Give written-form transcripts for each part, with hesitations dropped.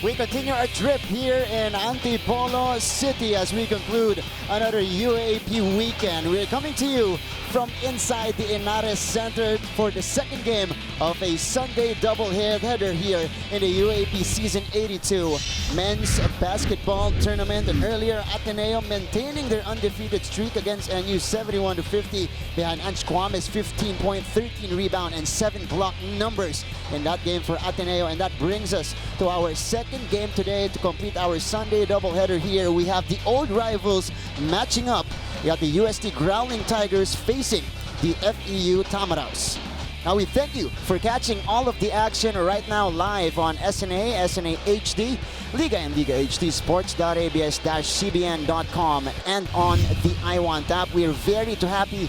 We continue our trip here in Antipolo City as we conclude another UAAP weekend. We're coming to you from inside the Inares Center for the second game of a Sunday doubleheader here in the UAAP Season 82 men's basketball tournament. And earlier, Ateneo maintaining their undefeated streak against NU 71-50 behind Ange Kwame's 15-point, 13 rebound, and 7 block numbers in that game for Ateneo. And that brings us to our second game today to complete our Sunday doubleheader here. We have the old rivals matching up. We have the UST Growling Tigers facing the FEU Tamaraws. Now we thank you for catching all of the action right now live on SNA, SNA HD, Liga and Liga HD Sports.abs-cbn.com, and on the iWant app. We are very happy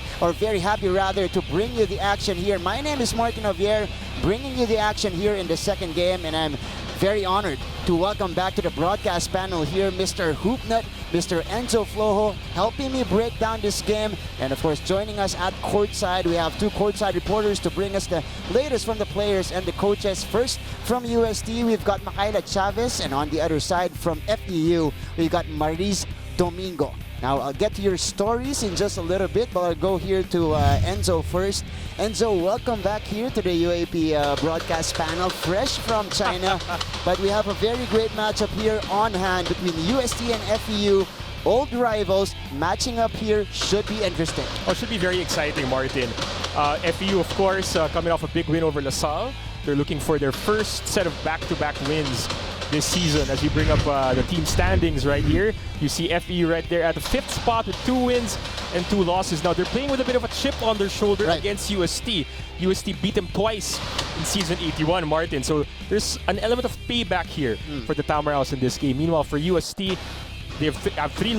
to bring you the action here. My name is Martin Javier, bringing you the action here in the second game, and I'm very honored to welcome back to the broadcast panel here Mr. Hoopnut, Mr. Enzo Flojo, helping me break down this game. And of course, joining us at courtside, we have two courtside reporters to bring us the latest from the players and the coaches. First, from UST, we've got Micaela Chavez, and on the other side, from FEU, we've got Maris Domingo. Now, I'll get to your stories in just a little bit, but I'll go here to Enzo first. Enzo, welcome back here to the UAAP broadcast panel, fresh from China. But we have a very great matchup here on hand between UST and FEU. Old rivals matching up here should be interesting. Oh, should be very exciting, Martin. FEU, of course, coming off a big win over LaSalle. They're looking for their first set of back-to-back wins this season. As we bring up the team standings right here, you see FEU right there at the 5th spot with 2 wins and 2 losses. Now they're playing with a bit of a chip on their shoulder against UST. UST beat them twice in Season 81, Martin. So there's an element of payback here for the Tamaraws in this game. Meanwhile, for UST, they have 3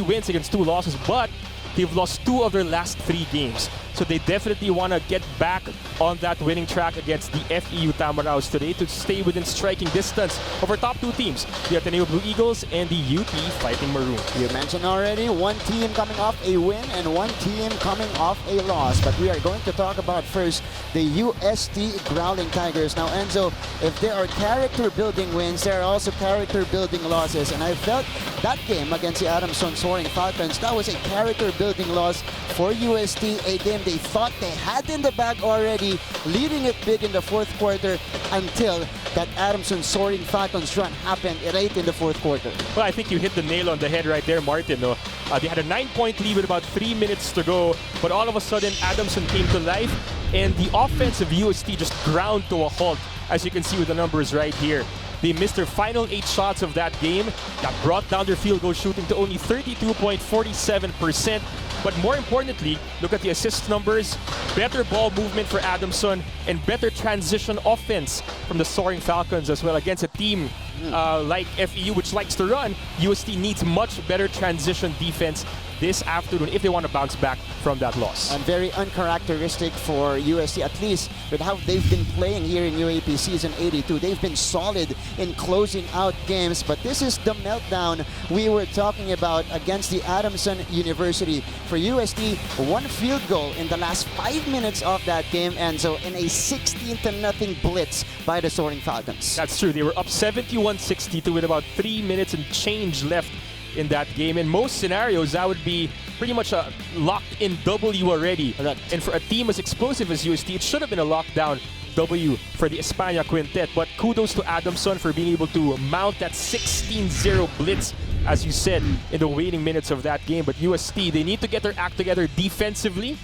wins against 2 losses, but they've lost 2 of their last 3 games. So they definitely want to get back on that winning track against the FEU Tamaraws today to stay within striking distance of our top 2 teams, the Ateneo Blue Eagles and the UP Fighting Maroon. You mentioned already one team coming off a win and one team coming off a loss. But we are going to talk about first the UST Growling Tigers. Now, Enzo, if there are character-building wins, there are also character-building losses. And I felt that game against the Adamson Soaring Falcons, that was a character-building loss for UST, a game they thought they had in the bag already, leading it big in the 4th quarter until that Adamson Soaring Falcons run happened right in the 4th quarter. Well, I think you hit the nail on the head right there, Martin. No? They had a 9-point lead with about 3 minutes to go, but all of a sudden Adamson came to life and the offense of UST just ground to a halt, as you can see with the numbers right here. They missed their final 8 shots of that game. That brought down their field goal shooting to only 32.47%. But more importantly, look at the assist numbers, better ball movement for Adamson, and better transition offense from the Soaring Falcons as well. Against a team like FEU, which likes to run, UST needs much better transition defense this afternoon if they want to bounce back from that loss. And very uncharacteristic for UST, at least with how they've been playing here in UAAP Season 82. They've been solid in closing out games, but this is the meltdown we were talking about against the Adamson University. For UST, 1 field goal in the last 5 minutes of that game, and so in a 16-0 blitz by the Soaring Falcons. That's true. They were up 71-62 with about 3 minutes and change left in that game. In most scenarios, that would be pretty much a locked-in W already. Correct. And for a team as explosive as UST, it should have been a lockdown W for the España quintet. But kudos to Adamson for being able to mount that 16-0 blitz, as you said, in the waning minutes of that game. But UST, they need to get their act together defensively,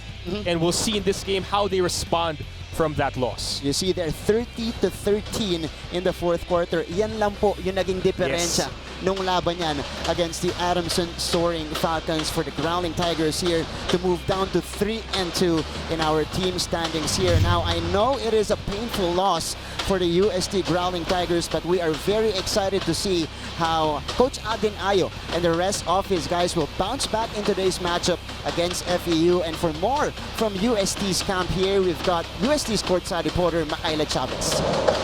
and we'll see in this game how they respond from that loss. You see they're 30-13 in the 4th quarter. Yan lang po yung naging diferensya nung laban yan against the Adamson Soaring Falcons for the Growling Tigers here to move down to 3-2 in our team standings here. Now, I know it is a painful loss for the UST Growling Tigers, but we are very excited to see how Coach Adin Ayo and the rest of his guys will bounce back in today's matchup against FEU. And for more from UST's camp here, we've got UST's courtside reporter Micaela Chavez.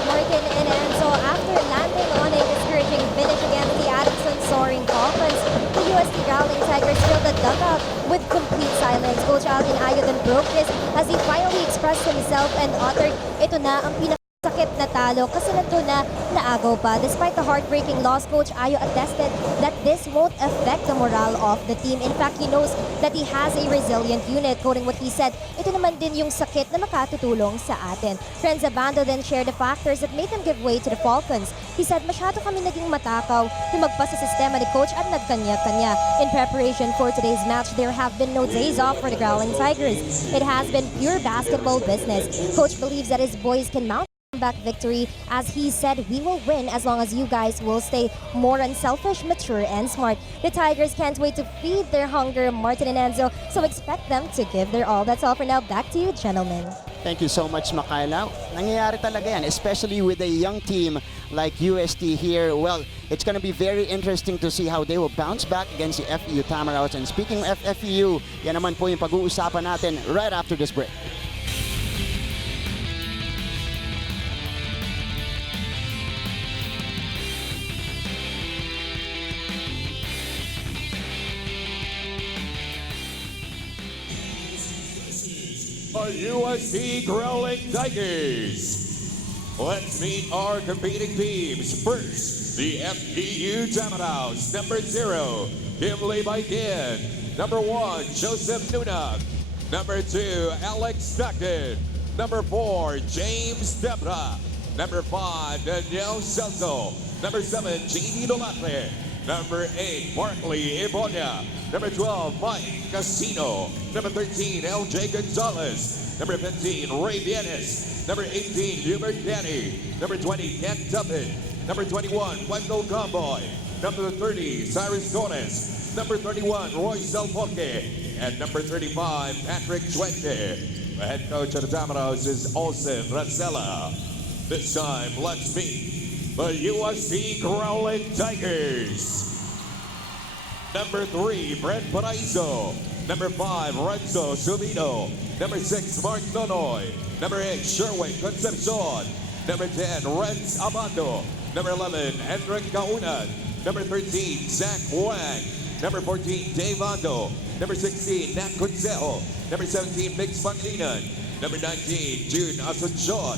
Martin and Enzo, after landing on a discouraging finish against the Adamson Soaring Falcons, the UST Growling Tigers filled the dugout with complete silence. Coach Adin Ayo then broke this as he finally expressed himself and uttered, "Ito na ang pinakasakit masakit na talo kasi nandun na naagaw pa. Despite the heartbreaking loss, Coach Ayo attested that this won't affect the morale of the team. In fact, he knows that he has a resilient unit. Quoting what he said, ito naman din yung sakit na makatutulong sa atin. Renzabando then shared the factors that made them give way to the Falcons. He said, masyado kami naging matakaw, lumagpas sa sistema ni Coach at nagkanya-kanya. In preparation for today's match, there have been no days off for the Growling Tigers. It has been pure basketball business. Coach believes that his boys can mount a comeback victory. As he said, we will win as long as you guys will stay more unselfish, mature, and smart. The Tigers can't wait to feed their hunger, Martin and Enzo, so expect them to give their all. That's all for now. Back to you, gentlemen. Thank you so much, Makaila. Nangyayari talaga yan, especially with a young team like UST here. Well, it's going to be very interesting to see how they will bounce back against the FEU Tamaraos. And speaking of FEU, yan naman po yung pag-uusapan natin right after this break. The UST Growling Tigers. Let's meet our competing teams. First, the FEU Tamaraos, number 0, Kimley Baikin. Number 1, Joseph Nunag. Number 2, Alex Stockton. Number 4, James Debra. Number 5, Daniel Celso. Number 7, JD Dolatre. Number 8, Barkley Ibonia. Number 12, Mike Casino. Number 13, LJ Gonzalez. Number 15, Ray Viennes. Number 18, Hubert Danny. Number 20, Ken Tuppin. Number 21, Wendell Comboy. Number 30, Cyrus Torres. Number 31, Royce Del Porque. And number 35, Patrick Chuente. The head coach of the Tamaraos is Olsen Racela. This time, let's meet the UST Growling Tigers. Number 3, Brent Paraiso. Number 5, Renzo Subino. Number 6, Mark Nonoy. Number 8, Sherwin Concepcion. Number 10, Renz Abando. Number 11, Hendrik Kaunan. Number 13, Zach Wang. Number 14, Dave Ando. Number 16, Nat Consejo. Number 17, Mix Pangilinan. Number 19, June Asuncion.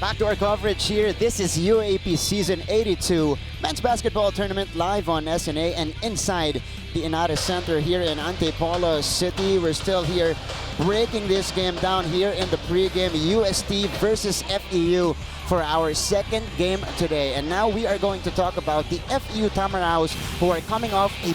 Back to our coverage here. This is UAAP Season 82 Men's Basketball Tournament live on SNA and inside the Inada Center here in Antipolo City. We're still here breaking this game down here in the pregame. UST versus FEU for our second game today. And now we are going to talk about the FEU Tamaraos, who are coming off a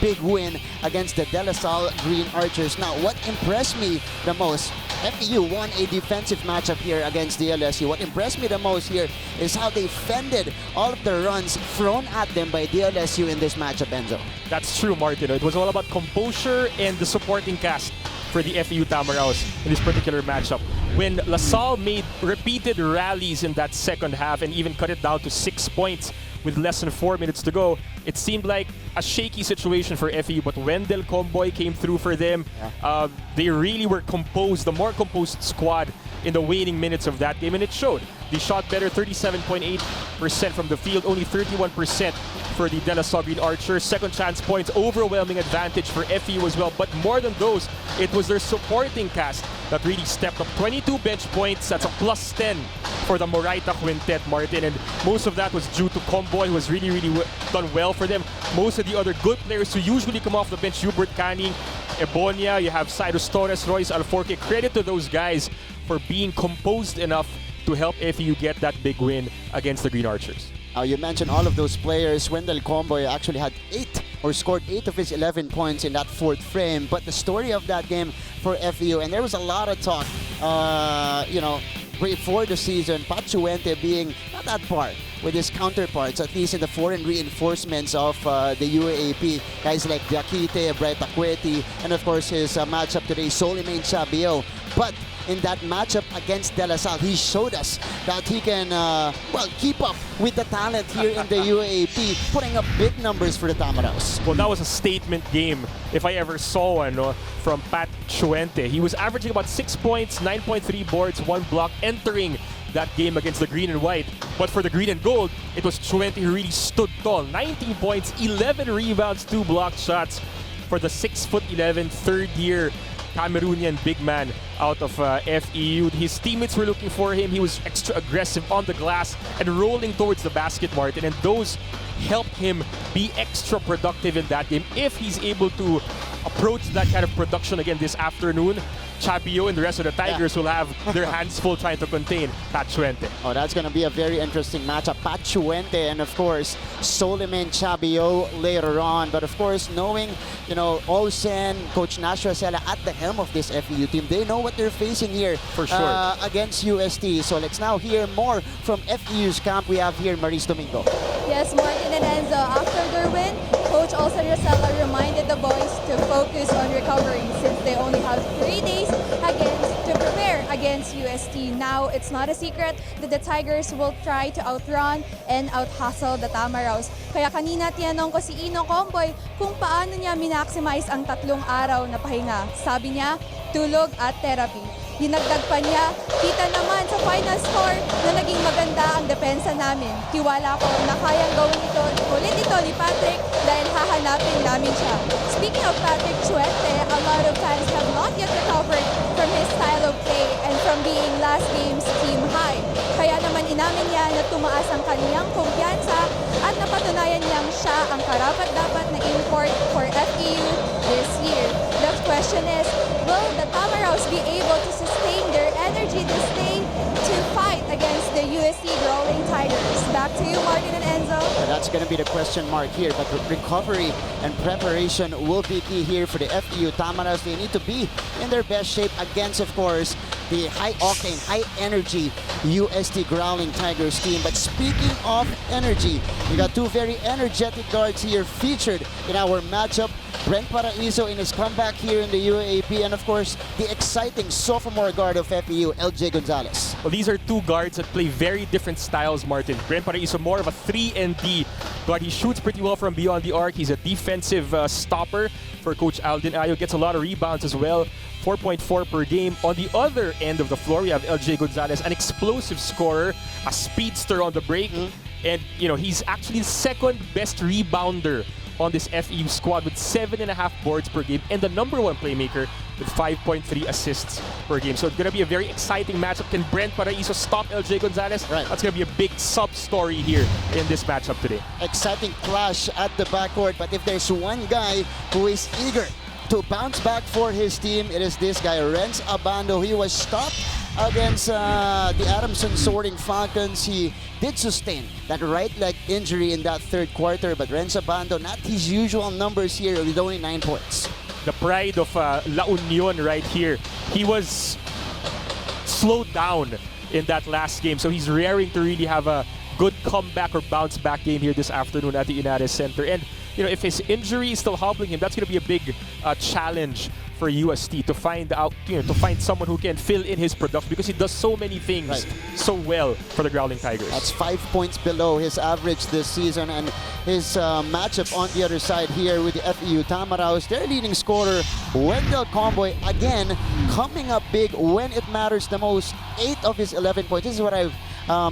big win against the De La Salle Green Archers. Now, what impressed me the most, FEU won a defensive matchup here against the LSU. What impressed me the most here is how they fended all of the runs thrown at them by DLSU in this matchup, Enzo. That's true, Martin. It was all about composure and the supporting cast for the FEU Tamaraos in this particular matchup. When LaSalle made repeated rallies in that second half and even cut it down to 6 points with less than 4 minutes to go, it seemed like a shaky situation for FEU, but Wendell Comboy came through for them. They really were composed, the more composed squad in the waning minutes of that game, and it showed. They shot better, 37.8% from the field, only 31% for the De La Salle Green Archers. Second chance points, overwhelming advantage for FEU as well. But more than those, it was their supporting cast that really stepped up. 22 bench points, that's a plus 10 for the Moraita Quintet, Martin. And most of that was due to Comboy, who has really done well for them. Most of the other good players who usually come off the bench, Hubert Canning, Ebonia, you have Cyrus Torres, Royce Alforque. Credit to those guys for being composed enough to help FEU get that big win against the Green Archers. You mentioned all of those players. Wendell Comboy actually had scored 8 of his 11 points in that fourth frame. But the story of that game for FEU, and there was a lot of talk, before the season, Pachuente being not that par with his counterparts, at least in the foreign reinforcements of the UAAP. Guys like Diakite, Bright Akweti, and of course his matchup today, Solimain Chabio. But in that matchup against De La Salle, he showed us that he can, keep up with the talent here in the UAAP, putting up big numbers for the Tamaraos. Well, that was a statement game, if I ever saw one, from Pat Chuente. He was averaging about 6 points, 9.3 boards, 1 block, entering that game against the green and white. But for the green and gold, it was Chuente who really stood tall. 19 points, 11 rebounds, 2 blocked shots for the 6'11", third-year Cameroonian big man out of FEU. His teammates were looking for him. He was extra aggressive on the glass and rolling towards the basket, Martin. And those helped him be extra productive in that game. If he's able to approach that kind of production again this afternoon, Chabio and the rest of the Tigers will have their hands full trying to contain Pat Chuente. Oh, that's going to be a very interesting matchup. Pat Chuente and, of course, Soliman Chabio later on. But, of course, knowing, you know, Olsen, Coach Nash Rosella at the helm of this FEU team, they know what they're facing here for sure against UST. So let's now hear more from FEU's camp. We have here Maris Domingo. Yes, Martin and Enzo, after their win, Coach Olsen Rosella reminded the boys to focus on recovery since they only have 3 days to prepare against UST. Now, it's not a secret that the Tigers will try to outrun and out-hustle the Tamaraws. Kaya kanina tinanong ko si Ino Comboy kung paano niya minaximize ang 3 araw na pahinga. Sabi niya, tulog at therapy. Dinagdag pa niya, kita naman sa final score na naging maganda ang depensa namin. Tiwala ko na kayang gawin ulit ito ni Patrick dahil hahanapin namin siya. Speaking of Patrick Chuente, a lot of fans have not yet recovered from his style of play and from being last game's team high. Kaya naman inamin niya na tumaas ang kaniyang kumpiyansa at napatunayan niyang siya ang karapat-dapat na import for FEU this year. The question is, will the Tamaraws be able to sustain their energy this day to fight against the UST Growling Tigers? Back to you, Martin and Enzo. That's going to be the question mark here, but recovery and preparation will be key here for the FEU Tamaraws. They need to be in their best shape against, of course, the high-octane, high-energy UST Growling Tigers team. But speaking of energy, we got 2 very energetic guards here featured in our matchup. Brent Paraiso in his comeback here in the UAAP, and of course, the exciting sophomore guard of FEU, LJ Gonzalez. Well, these are 2 guards that play very different styles, Martin. Brent Paraiso, more of a 3-and-D guard. He shoots pretty well from beyond the arc. He's a defensive stopper for Coach Alden Ayo. Gets a lot of rebounds as well. 4.4 per game. On the other end of the floor, we have LJ Gonzalez, an explosive scorer, a speedster on the break. And, you know, he's actually the 2nd best rebounder on this FEU squad with 7.5 boards per game and the #1 playmaker with 5.3 assists per game. So it's going to be a very exciting matchup. Can Brent Paraiso stop LJ Gonzalez? Right. That's going to be a big sub-story here in this matchup today. Exciting clash at the backcourt, but if there's one guy who is eager to bounce back for his team, it is this guy, Renz Abando. He was stopped against the Adamson Sorting Falcons. He did sustain that right leg injury in that 3rd quarter, but Renz Abando, not his usual numbers here with only 9 points. The pride of La Union right here. He was slowed down in that last game, so he's raring to really have a good comeback or bounce back game here this afternoon at the Inares Center. And you know, if his injury is still hobbling him, that's going to be a big challenge for UST to find out, you know, to find someone who can fill in his production because he does so many things so well for the Growling Tigers. That's 5 points below his average this season, and his matchup on the other side here with the FEU Tamaraws, their leading scorer, Wendell Comboy, again coming up big when it matters the most. 8 of his 11 points. This is what I've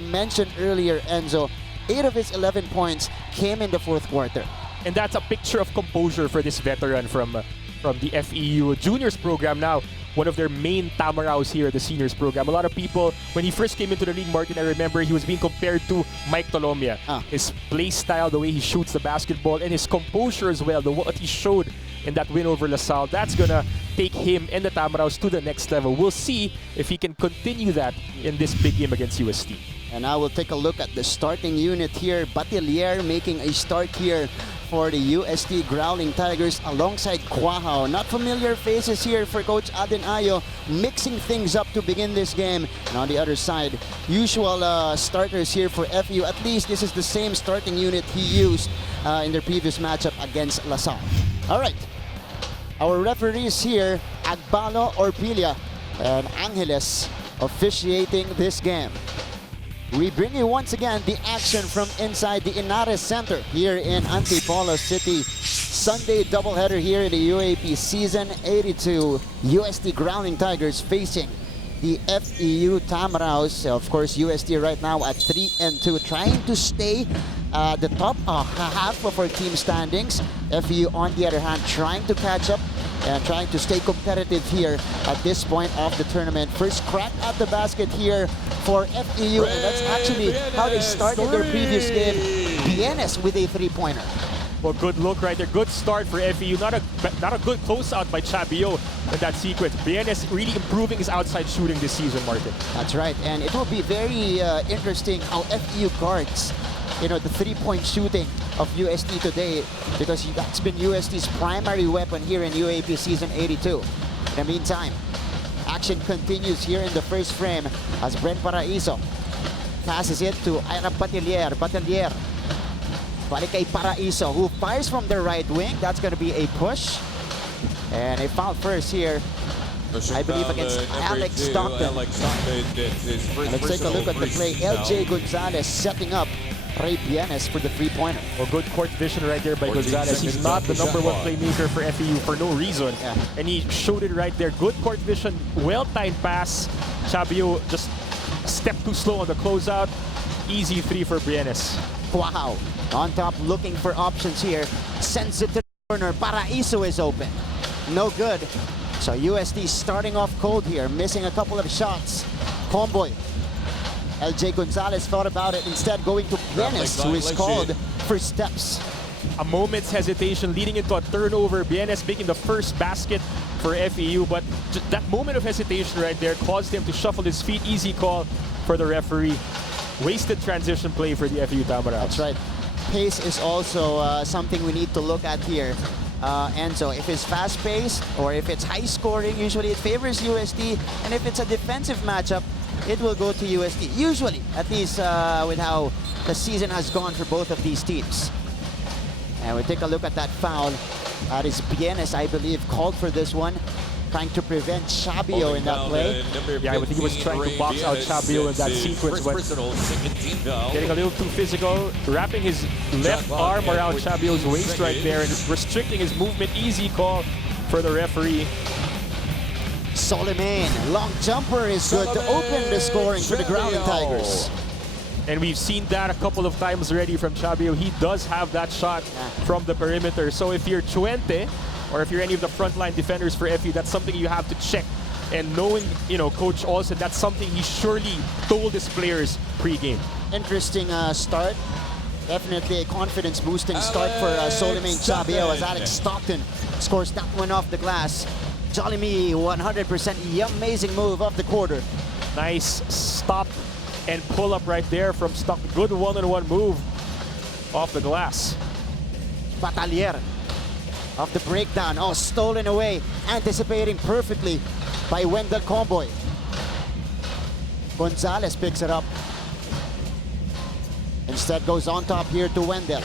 mentioned earlier, Enzo. 8 of his 11 points came in the 4th quarter. And that's a picture of composure for this veteran from the FEU Juniors program now. One of their main Tamaraws here, the Seniors program. A lot of people, when he first came into the league, Martin, I remember he was being compared to Mike Tolomia. His play style, the way he shoots the basketball, and his composure as well, what he showed in that win over LaSalle, that's gonna take him and the Tamaraws to the next level. We'll see if he can continue that in this big game against UST. And now we'll take a look at the starting unit here. Batilier making a start here for the UST Growling Tigers alongside Quahao. Not familiar faces here for Coach Alden Ayo, mixing things up to begin this game. And on the other side, usual starters here for FEU. At least this is the same starting unit he used in their previous matchup against LaSalle. All right, our referees here, Agbalo Orpilla and Angeles, officiating this game. We bring you once again the action from inside the Inares Center here in Antipolo City. Sunday doubleheader here in the UAAP Season 82. UST Growling Tigers facing the FEU Tamaraws. Of course, UST right now at 3-2, trying to stay the top half of our team standings. FEU, on the other hand, trying to catch up and trying to stay competitive here at this point of the tournament. First crack at the basket here for FEU, and that's actually how they started their previous game. Bienes with a three-pointer. Well, good look right there. Good start for FEU. Not a good closeout by Chabio in that sequence. Bienes really improving his outside shooting this season, Martin. That's right, and it will be very interesting how FEU guards, you know, the three-point shooting of UST today, because that's been UST's primary weapon here in UAAP Season 82. In the meantime, action continues here in the first frame as Brent Paraiso passes it to Ira Batelier. Batelier, balik kay Paraiso, who fires from the right wing. That's going to be a push. And a foul first here, I believe, against Alex Stockton. Alex Stockton did his first Let's take a look at the play. LJ Gonzalez setting up Ray Bienes for the three-pointer. Well, good court vision right there by Gonzalez. He's not the #1 playmaker for FEU for no reason. Yeah. And he showed it right there. Good court vision, well-timed pass. Chabio just a step too slow on the closeout. Easy three for Bienes. Wow. On top, looking for options here. Sends it to the corner. Paraiso is open. No good. So UST starting off cold here, missing a couple of shots. Comboy. LJ Gonzalez thought about it, instead going to Bienes, who is called for steps. A moment's hesitation leading into a turnover. Bienes making the first basket for FEU, but that moment of hesitation right there caused him to shuffle his feet. Easy call for the referee. Wasted transition play for the FEU Tamaraws. That's right. Pace is also something we need to look at here. Enzo, if it's fast-paced or if it's high-scoring, usually it favors UST, and if it's a defensive matchup, it will go to UST. Usually, at least with how the season has gone for both of these teams. And we take a look at that foul. That is Bienes, I believe, called for this one, trying to prevent Chabio in that play. Yeah, I think he was trying to box out Chabio in that sequence, but getting a little too physical, wrapping his left arm around Chabio's waist right there and restricting his movement. Easy call for the referee. Soliman, long jumper is good to open the scoring for the Growling Tigers. And we've seen that a couple of times already from Chabio. He does have that shot from the perimeter. So if you're Chuente, or if you're any of the frontline defenders for FEU, that's something you have to check. And knowing, you know, Coach Olsen, that's something he surely told his players pre-game. Interesting start. Definitely a confidence-boosting start for Soliman Chabio as Alex Stockton scores that one off the glass. Jolly Me, 100% amazing move of the quarter. Nice stop and pull up right there from Stockton. Good one-on-one move off the glass. Batalier of the breakdown. Oh, stolen away. Anticipating perfectly by Wendell Comboy. Gonzalez picks it up. Instead goes on top here to Wendell.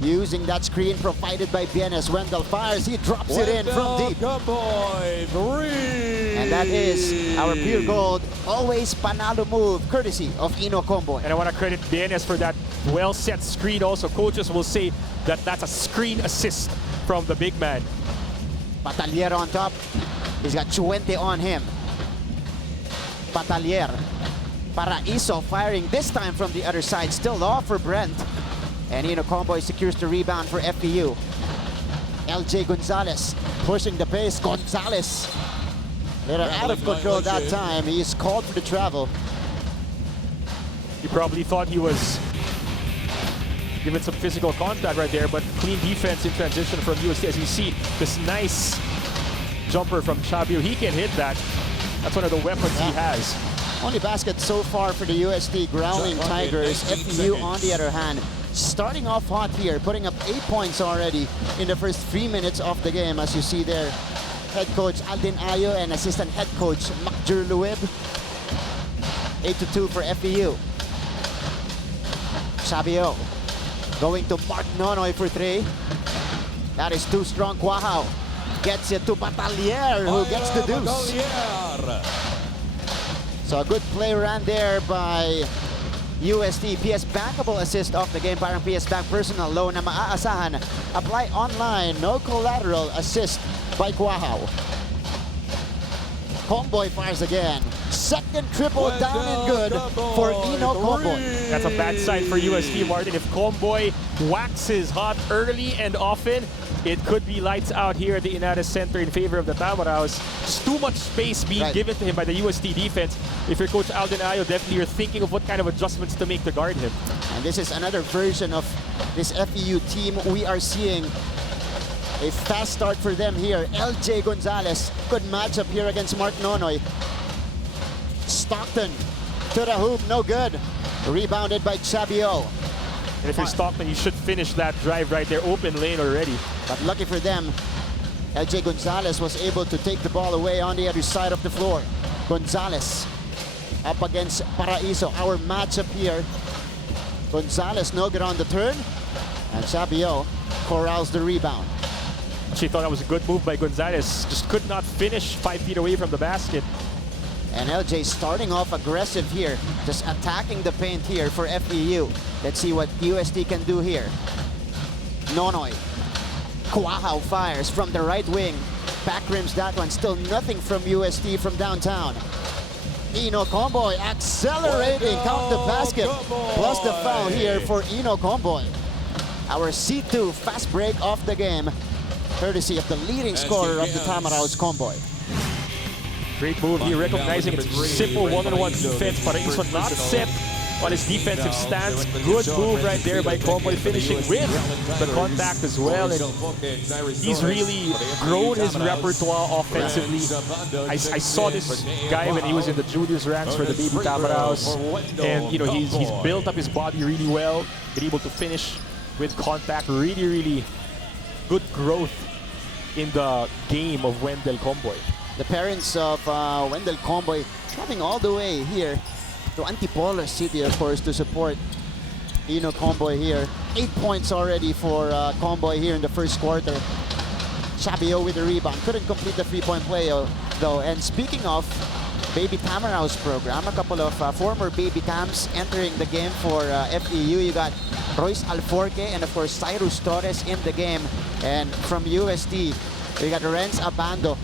Using that screen provided by Bienes. Wendell fires. He drops it in from deep. And that is our pure gold. Always panalo move, courtesy of Ino Comboy. And I want to credit Bienes for that well-set screen also. Coaches will say that that's a screen assist from the big man. Batalier on top. He's got Chuente on him. Batalier. Paraiso firing this time from the other side. Still off for Brent. And Ino Comboy secures the rebound for FEU. LJ Gonzalez pushing the pace. Gonzalez. They're out of control that time. He's called for the travel. He probably thought he was giving some physical contact right there, but clean defense in transition from UST. As you see, this nice jumper from Chabio. He can hit that. That's one of the weapons he has. Only basket so far for the UST Growling Tigers. FEU, on the other hand, starting off hot here, putting up 8 points already in the first 3 minutes of the game, as you see there. Head coach Aldin Ayo and assistant head coach Macjur Luib. 8-2 for FEU. Chabio going to Mark Nonoy for 3. That is too strong. Quahao gets it to Batalier, who gets the deuce. So a good play ran there by UST. PS bankable assist of the game. Parang PS Bank personal loan na maaasahan. Apply online, no collateral assist by Quahao. Comboy fires again. Second triple down and good for Ino Comboy. That's a bad sign for UST, Martin. If Comboy waxes hot early and often, it could be lights out here at the Inares Center in favor of the Tamaraos. Just too much space being given to him by the UST defense. If you're Coach Alden Ayo, definitely you're thinking of what kind of adjustments to make to guard him. And this is another version of this FEU team. We are seeing a fast start for them here. LJ Gonzalez, good matchup here against Mark Nonoy. Stockton to the hoop, no good. Rebounded by Chabio. And if you're Stockton, you should finish that drive right there, open lane already. But lucky for them, LJ Gonzalez was able to take the ball away on the other side of the floor. Gonzalez up against Paraiso, our matchup here. Gonzalez no good on the turn, and Chabio corrals the rebound. She thought that was a good move by Gonzalez. Just could not finish 5 feet away from the basket. And LJ starting off aggressive here, just attacking the paint here for FEU. Let's see what UST can do here. Nonoy. Kuahao fires from the right wing. Back rims that one. Still nothing from UST from downtown. Ino Comboy accelerating, count the basket. Plus the foul here for Ino Comboy. Our C2 fast break of the game, courtesy of the leading scorer of the Tamaraos, Comboy. Great move here, recognizing its simple one-on-one defense. Paraiso not set on his defensive stance. Good move right there by Comboy, finishing with the contact as well. And he's really grown his repertoire offensively. I saw this guy when he was in the juniors ranks for the Baby Tamaraos, and you know he's built up his body really well, been able to finish with contact. Really good growth in the game of Wendell Comboy. The parents of Wendell Comboy traveling all the way here to Antipolo City, of course, to support Ino Comboy here. 8 points already for Comboy here in the first quarter. Chabio with the rebound. Couldn't complete the three-point play, though. And speaking of Baby Tamaraos program, a couple of former Baby Tams entering the game for FEU. You got Royce Alforque and, of course, Cyrus Torres in the game. And from UST, we got Renz Abando.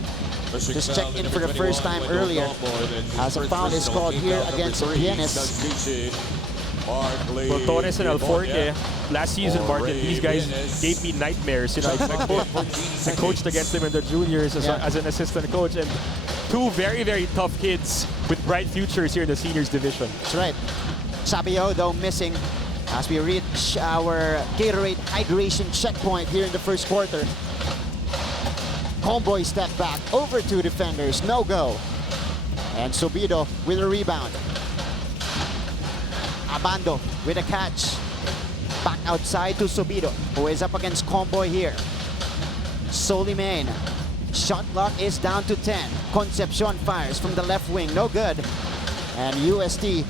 Just checked in for the first time earlier, as a foul is called here against Vienes. Well, Torres and Alforque, last season, Martin, these guys gave me nightmares. You know, I coached against them in the juniors as an assistant coach, and two very tough kids with bright futures here in the seniors division. That's right. Chabio, though, missing as we reach our Gatorade hydration checkpoint here in the first quarter. Comboy step back over two defenders, no go. And Subido with a rebound. Abando with a catch. Back outside to Subido, who is up against Comboy here. Solimain. Shot clock is down to 10. Concepcion fires from the left wing, no good. And UST,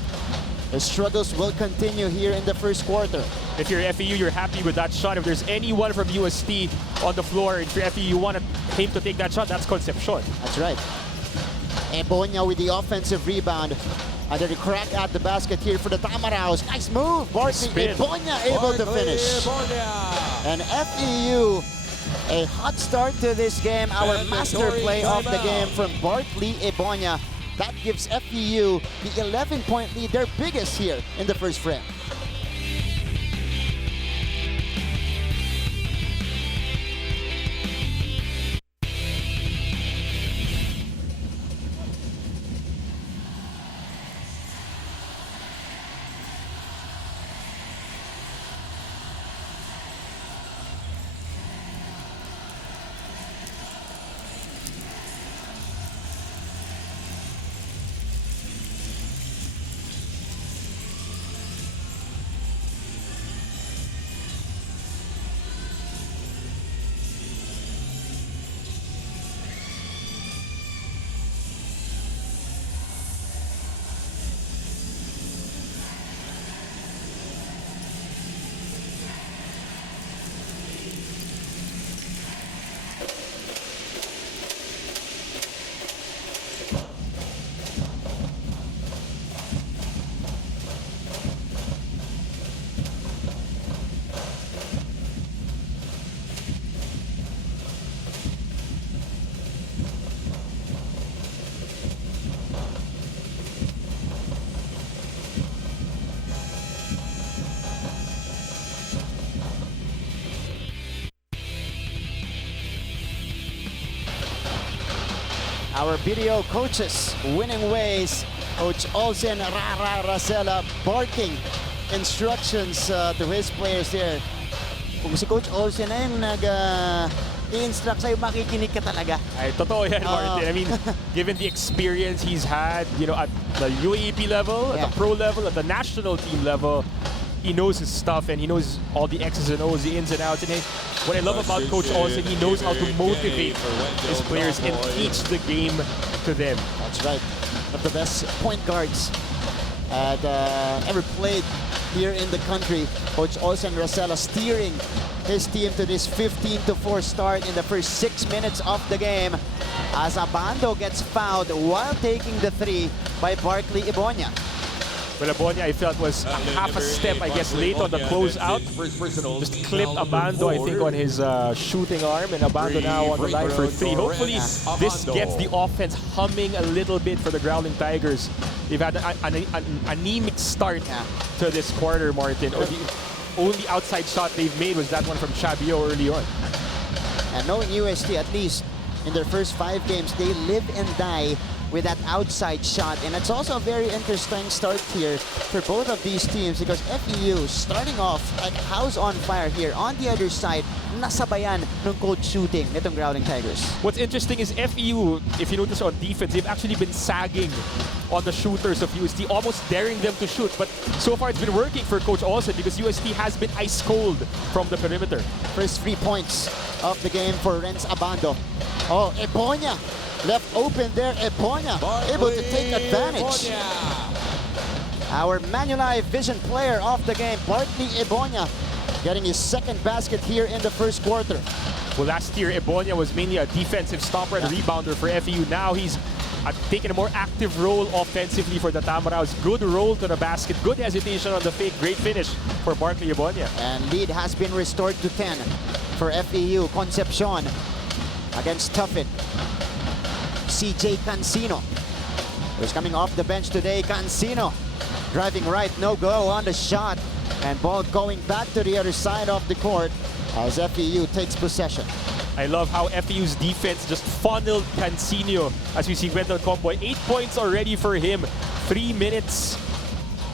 the struggles will continue here in the first quarter. If you're FEU, you're happy with that shot. If there's anyone from UST on the floor, if you're FEU, you want him to take that shot, that's Concepcion. That's right. Ebonia with the offensive rebound. Under the crack at the basket here for the Tamaraos. Nice move, Bartley Ebonia able to finish. And FEU, a hot start to this game. Our master play of the game from Bartley Ebonia. That gives FEU the 11-point lead, their biggest here in the first frame. our video coaches, winning ways. Coach Olsen Rasela barking instructions to his players there. Kung si Coach Olsen na yung i-instruct sa'yo, makikinig ka talaga. Ay, totoo yan, Martin. I mean, given the experience he's had, you know, at the UAAP level, at the pro level, at the national team level, he knows his stuff and he knows all the X's and O's, the ins and outs. And what I love about Coach Olsen, he knows how to motivate his players and teach the game to them. That's right. One of the best point guards that ever played here in the country. Coach Olsen Rasela steering his team to this 15-4 start in the first 6 minutes of the game as Abando gets fouled while taking the three by Barkley Ibonia. Well, Ibonia, I felt, was half a step, I guess, late on the closeout. Just clipped Abando, I think, on his shooting arm, and Abando now on the line for three. Hopefully, this gets the offense humming a little bit for the Growling Tigers. They've had an anemic start to this quarter, Martin. The only outside shot they've made was that one from Chabio early on. And knowing UST, at least in their first 5 games, they live and die with that outside shot. And it's also a very interesting start here for both of these teams because FEU starting off like house on fire here. On the other side, nasabayan ng cold shooting nitong Growling Tigers. What's interesting is FEU, if you notice on defense, they've actually been sagging on the shooters of UST, almost daring them to shoot. But so far it's been working for Coach Olsen because UST has been ice cold from the perimeter. First 3 points of the game for Renz Abando. Oh, Ibonia left open there. Ibonia able to take advantage. Our Manulife Vision player of the game, Barkley Ibonia, getting his second basket here in the first quarter. Well, last year, Ibonia was mainly a defensive stopper and rebounder for FEU. Now he's taken a more active role offensively for the Tamaraws. Good roll to the basket, good hesitation on the fake, great finish for Barkley Ibonia. And lead has been restored to 10 for FEU. Concepcion against Tuffin. CJ Cancino, who's coming off the bench today. Cancino driving right, no go on the shot. And ball going back to the other side of the court as FEU takes possession. I love how FEU's defense just funneled Cancino as we see Wendell Comboy. 8 points already for him. 3 minutes,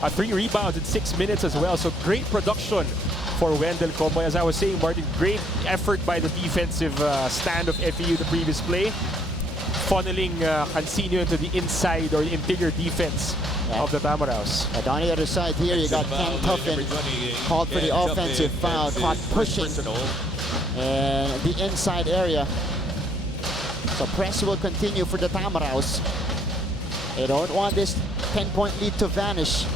3 rebounds in 6 minutes as well. So great production for Wendell Comboy. As I was saying, Martin, great effort by the defensive stand of FEU the previous play. Funneling Cancino into the inside or interior defense of the Tamaraws. And on the other side here, you got Ken Tuffin called for the offensive foul, caught pushing in the inside area. So press will continue for the Tamaraws. They don't want this 10-point lead to vanish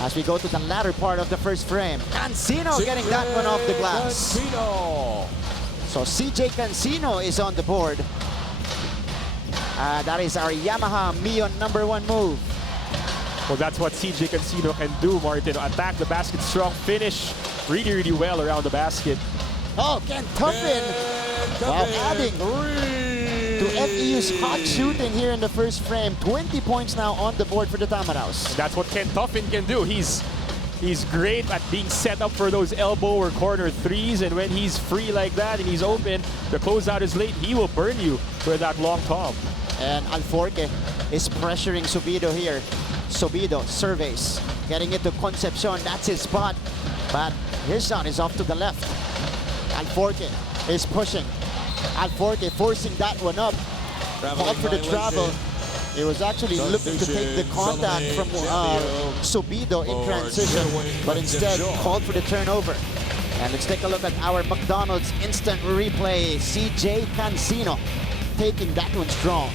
as we go to the latter part of the first frame. Cancino getting that one off the glass. So CJ Cancino is on the board. That is our Yamaha Mion #1 move. Well, that's what CJ Cancino can do, Martin. Attack the basket strong, finish really, really well around the basket. Oh, Ken Tuffin! Wow, adding to FEU's hot shooting here in the first frame. 20 points now on the board for the Tamaraws. That's what Ken Tuffin can do. He's great at being set up for those elbow or corner threes, and when he's free like that and he's open, the closeout is late, he will burn you with that long tom. And Alforque is pressuring Subido here. Subido surveys, getting it to Concepcion. That's his spot, but his shot is off to the left. Alforque is pushing. Alforque forcing that one up. Called for the travel. He was actually looking to take the contact from Subido in transition, but instead called for the turnover. And let's take a look at our McDonald's instant replay. CJ Cancino taking that one strong.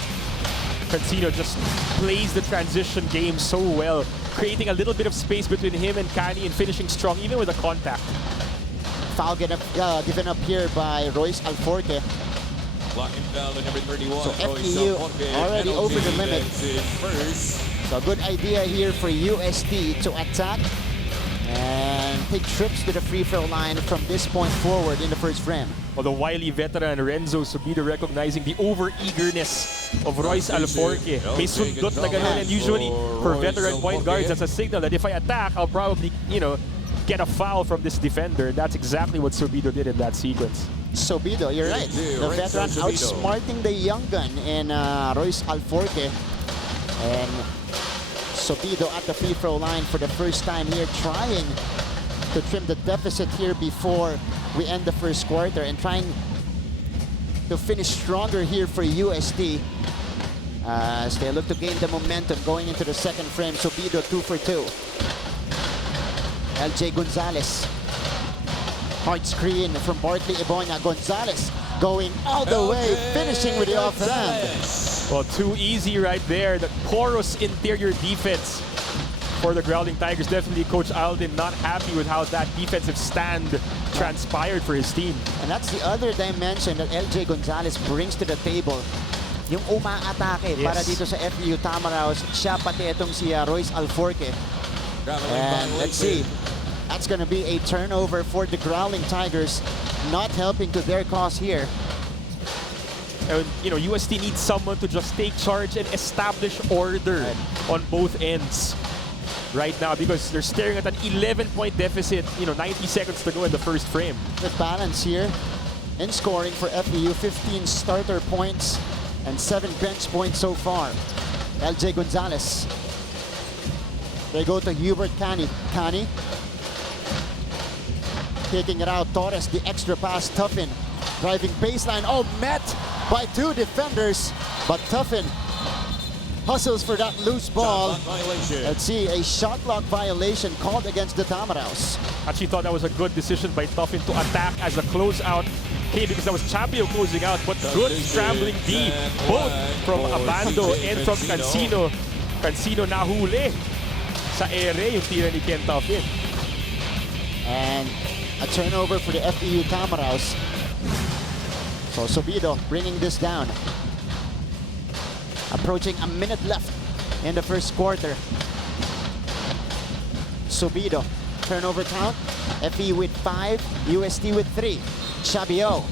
Cancino just plays the transition game so well, creating a little bit of space between him and Cani and finishing strong, even with a contact. Foul given up here by Royce Alforque. Blocking foul to number 31. So FEU already over the limit. So a good idea here for UST to attack and take trips to the free throw line from this point forward in the first frame. Well, the wily veteran Renzo Subido recognizing the over-eagerness of Royce Alforque. May sundot na ganun, and usually for veteran point guards, that's a signal that if I attack, I'll probably, you know, get a foul from this defender. That's exactly what Subido did in that sequence. Subido, you're right. The veteran outsmarting the young gun in Royce Alforque. And Subido at the free throw line for the first time here, trying to trim the deficit here before we end the first quarter and trying to finish stronger here for UST as they look to gain the momentum going into the second frame. Subido 2 for 2. LJ Gonzalez. Hard screen from Bartley Iboña. Gonzalez going all the way, finishing with the offhand. Well, too easy right there. The porous interior defense for the Growling Tigers. Definitely Coach Alden not happy with how that defensive stand transpired for his team. And that's the other dimension that LJ Gonzalez brings to the table. Yung umaatake para dito sa FEU Tamaraos, siya pati itong si Royce Alforque. And let's see, that's going to be a turnover for the Growling Tigers, not helping to their cause here. And, you know, UST needs someone to just take charge and establish order on both ends right now, because they're staring at an 11-point deficit, you know, 90 seconds to go in the first frame. Good balance here in scoring for FEU. 15 starter points and 7 bench points so far. LJ Gonzalez. They go to Hubert Cani. Cani kicking it out. Torres, the extra pass. Tuffin driving baseline. Oh, met by 2 defenders, but Tuffin hustles for that loose ball. Let's see, a shot clock violation called against the Tamaraos. Actually thought that was a good decision by Tuffin to attack as a closeout came, because that was Chapio closing out, but good scrambling D, both from Abando and from Cancino. Cancino nahuli sa ere yung tira ni Ken Tuffin. And a turnover for the FEU Tamaraos. So Subido bringing this down. Approaching a minute left in the first quarter. Subido, turnover count. FE with 5, UST with 3. Chabio.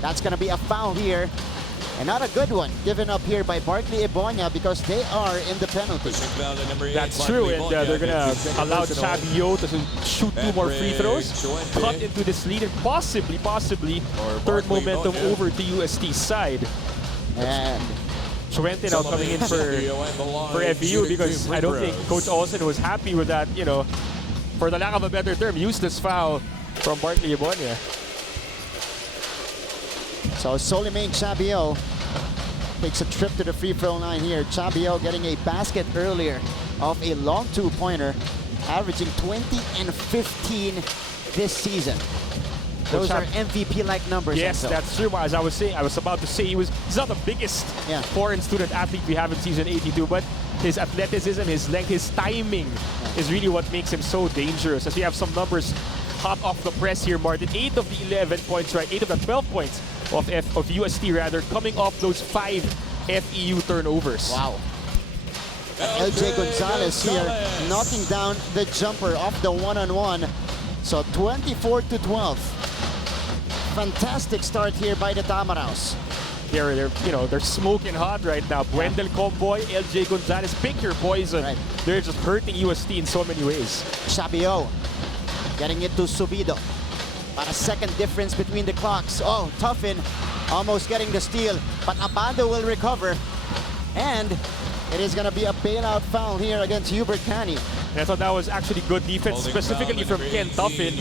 That's going to be a foul here. And not a good one given up here by Bartley Iboña, because they are in the penalty. That's true, and they're going to allow Chabio to shoot 2 more free throws, cut into this lead, and possibly turn momentum over to UST's side. And Chuente now coming in for FEU, because I don't think Coach Olsen was happy with that, you know, for the lack of a better term, useless foul from Bartley Iboña. So Solimain Chabio takes a trip to the free throw line here. Chabio getting a basket earlier off a long 2-pointer, averaging 20 and 15 this season. Those are MVP-like numbers. Yes, that's true. As I was about to say, he's not the biggest foreign student athlete we have in season 82, but his athleticism, his length, his timing is really what makes him so dangerous. As we have some numbers hot off the press here, Martin. 8 of the 11 points, right? 8 of the 12 points of UST rather, coming off those 5 FEU turnovers. Wow. LJ Gonzalez here knocking down the jumper off the one-on-one. So 24-12. Fantastic start here by the Tamaraos. They're smoking hot right now. Buendel Comboy, LJ Gonzalez, pick your poison. Right. They're just hurting UST in so many ways. Chabio getting it to Subido. About a second difference between the clocks. Oh, Tuffin almost getting the steal, but Abando will recover. And it is going to be a bailout foul here against Hubert Cani. And I thought that was actually good defense, specifically from Ken Tuffin,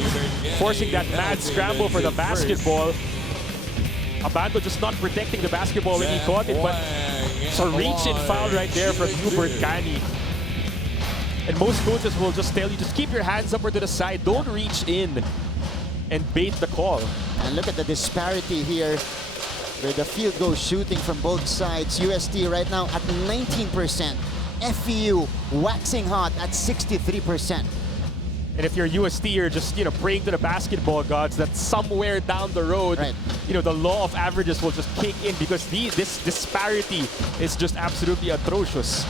forcing that mad scramble for the basketball. Abando just not protecting the basketball when he caught it, but it's a reach-in foul right there from Hubert Cani. And most coaches will just tell you, just keep your hands up or to the side, don't reach in and bait the call. And look at the disparity here with the field goal shooting from both sides. UST right now at 19%. FEU waxing hot at 63%. And if you're UST, you're just, praying to the basketball gods that somewhere down the road, the law of averages will just kick in, because this disparity is just absolutely atrocious.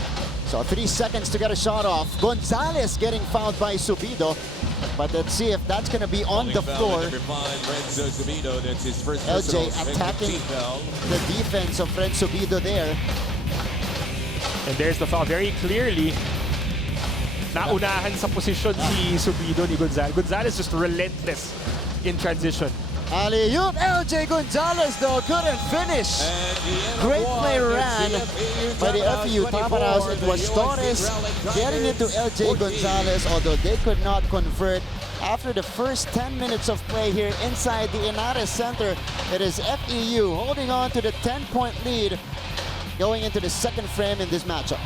So 3 seconds to get a shot off. Gonzalez getting fouled by Subido. But let's see if that's going to be on the floor. LJ attacking the defense of Fred Subido there. And there's the foul very clearly. naunahan sa posisyon si Subido ni Gonzalez. Gonzalez just relentless in transition. Alley-oop, LJ Gonzalez though couldn't finish. Great play ran by the FEU Tamaraos. It was Torres getting into LJ Gonzalez, although they could not convert. After the first 10 minutes of play here inside the Inares Center, it is FEU holding on to the 10-point lead going into the second frame in this matchup.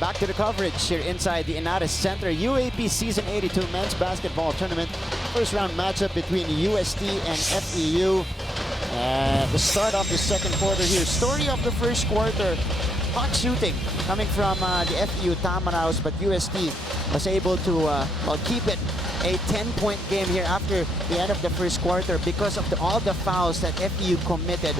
Back to the coverage here inside the Inares Center. UAAP Season 82 Men's Basketball Tournament. First round matchup between UST and FEU. The start of the second quarter here. Story of the first quarter. Hot shooting coming from the FEU Tamaraos, but UST was able to keep it a 10-point game here after the end of the first quarter because of all the fouls that FEU committed.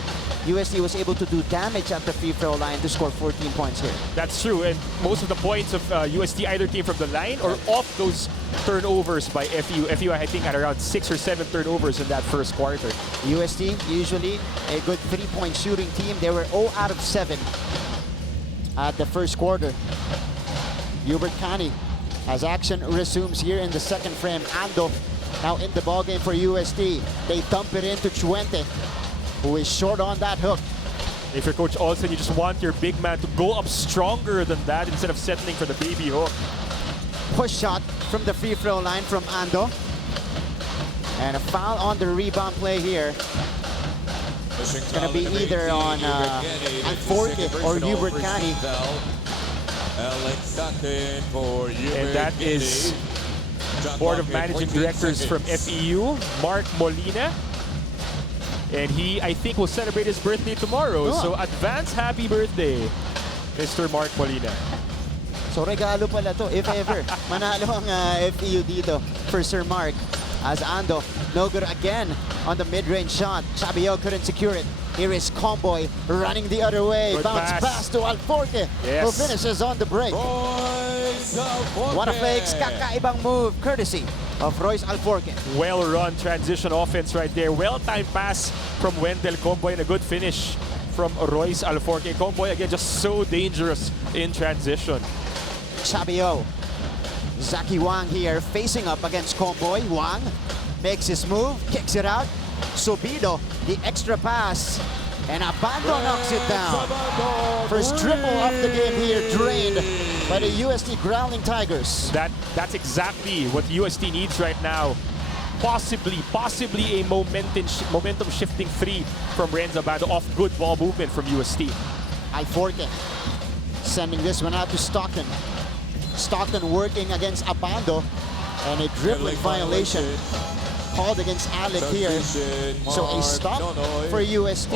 UST was able to do damage at the free throw line to score 14 points here. That's true, and most of the points of UST either came from the line or off those turnovers by FEU. FEU, I think, had around 6 or 7 turnovers in that first quarter. UST, usually a good three-point shooting team. They were 0 out of 7 at the first quarter. Hubert Cani, as action resumes here in the second frame. Ando now in the ballgame for UST. They dump it into Chuente, who is short on that hook. If you're Coach Olsen, you just want your big man to go up stronger than that instead of settling for the baby hook. Push shot from the free throw line from Ando. And a foul on the rebound play here. It's going to be either on Alforque or Hubert Cani. And that is Board of Managing Directors from FEU, Mark Molina. And he, I think, will celebrate his birthday tomorrow. Oh. So advance happy birthday, Mr. Mark Molina. So regalo pala to, if ever. Manalo ang FEU dito for Sir Mark. As Ando, no good again on the mid-range shot. Chabio couldn't secure it. Here is Comboy running the other way. Good Bounce pass to Alforque, who finishes on the break. What a fake, kakaibang move, courtesy of Royce Alforque. Well-run transition offense right there. Well-timed pass from Wendell Comboy and a good finish from Royce Alforque. Comboy, again, just so dangerous in transition. Chabio. Zaki Wang here facing up against Comboy. Wang makes his move, kicks it out. Subido, the extra pass, and Abando knocks it down. First triple of the game here, drained by the UST Growling Tigers. That's exactly what UST needs right now. Possibly a momentum shifting three from Renzo Abando off good ball movement from UST. Alforque sending this one out to Stockton. Stockton working against Abando, and a dribbling violation called against Alec here. So a stop for UST.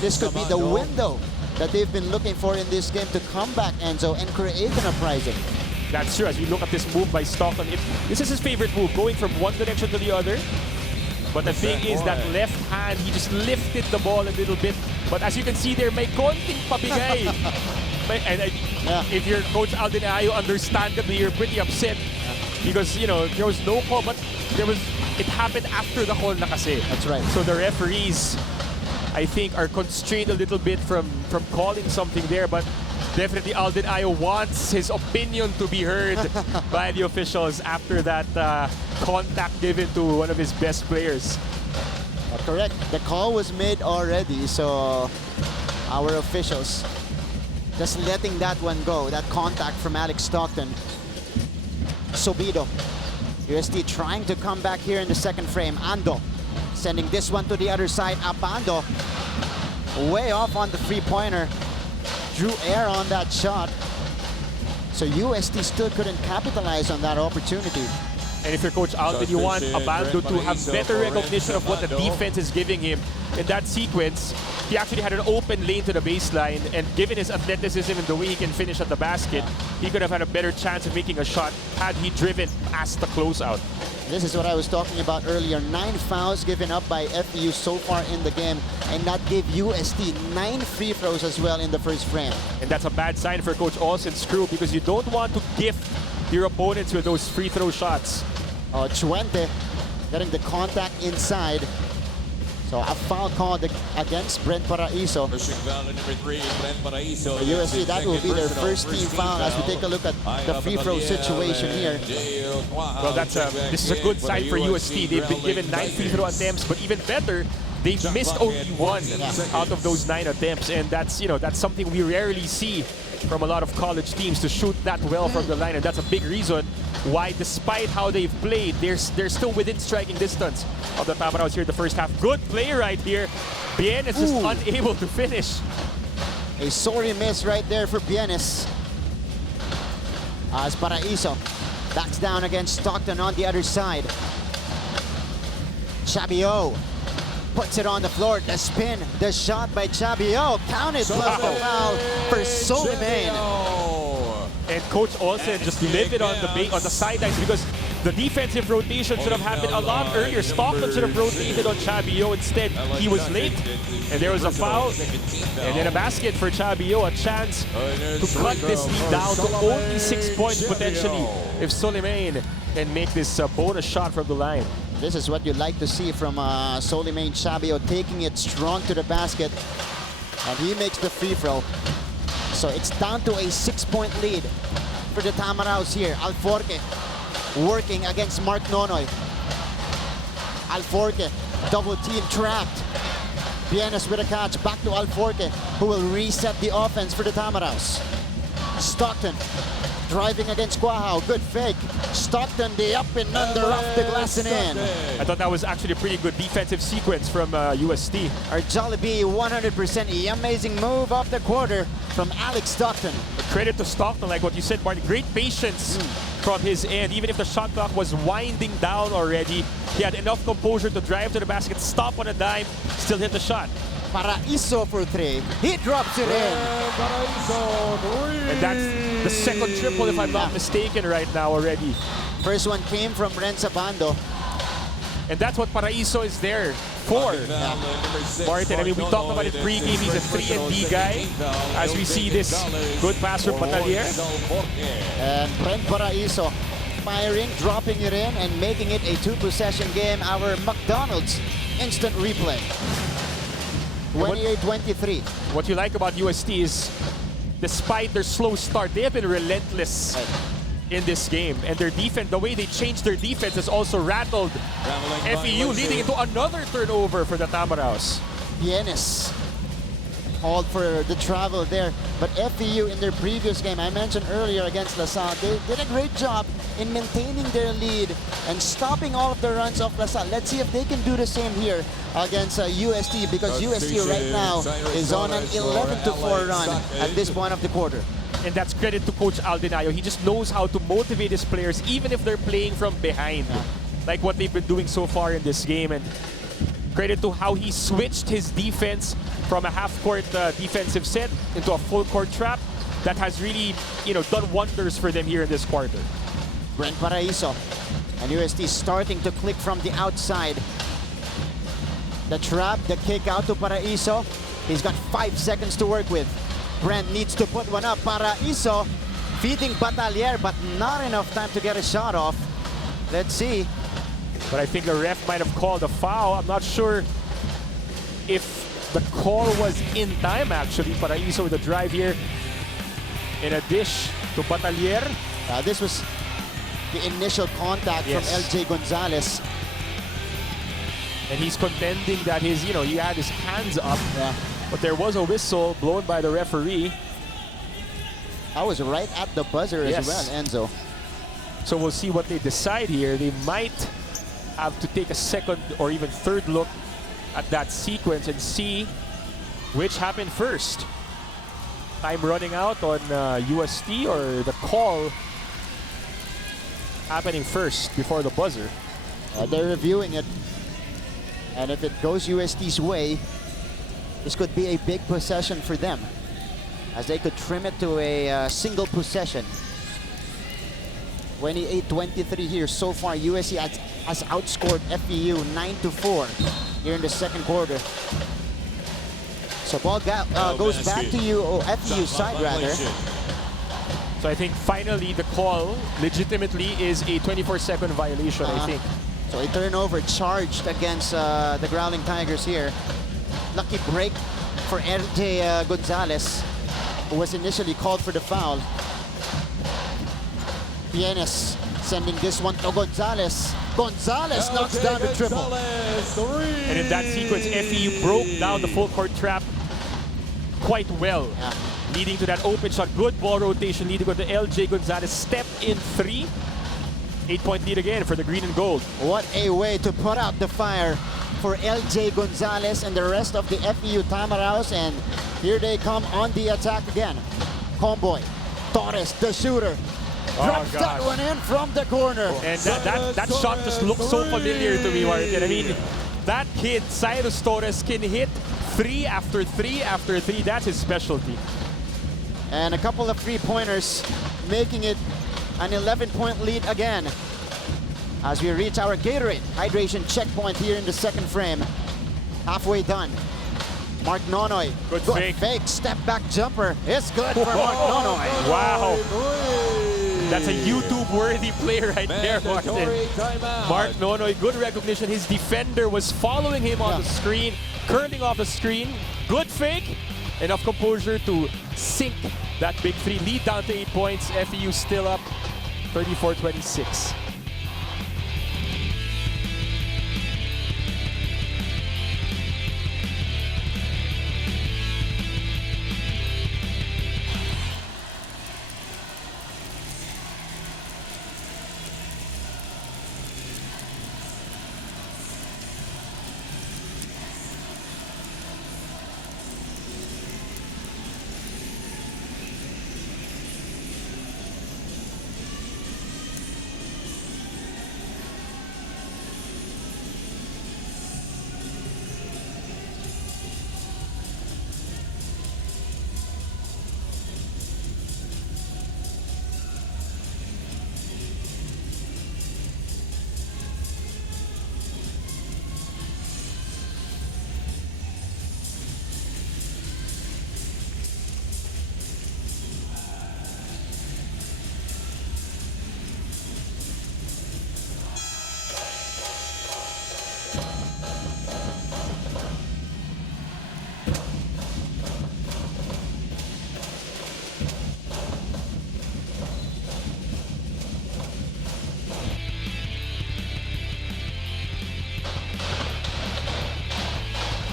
This could be the window that they've been looking for in this game to come back, Enzo, and create an uprising. That's true. As you look at this move by Stockton, this is his favorite move, going from one direction to the other. But the thing is that left hand, he just lifted the ball a little bit. But as you can see there, may konting pabigay. And if you're Coach Alden Ayo, understandably, you're pretty upset because, you know, there was no call, but it happened after the call na kasi. That's right. So the referees I think, are constrained a little bit from calling something there, but definitely Alden Ayo wants his opinion to be heard by the officials after that contact given to one of his best players. Correct. The call was made already, so our officials just letting that one go. That contact from Alex Stockton. Sobido. UST trying to come back here in the second frame. Ando sending this one to the other side. Abando way off on the three-pointer. Drew air on that shot. So UST still couldn't capitalize on that opportunity. And if you're Coach Alden, you want Abando to have better recognition of what the defense is giving him. In that sequence, he actually had an open lane to the baseline, and given his athleticism and the way he can finish at the basket, he could have had a better chance of making a shot had he driven past the closeout. This is what I was talking about earlier. 9 fouls given up by FEU so far in the game, and that gave UST 9 free throws as well in the first frame. And that's a bad sign for Coach Olsen's crew because you don't want to gift your opponents with those free throw shots. Chuente getting the contact inside. So a foul called against Brent Paraiso. For UST, that will be their first team foul as we take a look at the free throw situation here. Well, this is a good sign for UST. They've been given 9 free throw attempts, but even better, they've missed only 1 out of those 9 attempts, and that's something we rarely see from a lot of college teams, to shoot that well from the line, and that's a big reason why, despite how they've played, they're still within striking distance of the Tamaraos here in the first half. Good play right here. Bien is just unable to finish. A sorry miss right there for Bienes. As Paraiso backs down against Stockton on the other side. Chabio puts it on the floor. The spin, the shot by Chabio. Counted plus the foul for Soliman. And Coach Olsen just livid on the sidelines because the defensive rotation should have happened a lot earlier. Stockton should have rotated on Chabio. Instead, he was late, and there was a foul. And then a basket for Chabio, a chance to cut this lead down to only 6 points potentially if Soliman can make this bonus shot from the line. This is what you'd like to see from Soliman Chabio, taking it strong to the basket. And he makes the free throw. So it's down to a 6-point lead for the Tamaraos here. Alforque working against Mark Nonoy. Alforque, double team trapped. Bienes with a catch, back to Alforque, who will reset the offense for the Tamaraos. Stockton driving against Quahao, good fake. Stockton, the up and under, off the glass and in. I thought that was actually a pretty good defensive sequence from UST. Our Jollibee 100% amazing move off the quarter from Alex Stockton. But credit to Stockton, like what you said, Marty, great patience from his end. Even if the shot clock was winding down already, he had enough composure to drive to the basket, stop on a dime, still hit the shot. Paraiso for 3. He drops it in. And that's the second triple, if I'm not mistaken, right now already. First one came from Renza Bando. And that's what Paraiso is there for. Martin, I mean, we talked about it pre-game. He's a 3-and-D guy. As we see this good pass from Patalier. And Brent Paraiso firing, dropping it in, and making it a 2-possession game. Our McDonald's instant replay. 28-23. What you like about UST is, despite their slow start, they have been relentless in this game. And their defense, the way they changed their defense has also rattled FEU, leading into another turnover for the Tamaraos. Bienes called for the travel there. But FEU in their previous game, I mentioned earlier against LaSalle, they did a great job in maintaining their lead and stopping all of the runs of LaSalle. Let's see if they can do the same here against UST, because UST right now is on an 11-4 run at this point of the quarter. And that's credit to Coach Alden Ayo. He just knows how to motivate his players, even if they're playing from behind, like what they've been doing so far in this game. And credit to how he switched his defense from a half-court defensive set into a full-court trap that has really, done wonders for them here in this quarter. Brent Paraiso and UST starting to click from the outside. The trap, the kick out to Paraiso. He's got 5 seconds to work with. Brent needs to put one up. Paraiso feeding Batalier, but not enough time to get a shot off. Let's see. But I think the ref might have called a foul. I'm not sure if The call was in time, actually. Paraiso with a drive here. In a dish to Batalier. This was the initial contact from LJ Gonzalez. And he's contending that he had his hands up. Yeah. But there was a whistle blown by the referee. I was right at the buzzer as well, Enzo. So we'll see what they decide here. They might have to take a second or even third look at that sequence and see which happened first. Time running out on UST or the call happening first before the buzzer. They're reviewing it. And if it goes UST's way, this could be a big possession for them, as they could trim it to a single possession. 28-23 here so far. UST has outscored FEU 9-4 here in the second quarter. So ball goes back to FEU side rather. So I think finally the call legitimately is a 24-second violation, I think. So a turnover charged against the Growling Tigers here. Lucky break for LJ Gonzalez, who was initially called for the foul. Pienes sending this one to Gonzalez. Gonzalez knocks down the triple. And in that sequence, FEU broke down the full court trap quite well, leading to that open shot. Good ball rotation, leading to the LJ Gonzalez step in three. 8-point lead again for the green and gold. What a way to put out the fire for LJ Gonzalez and the rest of the FEU Tamaraos. And here they come on the attack again. Comboy, Torres, the shooter, drops that one in from the corner. And that shot just looks so familiar to me, Martin. I mean, that kid, Cyrus Torres, can hit three after three after three. That's his specialty. And a couple of three-pointers, making it an 11-point lead again as we reach our Gatorade hydration checkpoint here in the second frame. Halfway done. Mark Nonoy. Good fake. Step back jumper. It's good for Mark Nonoy. Wow. That's a YouTube-worthy player right there, Martin. Mark Nonoy, good recognition. His defender was following him on the screen, curling off the screen. Good fake. Enough composure to sink that big three. Lead down to 8 points. FEU still up 34-26.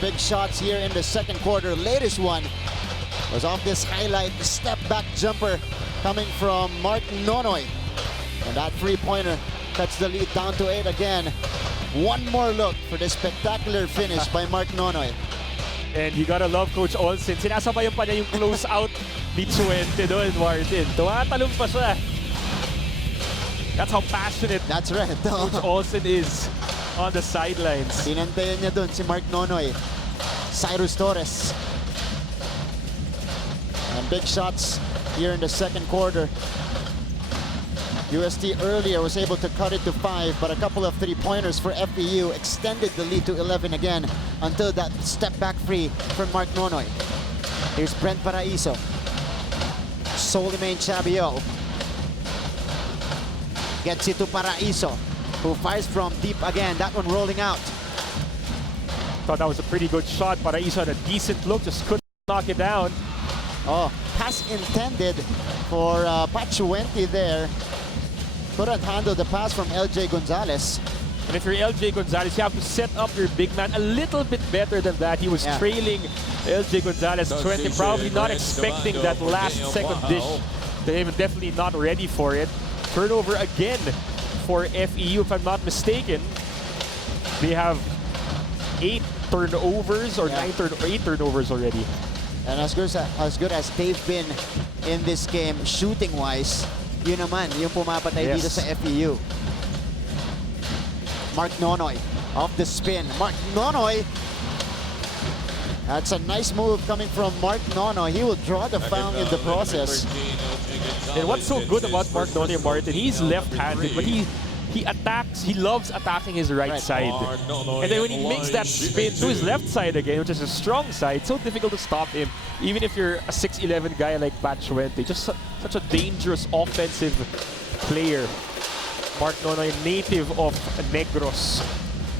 Big shots here in the second quarter. Latest one was off this highlight, the step back jumper coming from Martin Nonoy. And that three-pointer cuts the lead down to 8 again. One more look for the spectacular finish by Mark Nonoy. And you gotta love Coach Olsen. Sinasabayan pa niya yung close out ni Chuente doon, Martin. Tumatalong pa siya. That's how passionate That's right. Coach Olsen is on the sidelines. Sinantayan niya doon si Mark Nonoy. Cyrus Torres. And big shots here in the second quarter. UST earlier was able to cut it to 5, but a couple of three-pointers for FEU extended the lead to 11 again until that step-back free from Mark Nonoy. Here's Brent Paraiso. Solimain Chabio gets it to Paraiso, who fires from deep again. That one rolling out. Thought that was a pretty good shot. Paraiso had a decent look, just couldn't knock it down. Oh, pass intended for Pachuente there. Couldn't handle the pass from LJ Gonzalez. And if you're LJ Gonzalez, you have to set up your big man a little bit better than that. He was trailing LJ Gonzalez 20, probably not expecting that last second dish to him, and definitely not ready for it. Turnover again for FEU, if I'm not mistaken. They have 8 turnovers or 8 turnovers already. And as good as they've been in this game, shooting-wise, yun naman, yung pumapatay dito sa FEU. Mark Nonoy off the spin. Mark Nonoy. That's a nice move coming from Mark Nonoy. He will draw the foul in the process. And what's so good about Mark Nonoy, Martin, he's left-handed, but he attacks, he loves attacking his right side. And then when he makes that spin to his left side again, which is a strong side, so difficult to stop him. Even if you're a 6'11" guy like Pachuente, just such a dangerous offensive player. Mark Nonoy, native of Negros.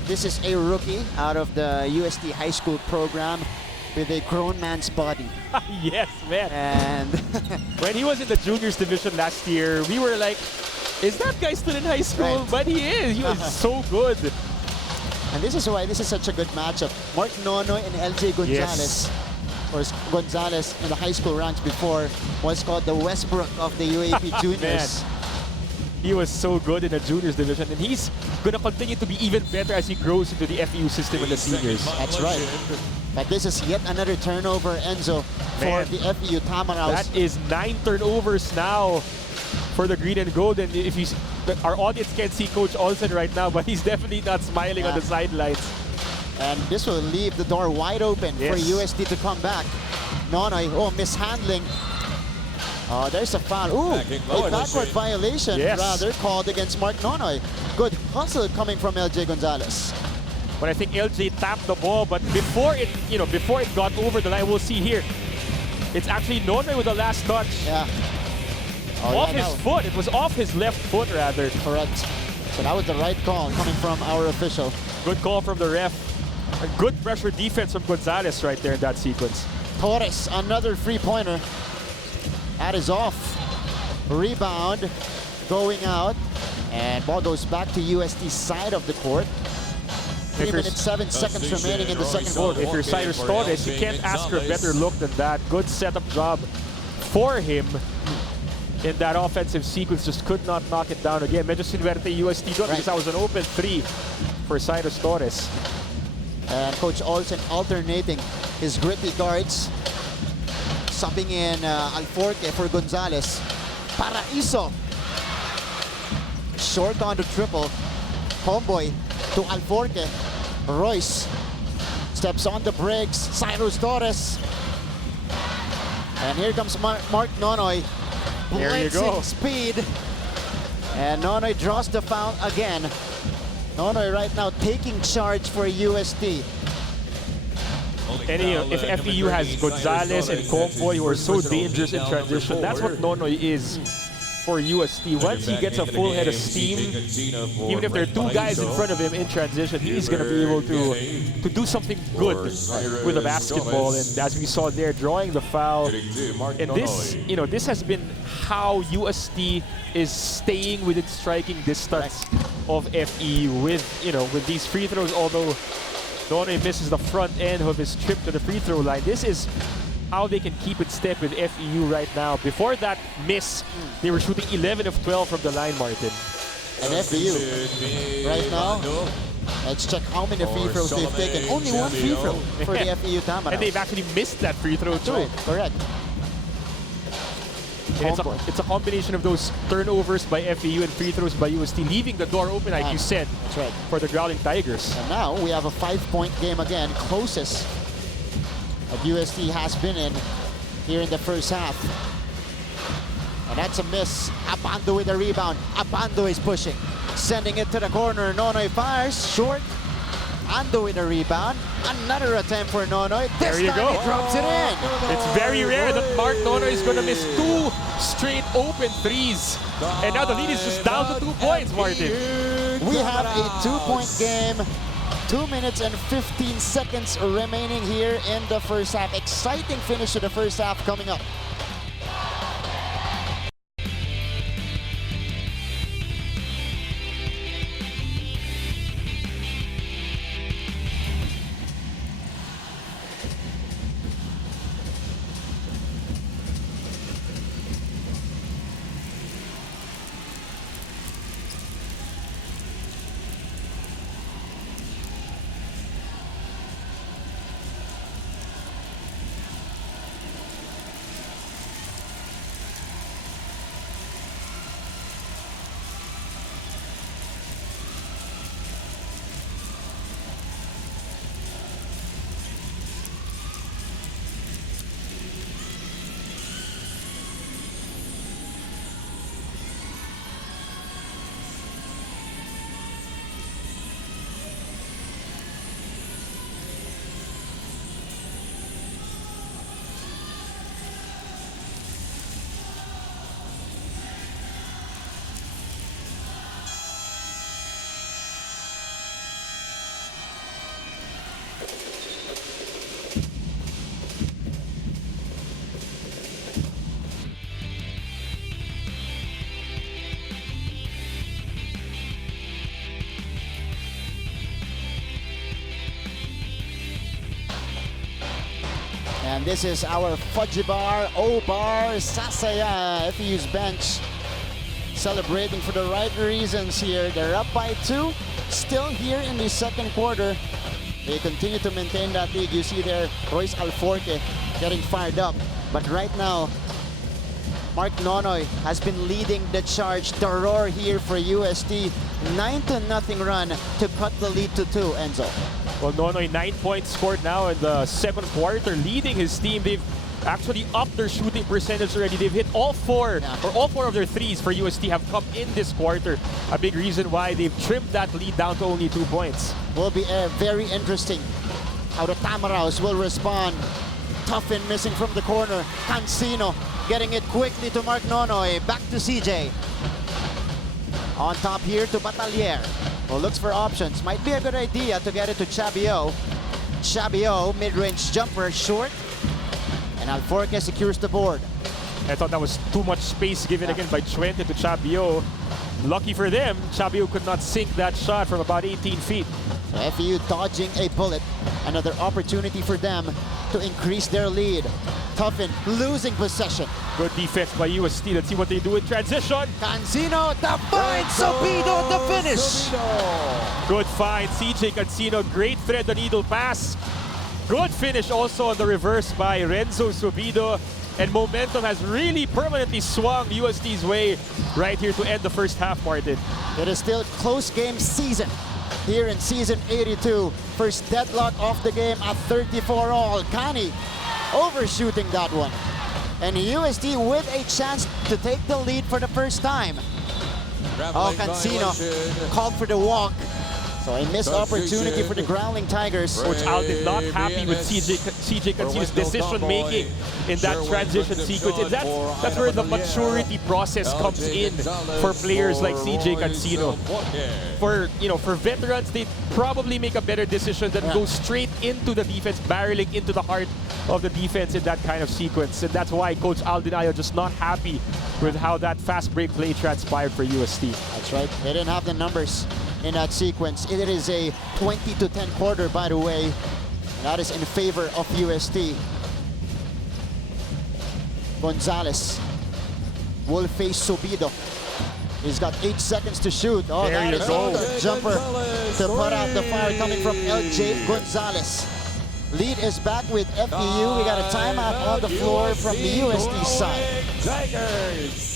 This is a rookie out of the UST high school program with a grown man's body. Yes, man. And when he was in the juniors division last year, we were like, is that guy still in high school? Right. But he is. He was so good. And this is why this is such a good matchup. Mark Nonoy and LJ Gonzalez. Or Gonzalez in the high school ranks before was called the Westbrook of the UAAP juniors. Man. He was so good in the juniors division, and he's going to continue to be even better as he grows into the FEU system in the seniors. That's right. But this is yet another turnover, Enzo, for the FEU Tamaraws. That is 9 turnovers now for the green and gold. And if you, our audience can't see Coach Olsen right now, but he's definitely not smiling on the sidelines. And this will leave the door wide open for UST to come back. Nonoy, mishandling. Oh, there's a foul. Ooh, a backward violation rather called against Mark Nonoy. Good hustle coming from LJ Gonzalez. But I think LJ tapped the ball, but before it, before it got over the line, we'll see here. It's actually Nonoy with the last touch. Yeah. Off his foot. It was off his left foot, rather. Correct. So that was the right call coming from our official. Good call from the ref. A good pressure defense from Gonzalez right there in that sequence. Torres, another free-pointer. That is off. Rebound going out. And ball goes back to UST's side of the court. 3 minutes, 7 seconds remaining in the second quarter. If you're Cyrus Torres, you can't ask for a better look than that. Good setup job for him in that offensive sequence. Just could not knock it down again. Medyo sinwerte UST doon because that was an open 3 for Cyrus Torres. And Coach Olsen alternating his gritty guards. Subbing in Alforque for Gonzalez. Paraiso. Short on the triple. Homeboy to Alforque. Royce steps on the brakes. Cyrus Torres. And here comes Mark Nonoy. There you go. Speed. And Nonoy draws the foul again. Nonoy right now taking charge for UST. And if FEU has Gonzalez and Comboy who are so dangerous in transition, that's what Nonoy is for UST. Once he gets a full head of steam, even if there are 2 guys in front of him in transition, he's going to be able to do something good with the basketball. And as we saw there, drawing the foul. And this, this has been how UST is staying within striking distance of FEU with these free throws. Although Nonoy misses the front end of his trip to the free throw line, this is how they can keep in step with FEU right now. Before that miss, they were shooting 11 of 12 from the line, Martin. And FEU right now, let's check how many free throws they've taken. Only 1 free throw for the FEU Tamaraws. And they've actually missed that free throw too. Right. Correct. And it's a combination of those turnovers by FEU and free throws by UST, leaving the door open, like you said, for the Growling Tigers. And now we have a 5-point game again, closest that UST has been in here in the first half. And that's a miss. Abando with the rebound. Abando is pushing, sending it to the corner. Nonoy fires, short. Ando with a rebound. Another attempt for Nonoy. This time he drops it in. It's very rare that Mark Nonoy is going to miss 2 straight open threes. And now the lead is just down to 2 points, Martin. We have a 2-point game. 2 minutes and 15 seconds remaining here in the first half. Exciting finish to the first half coming up. And this is our Fujibar, O-Bar, Sasaya, FEU's bench. Celebrating for the right reasons here. They're up by 2, still here in the second quarter. They continue to maintain that lead. You see there, Royce Alforque getting fired up. But right now, Mark Nonoy has been leading the charge. The roar here for UST. 9-0 run to cut the lead to 2, Enzo. Well, Nonoy 9 points scored now in the second quarter, leading his team. They've actually upped their shooting percentage already. They've hit all 4 of their threes for UST have come in this quarter. A big reason why they've trimmed that lead down to only 2 points. Will be very interesting how the Tamaraws will respond. Tuffin missing from the corner. Cancino getting it quickly to Mark Nonoy. Back to CJ. On top here to Batalier. Well, looks for options. Might be a good idea to get it to Chabio. Chabio, mid-range jumper, short. And Alforque secures the board. I thought that was too much space given again by Chuente to Chabio. Lucky for them, Chabio could not sink that shot from about 18 feet. So FEU dodging a bullet. Another opportunity for them to increase their lead. Tuffin losing possession. Good defense by UST. Let's see what they do in transition. Cancino, the find, Sobido, the finish. Good find, CJ Cancino. Great thread the needle pass. Good finish also on the reverse by Renzo Sobido. And momentum has really permanently swung UST's way right here to end the first half, Martin. It is still close game season here in season 82. First deadlock of the game at 34 all. Kani overshooting that one. And UST with a chance to take the lead for the first time. Oh, Cancino called for the walk. So a missed opportunity for the Growling Tigers. Coach Al did not happy with CJ Cancino's decision-making in that transition sequence. And that's where the maturity process comes in for players like CJ Cancino. For veterans, they probably make a better decision than go straight into the defense, barreling into the heart of the defense in that kind of sequence. And that's why Coach Al Dinayo just not happy with how that fast break play transpired for UST. That's right. They didn't have the numbers in that sequence. It is a 20-10 quarter, by the way. And that is in favor of UST. Gonzalez will face Sobido. He's got 8 seconds to shoot. Oh, there that you is go. a jumper to put out the fire coming from LJ Gonzalez. Lead is back with FEU. We got a timeout on the floor from the UST side. Tigers.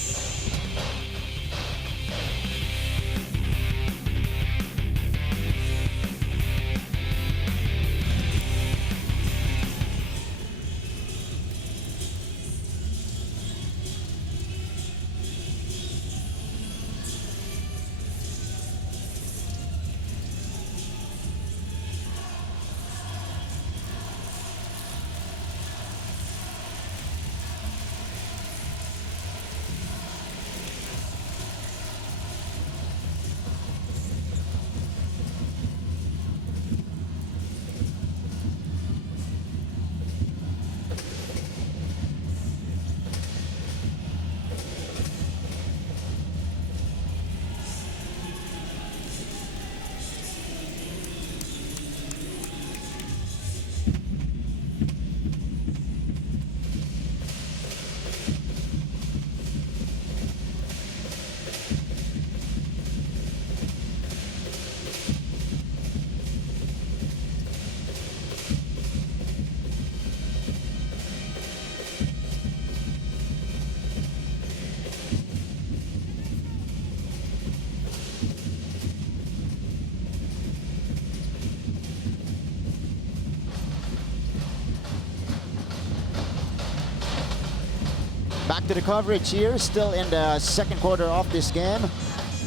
Back to the coverage here, still in the second quarter of this game,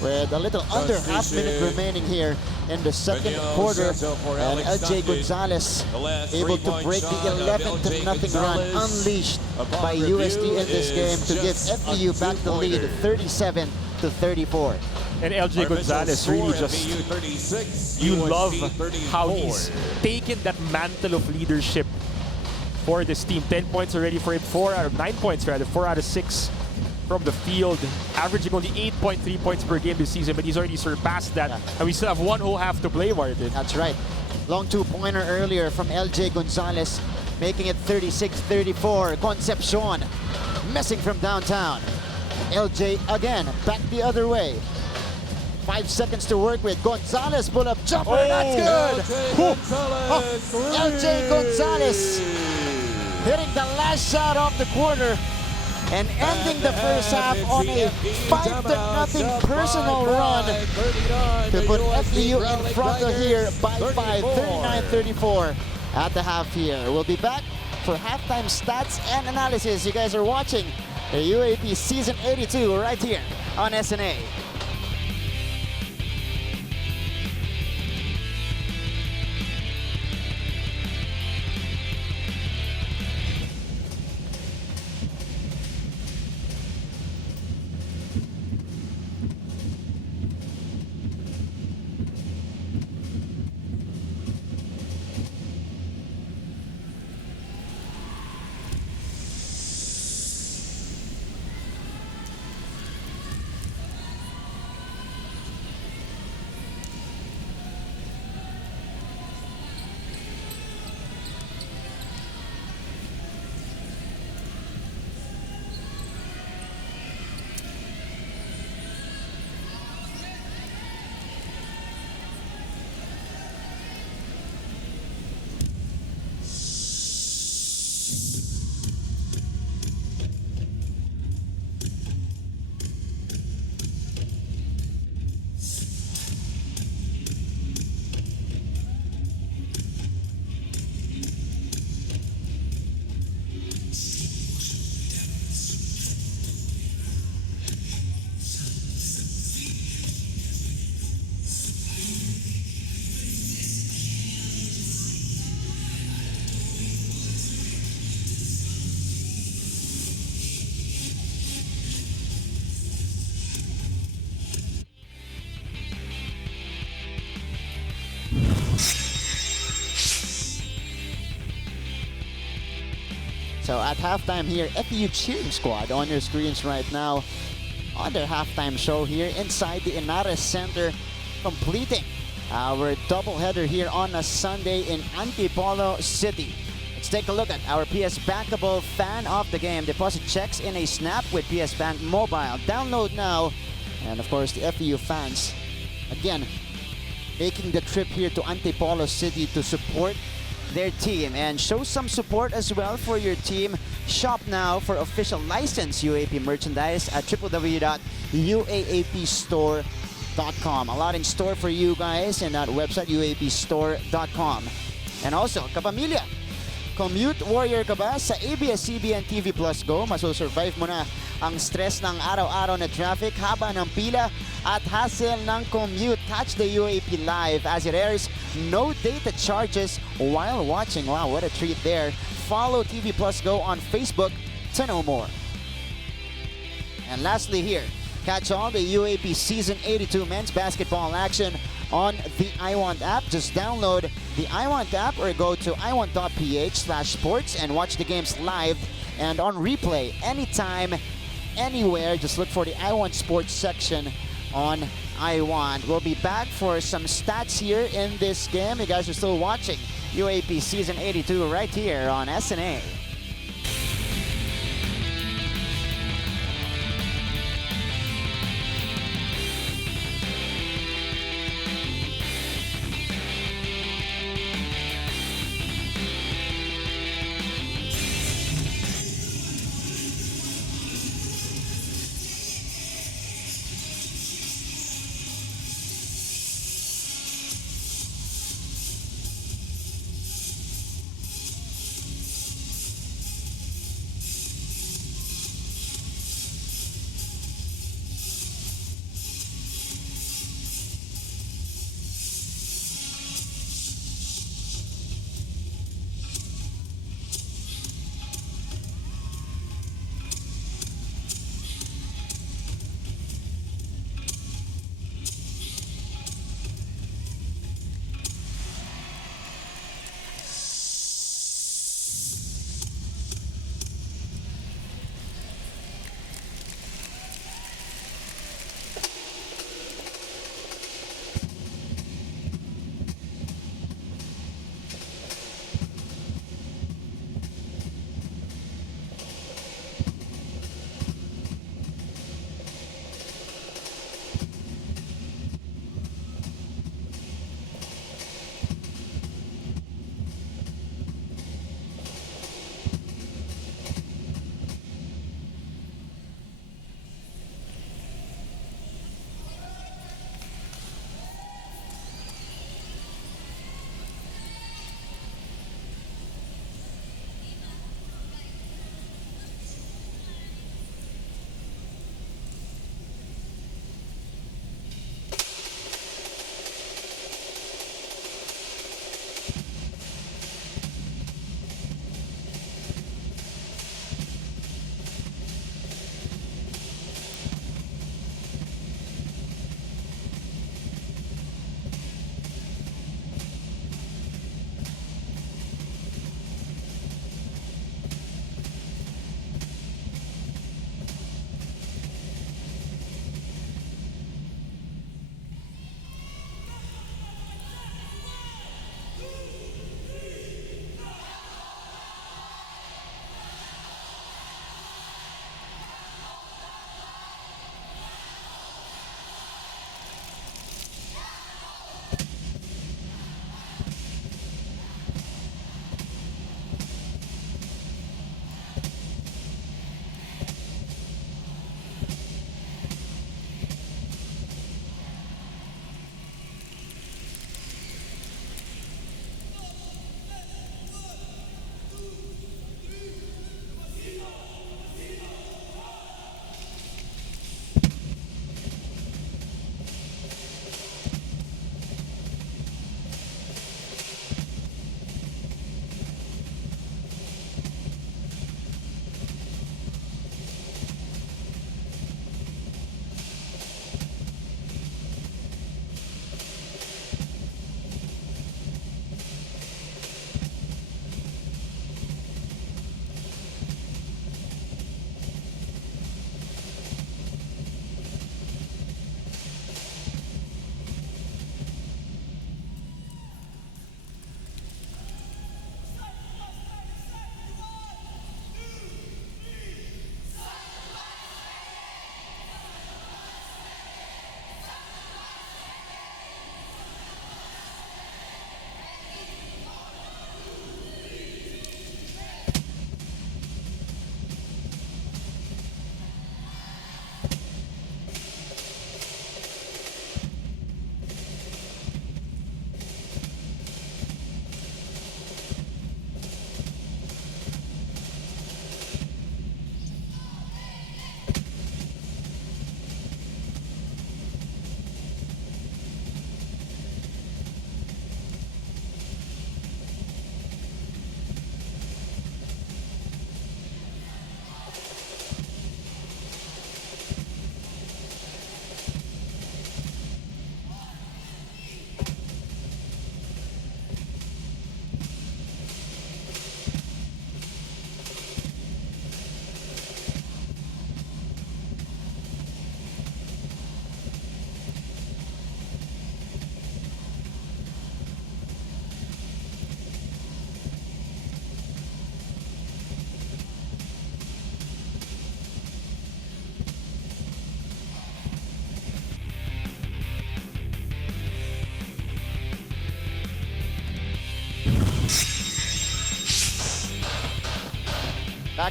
with a little under half minute remaining here in the second quarter. And LJ Gonzalez able to break the 11-0 run unleashed by UST in this game to give FEU back the lead 37-34. And LJ Gonzalez really just, you love how he's taken that mantle of leadership for this team. 10 points already for him, 9 points rather, 4 out of 6 from the field, averaging only 8.3 points per game this season, but he's already surpassed that. And we still have one whole half to play, Martin. That's right. Long two-pointer earlier from LJ Gonzalez, making it 36-34. Concepcion messing from downtown. LJ again, back the other way. 5 seconds to work with. Gonzalez pull-up jumper, that's good! LJ Gonzalez hitting the last shot of the quarter and ending the first half on a 5-0 personal run to put FEU in front of here by 5, 39-34 at the half here. We'll be back for halftime stats and analysis. You guys are watching the UAAP Season 82 right here on SNA. So at halftime here, FEU cheering squad on your screens right now on their halftime show here inside the Inares Center, completing our doubleheader here on a Sunday in Antipolo City. Let's take a look at our PS Bankable fan of the game. Deposit checks in a snap with PS Bank Mobile. Download now. And of course, the FEU fans, again, making the trip here to Antipolo City to support their team and show some support as well for your team. Shop now for official licensed UAAP merchandise at www.uaapstore.com. A lot in store for you guys in that website, uaapstore.com. And also, kapamilya, commute warrior ka ba sa ABS-CBN TV Plus Go? Masusurvive mo na ang stress ng araw-araw na traffic, haba ng pila at hassle ng commute. Catch the UAAP live as it airs. No data charges while watching. Wow, what a treat there. Follow TV Plus Go on Facebook to know more. And lastly here, catch all the UAAP Season 82 men's basketball action on the iWant app. Just download the iWant app or go to iwant.ph/sports and watch the games live and on replay anytime, anywhere. Just look for the iWant Sports section on iWant. We'll be back for some stats here in this game. You guys are still watching UAAP Season 82 right here on SNA.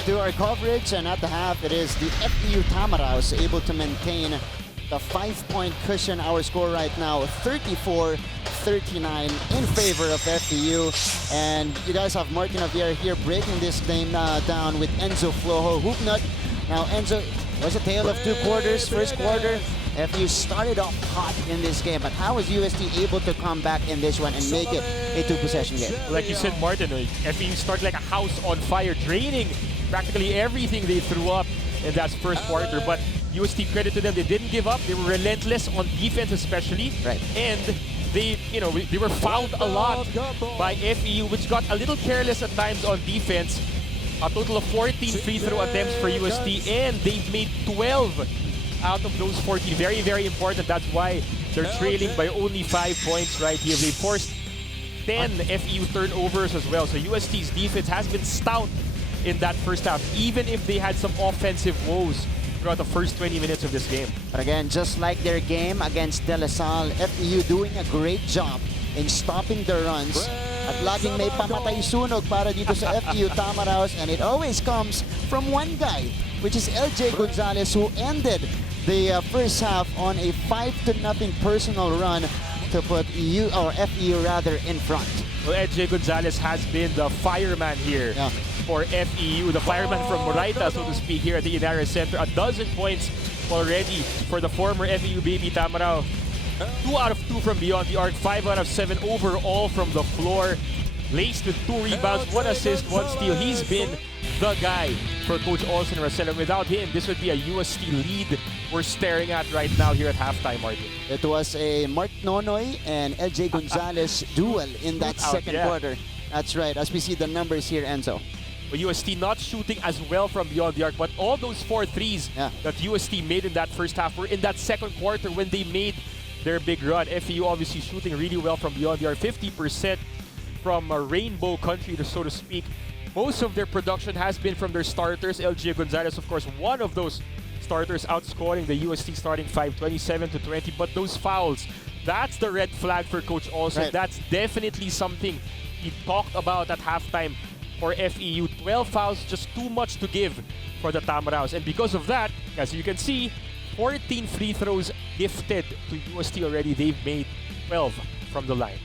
to our coverage, and at the half, it is the FEU Tamaraos able to maintain the 5-point cushion. Our score right now, 34-39 in favor of FEU. And you guys have Martin Javier here breaking this game down with Enzo Flojo, Hoopnut. Now, Enzo, was a tale of two quarters. First quarter, FEU started off hot in this game, but how was UST able to come back in this one and make it a two-possession game? Like you said, Martin, FEU started like a house on fire, draining practically everything they threw up in that first quarter. But UST, credit to them, they didn't give up. They were relentless on defense, especially. Right. And they were fouled a lot by FEU, which got a little careless at times on defense. A total of 14 free throw attempts for UST, and they've made 12 out of those 14. Very, very important. That's why they're trailing by only 5 points right here. They forced 10 FEU turnovers as well. So UST's defense has been stout in that first half, even if they had some offensive woes throughout the first 20 minutes of this game. But again, just like their game against De La Salle, FEU doing a great job in stopping the runs. At laging may pamatay sunog para dito sa FEU Tamaraos, and it always comes from one guy, which is LJ Gonzalez, who ended the first half on a 5-0 personal run to put FEU rather in front. Well, LJ Gonzalez has been the fireman here for FEU, the fireman from Moraita, so to speak, here at the Inara Center. 12 points already for the former FEU baby Tamarao. 2 out of 2 from beyond the arc, 5 out of 7 overall from the floor. Laced with 2 rebounds, 1 assist, 1 steal. He's been the guy for Coach Olsen Rosella. Without him, this would be a UST lead we're staring at right now here at halftime, Martin. It was a Mark Nonoy and LJ Gonzalez duel in that second quarter. That's right, as we see the numbers here, Enzo. But UST not shooting as well from beyond the arc, but all those 4 threes that UST made in that first half were in that second quarter when they made their big run. FEU obviously shooting really well from beyond the arc, 50% from a rainbow country, so to speak. Most of their production has been from their starters. LJ Gonzalez, of course, one of those starters, outscoring the UST starting 5, 27-20. But those fouls, that's the red flag for Coach Olsen. Right. That's definitely something he talked about at halftime for FEU. 12 fouls, just too much to give for the Tamaraos. And because of that, as you can see, 14 free throws gifted to UST already. They've made 12 from the line.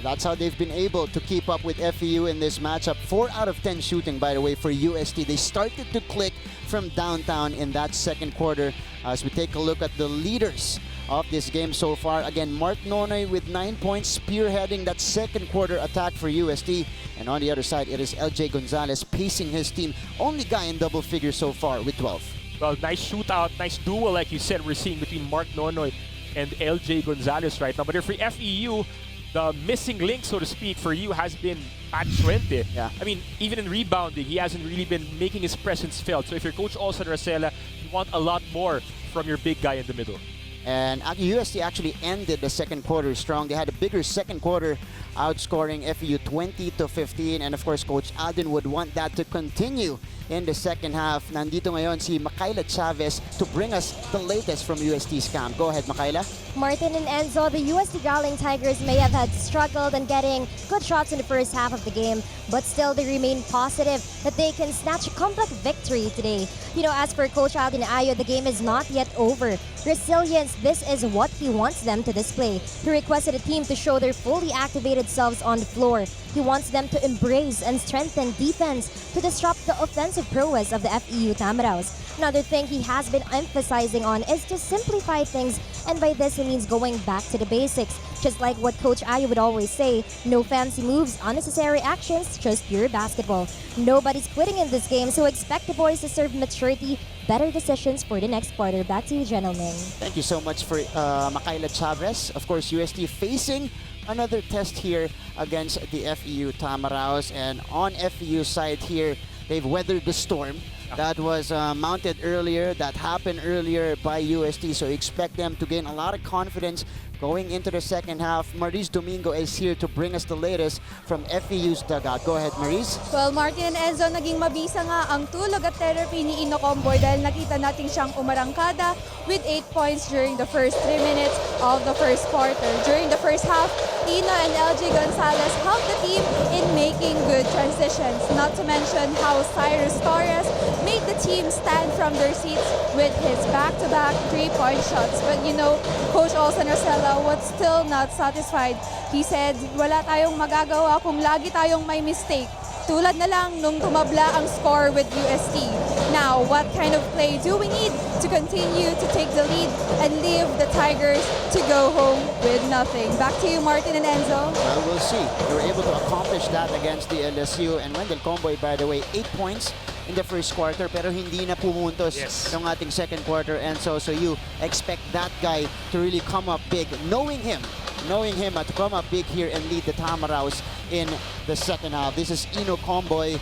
That's how they've been able to keep up with FEU in this matchup. 4 out of 10 shooting, by the way, for UST. They started to click from downtown in that second quarter. As we take a look at the leaders of this game so far. Again, Mark Nonoy with 9 points, spearheading that second quarter attack for UST. And on the other side, it is LJ Gonzalez pacing his team. Only guy in double figures so far with 12. Well, nice shootout, nice duel, like you said, we're seeing between Mark Nonoy and LJ Gonzalez right now. But for FEU, the missing link, so to speak, for you has been Pat Chuente. Yeah. I mean, even in rebounding, he hasn't really been making his presence felt. So if you're Coach Olsen Rosella, you want a lot more from your big guy in the middle. And UST actually ended the second quarter strong. They had a bigger second quarter, outscoring FEU 20-15. And of course, Coach Alden would want that to continue in the second half. Nandito ngayon si Makayla Chavez to bring us the latest from UST's camp. Go ahead, Makayla. Martin and Enzo, the UST Growling Tigers may have had struggled in getting good shots in the first half of the game, but still they remain positive that they can snatch a comeback victory today. You know, as for Coach Alden Ayo, the game is not yet over. Resilience, this is what he wants them to display. He requested the team to show their fully activated selves on the floor. He wants them to embrace and strengthen defense to disrupt the offensive prowess of the FEU Tamaraos. Another thing he has been emphasizing on is to simplify things, and by this he means going back to the basics. Just like what Coach Ayo would always say, no fancy moves, unnecessary actions, just pure basketball. Nobody's quitting in this game, so expect the boys to serve maturity, better decisions for the next quarter. Back to you, gentlemen. Thank you so much for Makayla Chavez. Of course, UST facing another test here against the FEU Tamaraos. And on FEU side here, they've weathered the storm that was mounted earlier, that happened earlier by UST. So expect them to gain a lot of confidence Going into the second half, Maurice Domingo is here to bring us the latest from FEU's dugout. Go ahead, Maurice. Well, Martin and Enzo, naging mabisa nga ang tulog at therapy ni Ino Comboy dahil nakita natin siyang umarangkada with 8 points during the first 3 minutes of the first quarter. During the first half, Ino and LJ Gonzalez helped the team in making good transitions. Not to mention how Cyrus Torres made the team stand from their seats with his back-to-back 3-point shots. But you know, Coach Olsen Rosella was still not satisfied. He said, wala tayong magagawa kung lagi tayong may mistake. Tulad na lang nung tumabla ang score with UST. Now, what kind of play do we need to continue to take the lead and leave the Tigers to go home with nothing? Back to you, Martin and Enzo. Well, we'll see. They were able to accomplish that against the LSU. And Wendell Comboy, by the way, 8 points in the first quarter, pero hindi na pumuntos ng ating second quarter. And so you expect that guy to really come up big, knowing him to come up big here and lead the Tamaraws in the second half. This is Ino Comboy,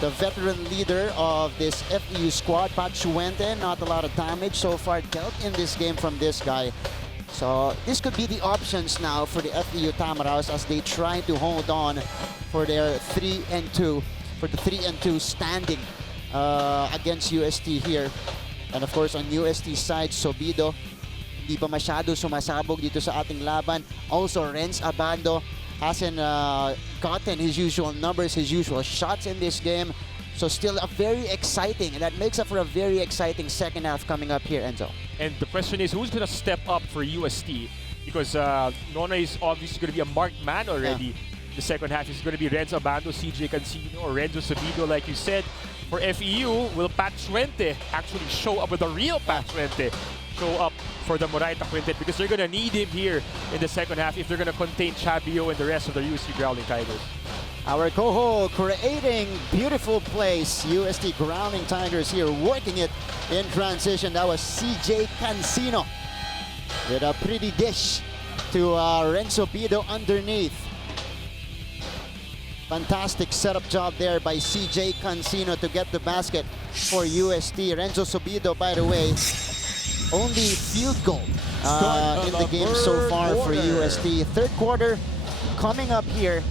the veteran leader of this FEU squad. Pat Chuente, not a lot of damage so far dealt in this game from this guy. So this could be the options now for the FEU Tamaraws as they try to hold on for their 3-2, for the 3-2 standing against UST here. And of course on UST side, Sobido, hindi pa masyado sumasabog dito sa ating laban. Also, Renz Abando hasn't gotten his usual numbers, his usual shots in this game. So still a very exciting, and that makes up for a very exciting second half coming up here, Enzo. And the question is, who's going to step up for UST? Because Nona is obviously going to be a marked man already. The second half is going to be Renzo Abando, CJ Cancino, or Renzo Sabido, like you said. For FEU, will Pat Chuente actually show up with a real Pat Chuente? Show up for the Moraita Quintet, because they're going to need him here in the second half if they're going to contain Chabio and the rest of the UST Growling Tigers. Our Coho creating beautiful plays. UST Growling Tigers here working it in transition. That was CJ Cancino with a pretty dish to Renzo Bido underneath. Fantastic setup job there by CJ Cancino to get the basket for UST. Renzo Sobido, by the way, only field goal in the game so far for UST. Third quarter coming up here,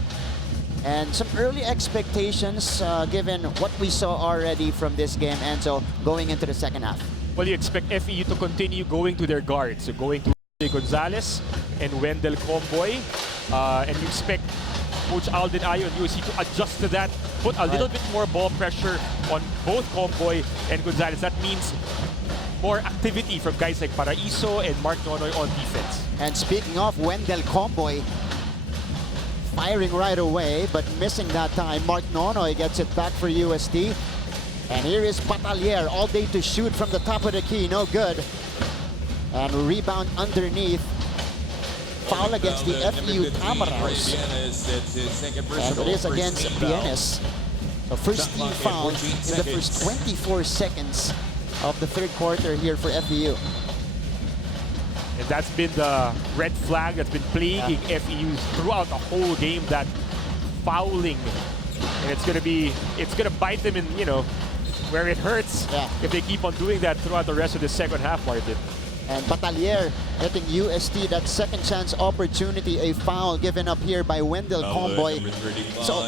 and some early expectations given what we saw already from this game, and so going into the second half. Well, you expect FEU to continue going to their guards, so going to Gonzalez and Wendell Comboy, and you expect Coach Alden Ayo and UST to adjust to that, put a little bit more ball pressure on both Comboy and Gonzalez. That means more activity from guys like Paraiso and Mark Nonoy on defense. And speaking of Wendell Comboy, firing right away, but missing that time. Mark Nonoy gets it back for UST. And here is Batalier, all day to shoot from the top of the key, no good. And rebound underneath. Foul against the FEU Tamaraws. And it is against Bienes. So first team foul in the first 24 seconds of the third quarter here for FEU. And that's been the red flag that's been plaguing FEU throughout the whole game, that fouling. And it's gonna bite them in, you know, where it hurts if they keep on doing that throughout the rest of the second half, Martin. And Batalier getting UST that second chance opportunity, a foul given up here by Wendell Comboy. So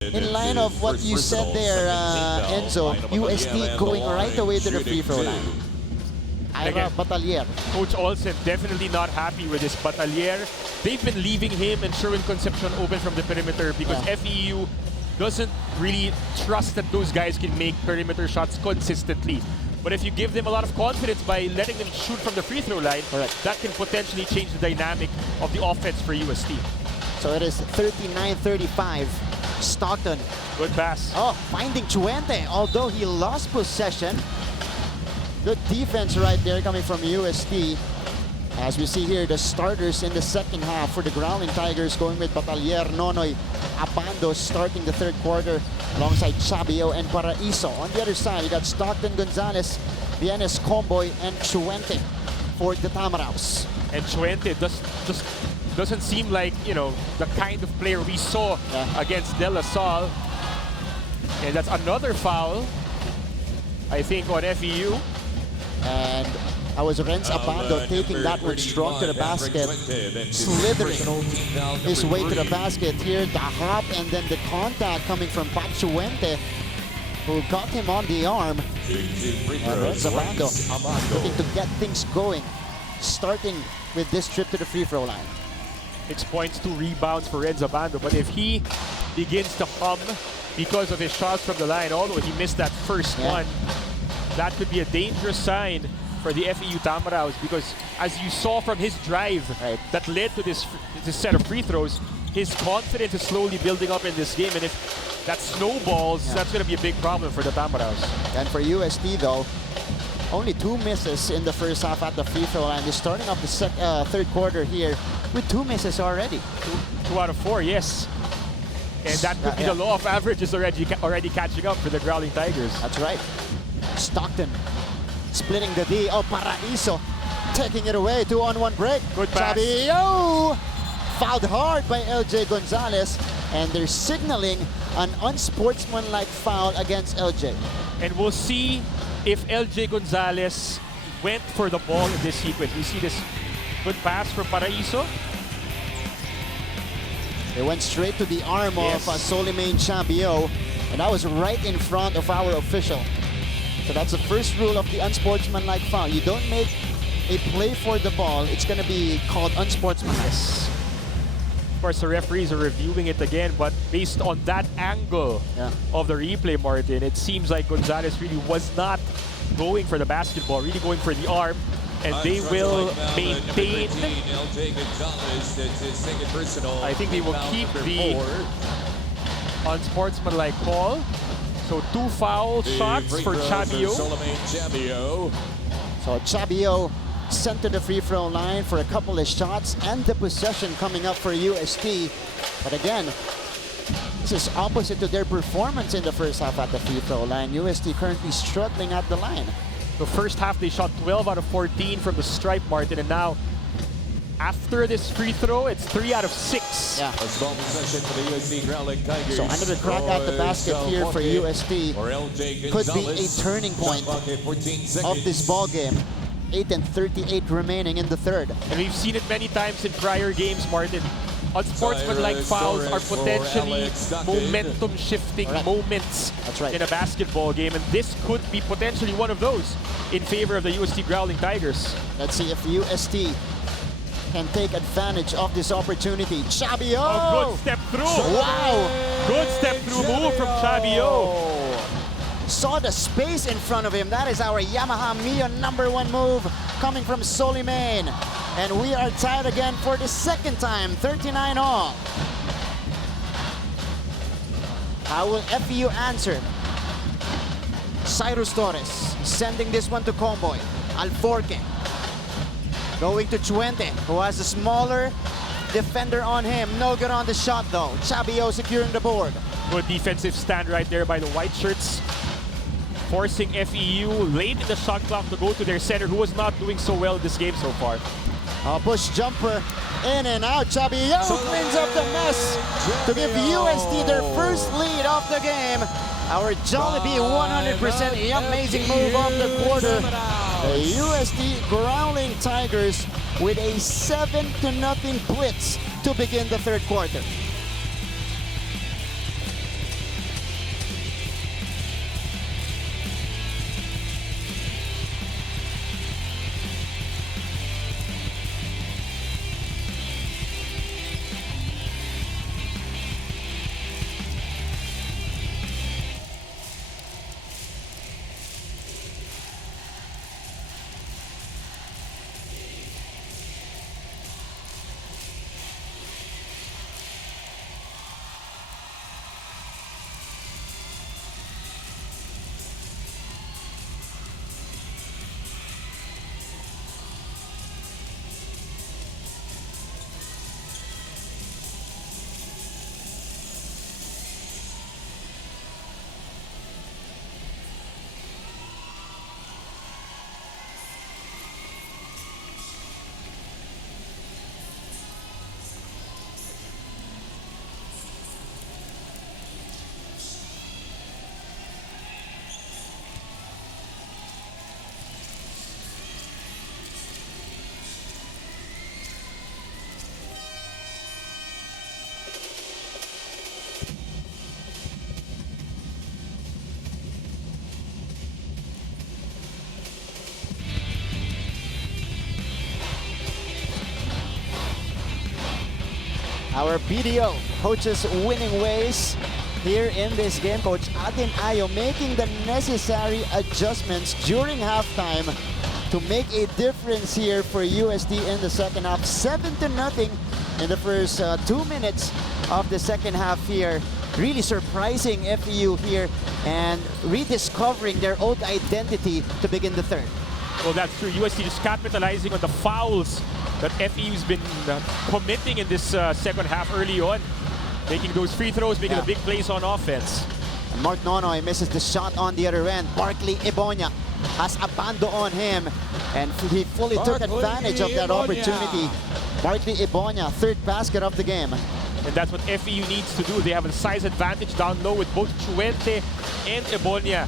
in line of what you said there, Enzo, UST going right away to the free throw line. Ira Batalier. Coach Olsen definitely not happy with this Batalier. They've been leaving him and Sherwin Concepcion open from the perimeter because FEU doesn't really trust that those guys can make perimeter shots consistently. But if you give them a lot of confidence by letting them shoot from the free throw line, that can potentially change the dynamic of the offense for UST. So it is 39-35. Stockton. Good pass. Oh, finding Chuente, although he lost possession. Good defense right there coming from UST. As we see here, the starters in the second half for the Growling Tigers going with Batalier, Nonoy, Abando starting the third quarter alongside Chabio and Paraiso. On the other side, you got Stockton, Gonzalez, Bienes, Comboy, and Chuente for the Tamaraws. And Chuente just doesn't seem like, you know, the kind of player we saw against De La Salle. And that's another foul, I think, on FEU. And I was Renz Abando taking that one strong to the basket, slithering his way to the basket here, the hop and then the contact coming from Pachuente, who got him on the arm. And Renz Abando looking to get things going, starting with this trip to the free throw line. 6 points, 2 rebounds for Renz Abando, but if he begins to hum because of his shots from the line, although he missed that first one, that could be a dangerous sign for the FEU Tamaraos, because as you saw from his drive that led to this set of free throws, his confidence is slowly building up in this game, and if that snowballs, that's going to be a big problem for the Tamaraos. And for UST though, only 2 misses in the first half at the free throw line. They're starting off the third quarter here with 2 misses already. 2 out of 4, yes. And that could be the law of averages already catching up for the Growling Tigers. That's right. Stockton splitting the D. Oh, Paraiso taking it away. 2-on-1 break. Good pass. Chabio fouled hard by LJ Gonzalez, and they're signaling an unsportsmanlike foul against LJ. And we'll see if LJ Gonzalez went for the ball in this sequence. We see this good pass from Paraiso. It went straight to the arm of Solimain Chabio, and that was right in front of our official. So that's the first rule of the unsportsmanlike foul. You don't make a play for the ball, it's going to be called unsportsmanlike. Of course, the referees are reviewing it again, but based on that angle of the replay, Martin, it seems like Gonzalez really was not going for the basketball, really going for the arm. And they will maintain. I think they will keep the unsportsmanlike call. So 2 foul shots for Chabio. So Chabio sent to the free throw line for a couple of shots, and the possession coming up for UST. But again, this is opposite to their performance in the first half at the free throw line. UST currently struggling at the line. The first half, they shot 12 out of 14 from the stripe, Martin, and now after this free throw, it's 3 out of 6. Yeah. A small possession for the UST Growling Tigers. So another crack at the basket here for UST could be a turning point of this ball game. 8:38 remaining in the third. And we've seen it many times in prior games, Martin. Unsportsmanlike fouls are potentially momentum-shifting moments in a basketball game, and this could be potentially one of those in favor of the UST Growling Tigers. Let's see if UST can take advantage of this opportunity. Chabio! Oh, good step through! Wow! Good step through move from Chabio. Saw the space in front of him. That is our Yamaha Mio #1 move coming from Solimain. And we are tied again for the second time, 39 all. How will FEU answer? Cyrus Torres sending this one to Comboy. Alforque going to Chuente, who has a smaller defender on him. No good on the shot though. Chabio securing the board. Good defensive stand right there by the white shirts, forcing FEU late in the shot clock to go to their center, who was not doing so well in this game so far. A push jumper in and out. Chabio cleans up the mess to give UST their first lead of the game. Our Jollibee 100% amazing move of the quarter. The UST Growling Tigers with a 7-0 blitz to begin the third quarter. Our BDO, coaches winning ways here in this game. Coach Atin Ayo making the necessary adjustments during halftime to make a difference here for UST in the second half. 7-0 in the first 2 minutes of the second half here. Really surprising FEU here and rediscovering their old identity to begin the third. Well, that's true. UST just capitalizing on the fouls that FEU's been committing in this second half early on. Making those free throws, making the big plays on offense. And Mark Nonoy misses the shot on the other end. Barkley Ibonia has Abando on him, and he fully took advantage of that opportunity. Barkley Ibonia, third basket of the game. And that's what FEU needs to do. They have a size advantage down low with both Chuente and Ibonia.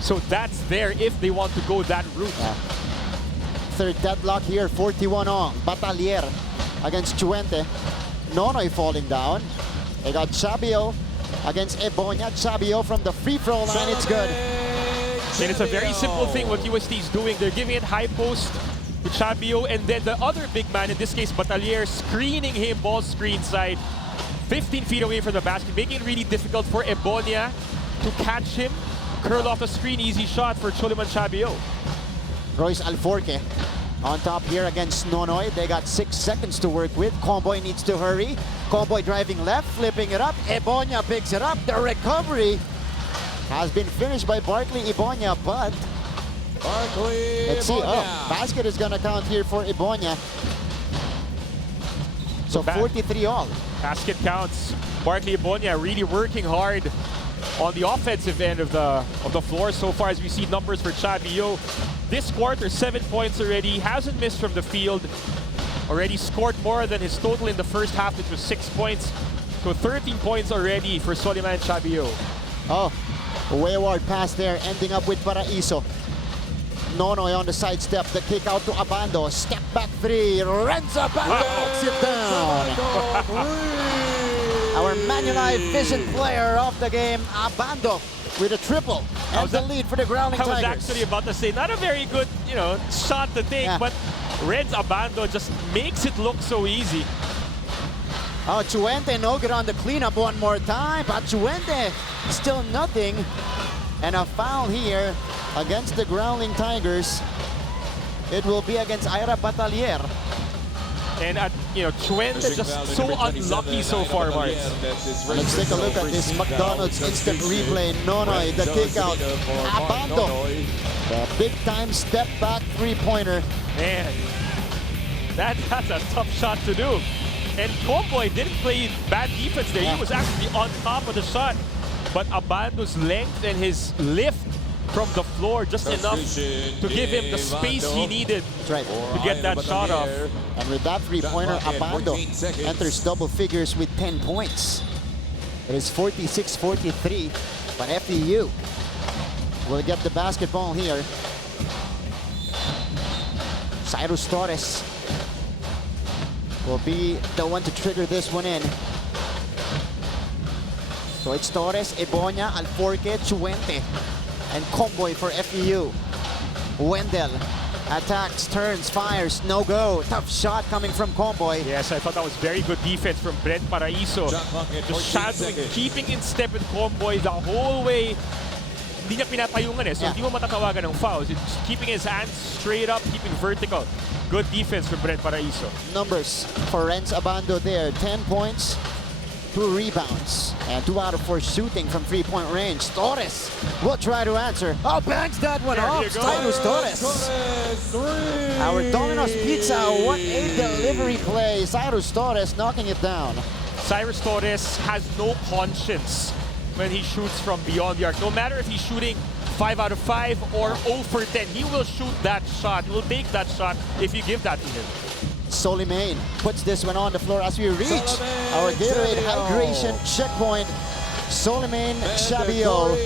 So that's there if they want to go that route. Third deadlock here, 41 on. Batalier against Chuente. Nonoy falling down. They got Chabio against Ibonia. Chabio from the free throw line, it's good. And it's a very simple thing what UST is doing. They're giving it high post to Chabio, and then the other big man, in this case Batalier, screening him ball screen side, 15 feet away from the basket, making it really difficult for Ibonia to catch him. Curl off the screen, easy shot for Choliman Chabio. Royce Alforque on top here against Nonoy. They got 6 seconds to work with. Comboy needs to hurry. Comboy driving left, flipping it up. Ibonia picks it up. The recovery has been finished by Barkley Ibonia, but let's see. Oh, basket is gonna count here for Ibonia. So 43 all. Basket counts. Barkley Ibonia really working hard on the offensive end of the floor so far, as we see numbers for Chabio. This quarter, 7 points already. Hasn't missed from the field. Already scored more than his total in the first half, which was 6 points. So 13 points already for Soliman Chabio. Oh, a wayward pass there, ending up with Paraiso. Nonoy on the sidestep, the kick out to Abando. Step back three, Renzo Abando knocks it down. Our Manulife Vision player of the game, Abando, with a triple and the lead for the Growling Tigers. I was actually about to say, not a very good, shot to take, but Reds Abando just makes it look so easy. Oh, Chuente no good on the cleanup one more time, but Chuente still nothing. And a foul here against the Growling Tigers. It will be against Ira Batalier. And Chuente just so unlucky so far, Mark. Let's take a look at this McDonald's instant replay. Nonoy, the kick out. Abando, the big time step back three-pointer. Man, that's a tough shot to do. And Comboy didn't play bad defense there. He was actually on top of the shot. But Abando's length and his lift from the floor just enough to give him the space he needed to get that shot off. And with that three-pointer, Abando enters double figures with 10 points. It is 46-43, but FEU will get the basketball here. Cyrus Torres will be the one to trigger this one in. So it's Torres, Ibonia, Alforque, Chuente, and Comboy for FEU. Wendell attacks, turns, fires, no go. Tough shot coming from Comboy. Yes, I thought that was very good defense from Brent Paraiso. Just shadowing, keeping in step with Comboy the whole way. Hindi niya pinapayungan so hindi mo matatawagan ng fouls. It's keeping his hands straight up, keeping vertical. Good defense from Brent Paraiso. Numbers for Renz Abando there, 10 points, 2 rebounds, and 2 out of 4 shooting from three-point range. Torres will try to answer. Oh, banks that one off. Cyrus Torres. Our Domino's Pizza, what a delivery play. Cyrus Torres knocking it down. Cyrus Torres has no conscience when he shoots from beyond the arc. No matter if he's shooting 5 out of 5 or 0 for 10, he will shoot that shot. He will take that shot if you give that to him. Soliman puts this one on the floor as we reach our Gatorade hydration checkpoint. Soliman Chabio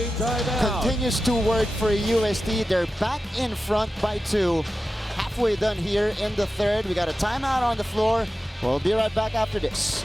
continues to work for UST. They're back in front by 2. Halfway done here in the third. We got a timeout on the floor. We'll be right back after this.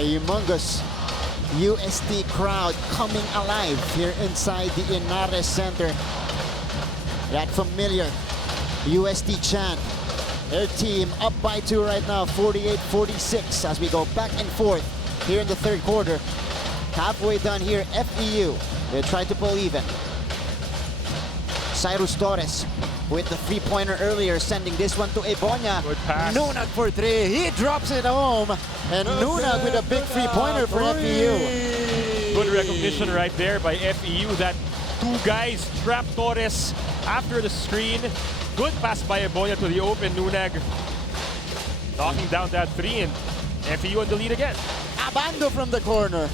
A humongous UST crowd coming alive here inside the Inares Center. That familiar UST chant. Their team up by 2 right now, 48-46 as we go back and forth here in the third quarter. Halfway done here, FEU. They try to pull even. Cyrus Torres with the three-pointer earlier, sending this one to Ebonia. Good pass. Nunag for 3. He drops it home. And Nunag with a big three-pointer for FEU. Good recognition right there by FEU. That 2 guys trap Torres after the screen. Good pass by Ebonia to the open. Nunag knocking down that 3, and FEU in the lead again. Abando from the corner.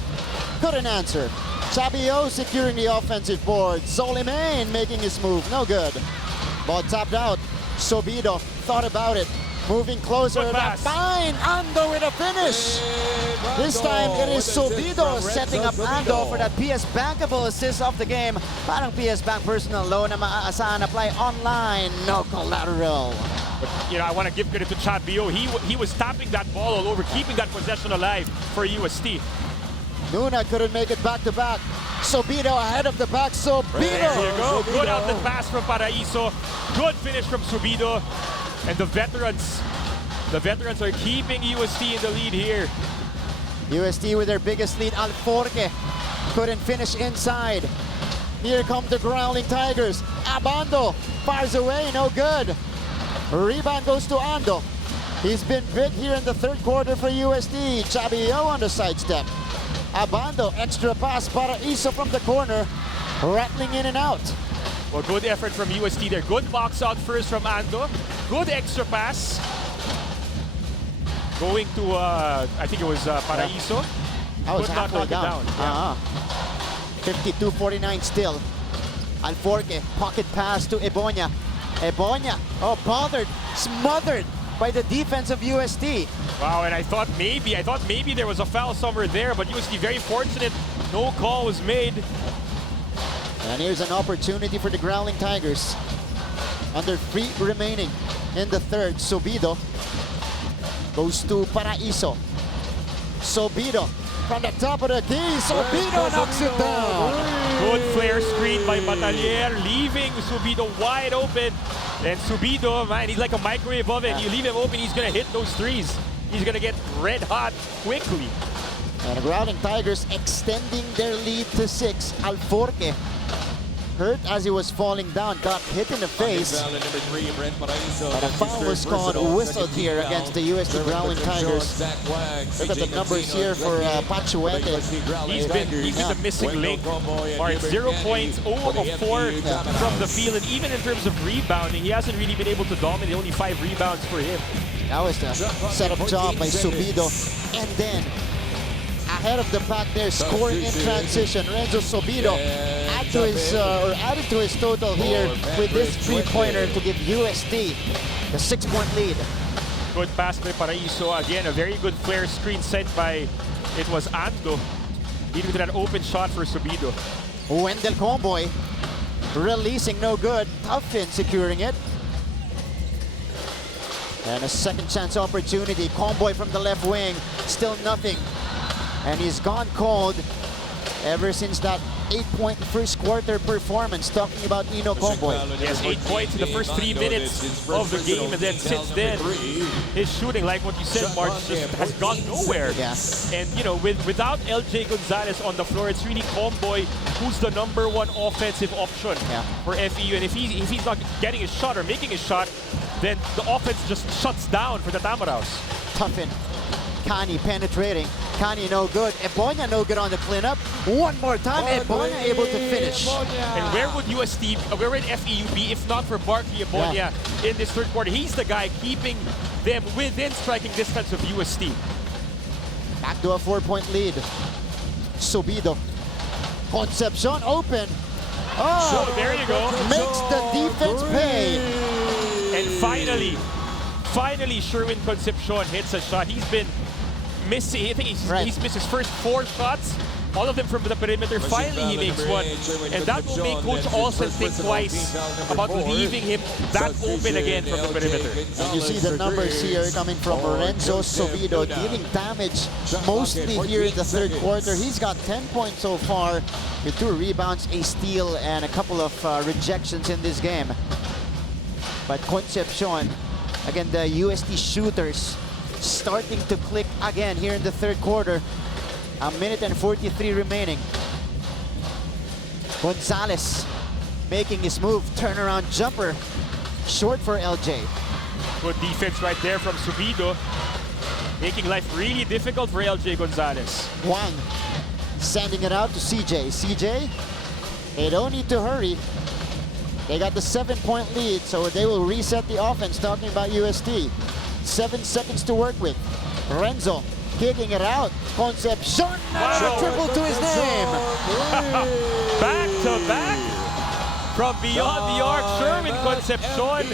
Couldn't answer. Chabio securing the offensive board. Soliman making his move. No good. Ball tapped out. Sobido thought about it. Moving closer. Good pass. Fine. Ando with a finish. This time it is Sobido setting up Ando for that PS bankable assist of the game. Parang PS Bank personal loan na maaasahan apply online. No collateral. But, you know, I want to give credit to Chabio. He was tapping that ball all over, keeping that possession alive for UST. Nuna couldn't make it back to back. Sobido ahead of the back. Sobido. There you go. Good outlet pass from Paraiso. Good finish from Sobido. And the veterans are keeping UST in the lead here. UST with their biggest lead. Alforque couldn't finish inside. Here come the Growling Tigers. Abando fires away, no good. Rebound goes to Ando. He's been big here in the third quarter for UST. Chabio on the sidestep. Abando, extra pass, Paraiso from the corner, rattling in and out. Well, good effort from UST there. Good box out first from Ando. Good extra pass. Going to, I think it was Paraiso. I was Could not halfway knock it down. Yeah. 52-49 still. Alforque, pocket pass to Ebonia. Ebonia, oh, bothered, smothered by the defense of UST. Wow, and I thought maybe there was a foul somewhere there, but UST very fortunate. No call was made. And here's an opportunity for the Growling Tigers. Under 3 remaining in the third. Sobido goes to Paraiso. Sobido from the top of the key. Sobido knocks it down. Good flare screen by Batalier, leaving Sobido wide open. And Sobido, man, he's like a microwave oven. You leave him open, he's gonna hit those threes. He's gonna get red hot quickly. And the Growling Tigers extending their lead to 6. Alforque hurt as he was falling down, got hit in the face. And a foul was called, whistled here against the UST Growling Tigers. Look at the numbers here for Pachuete. He's been the missing link. Or it's 0 points, 0 of 4 from the field. And even in terms of rebounding, he hasn't really been able to dominate. Only 5 rebounds for him. That was the setup job by Sobido. And then, ahead of the pack there, scoring in transition, Renzo Sobido added to his total here with this three-pointer to give UST the 6-point lead. Good pass by Paraiso. Again, a very good flare screen sent by, it was Ando, leading to that open shot for Sobido. Wendell Comboy releasing, no good. Tuffin securing it. And a second chance opportunity. Comboy from the left wing, still nothing. And he's gone cold ever since that 8-point first quarter performance. Talking about Ino Comboy. Yes, 8 points in the first 3 minutes of the game, and then since then, his shooting, like what you said, Mark, just has gone nowhere. Yeah. And you know, without LJ Gonzalez on the floor, it's really Comboy who's the #1 offensive option for FEU. And if he's not getting his shot or making his shot, then the offense just shuts down for the Tamaraws. Tuffin. Kani penetrating. Kani no good. Ebonia no good on the cleanup. One more time, Ebonia able to finish. And where would FEU be if not for Barkley Ebonia in this third quarter? He's the guy keeping them within striking distance of UST. Back to a 4-point lead. Sobido. Concepcion open. Oh, there you go. Makes the defense pay. And finally, Sherwin Concepcion hits a shot. He's been missing. I think Right. he's missed his first 4 shots. All of them from the perimeter. Finally, he makes one. And that will make Coach Olsen think twice about leaving him that open again from the perimeter. And you see the numbers here coming from Lorenzo Sovido, dealing damage mostly here in the third quarter. He's got 10 points so far with 2 rebounds, a steal, and a couple of rejections in this game. But Concepcion, again, the UST shooters starting to click again here in the third quarter. A minute and 43 remaining. Gonzalez making his move, turnaround jumper, short for LJ. Good defense right there from Subido, making life really difficult for LJ Gonzalez. Wang sending it out to CJ. CJ, they don't need to hurry. They got the 7-point lead, so they will reset the offense. Talking about UST. 7 seconds to work with. Renzo kicking it out. Concepcion, Wow. triple to his name. Back to back from beyond the arc, Sherwin Concepcion.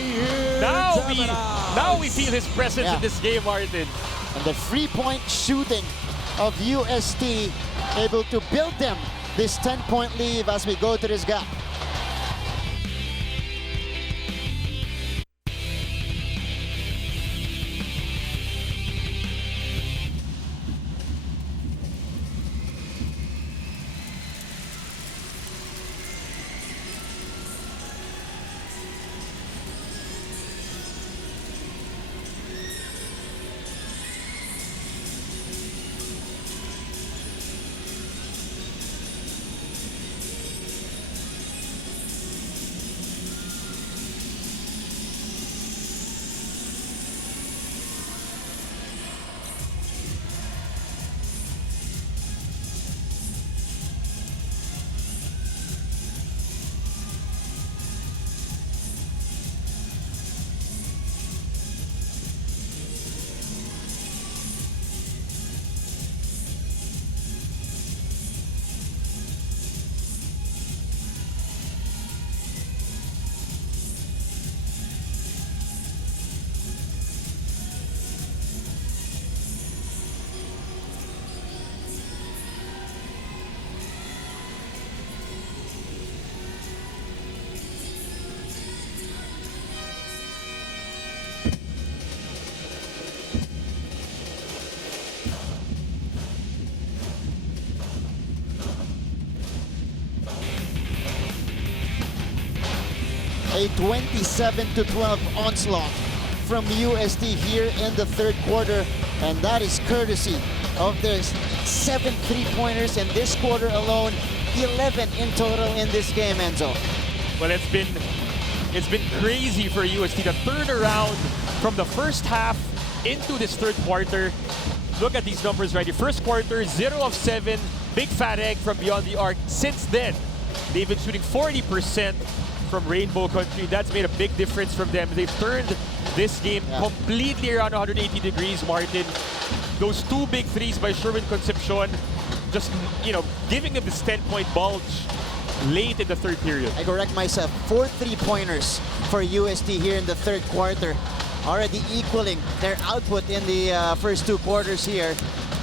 Now we feel his presence in this game, Martin. And the 3-point shooting of UST able to build them this 10-point lead as we go to this gap. A 27-12 onslaught from UST here in the third quarter, and that is courtesy of the 7 3-pointers in this quarter alone, 11 in total in this game, Enzo. Well, it's been crazy for UST. The third around from the first half into this third quarter. Look at these numbers right here. First quarter, 0 of 7, big fat egg from beyond the arc. Since then, they've been shooting 40% from Rainbow Country. That's made a big difference from them. They've turned this game completely around 180 degrees, Martin. Those 2 big threes by Sherwin Concepcion, just, giving them this 10-point bulge late in the third period. I correct myself, 4 3-pointers for UST here in the third quarter, already equaling their output in the first 2 quarters here.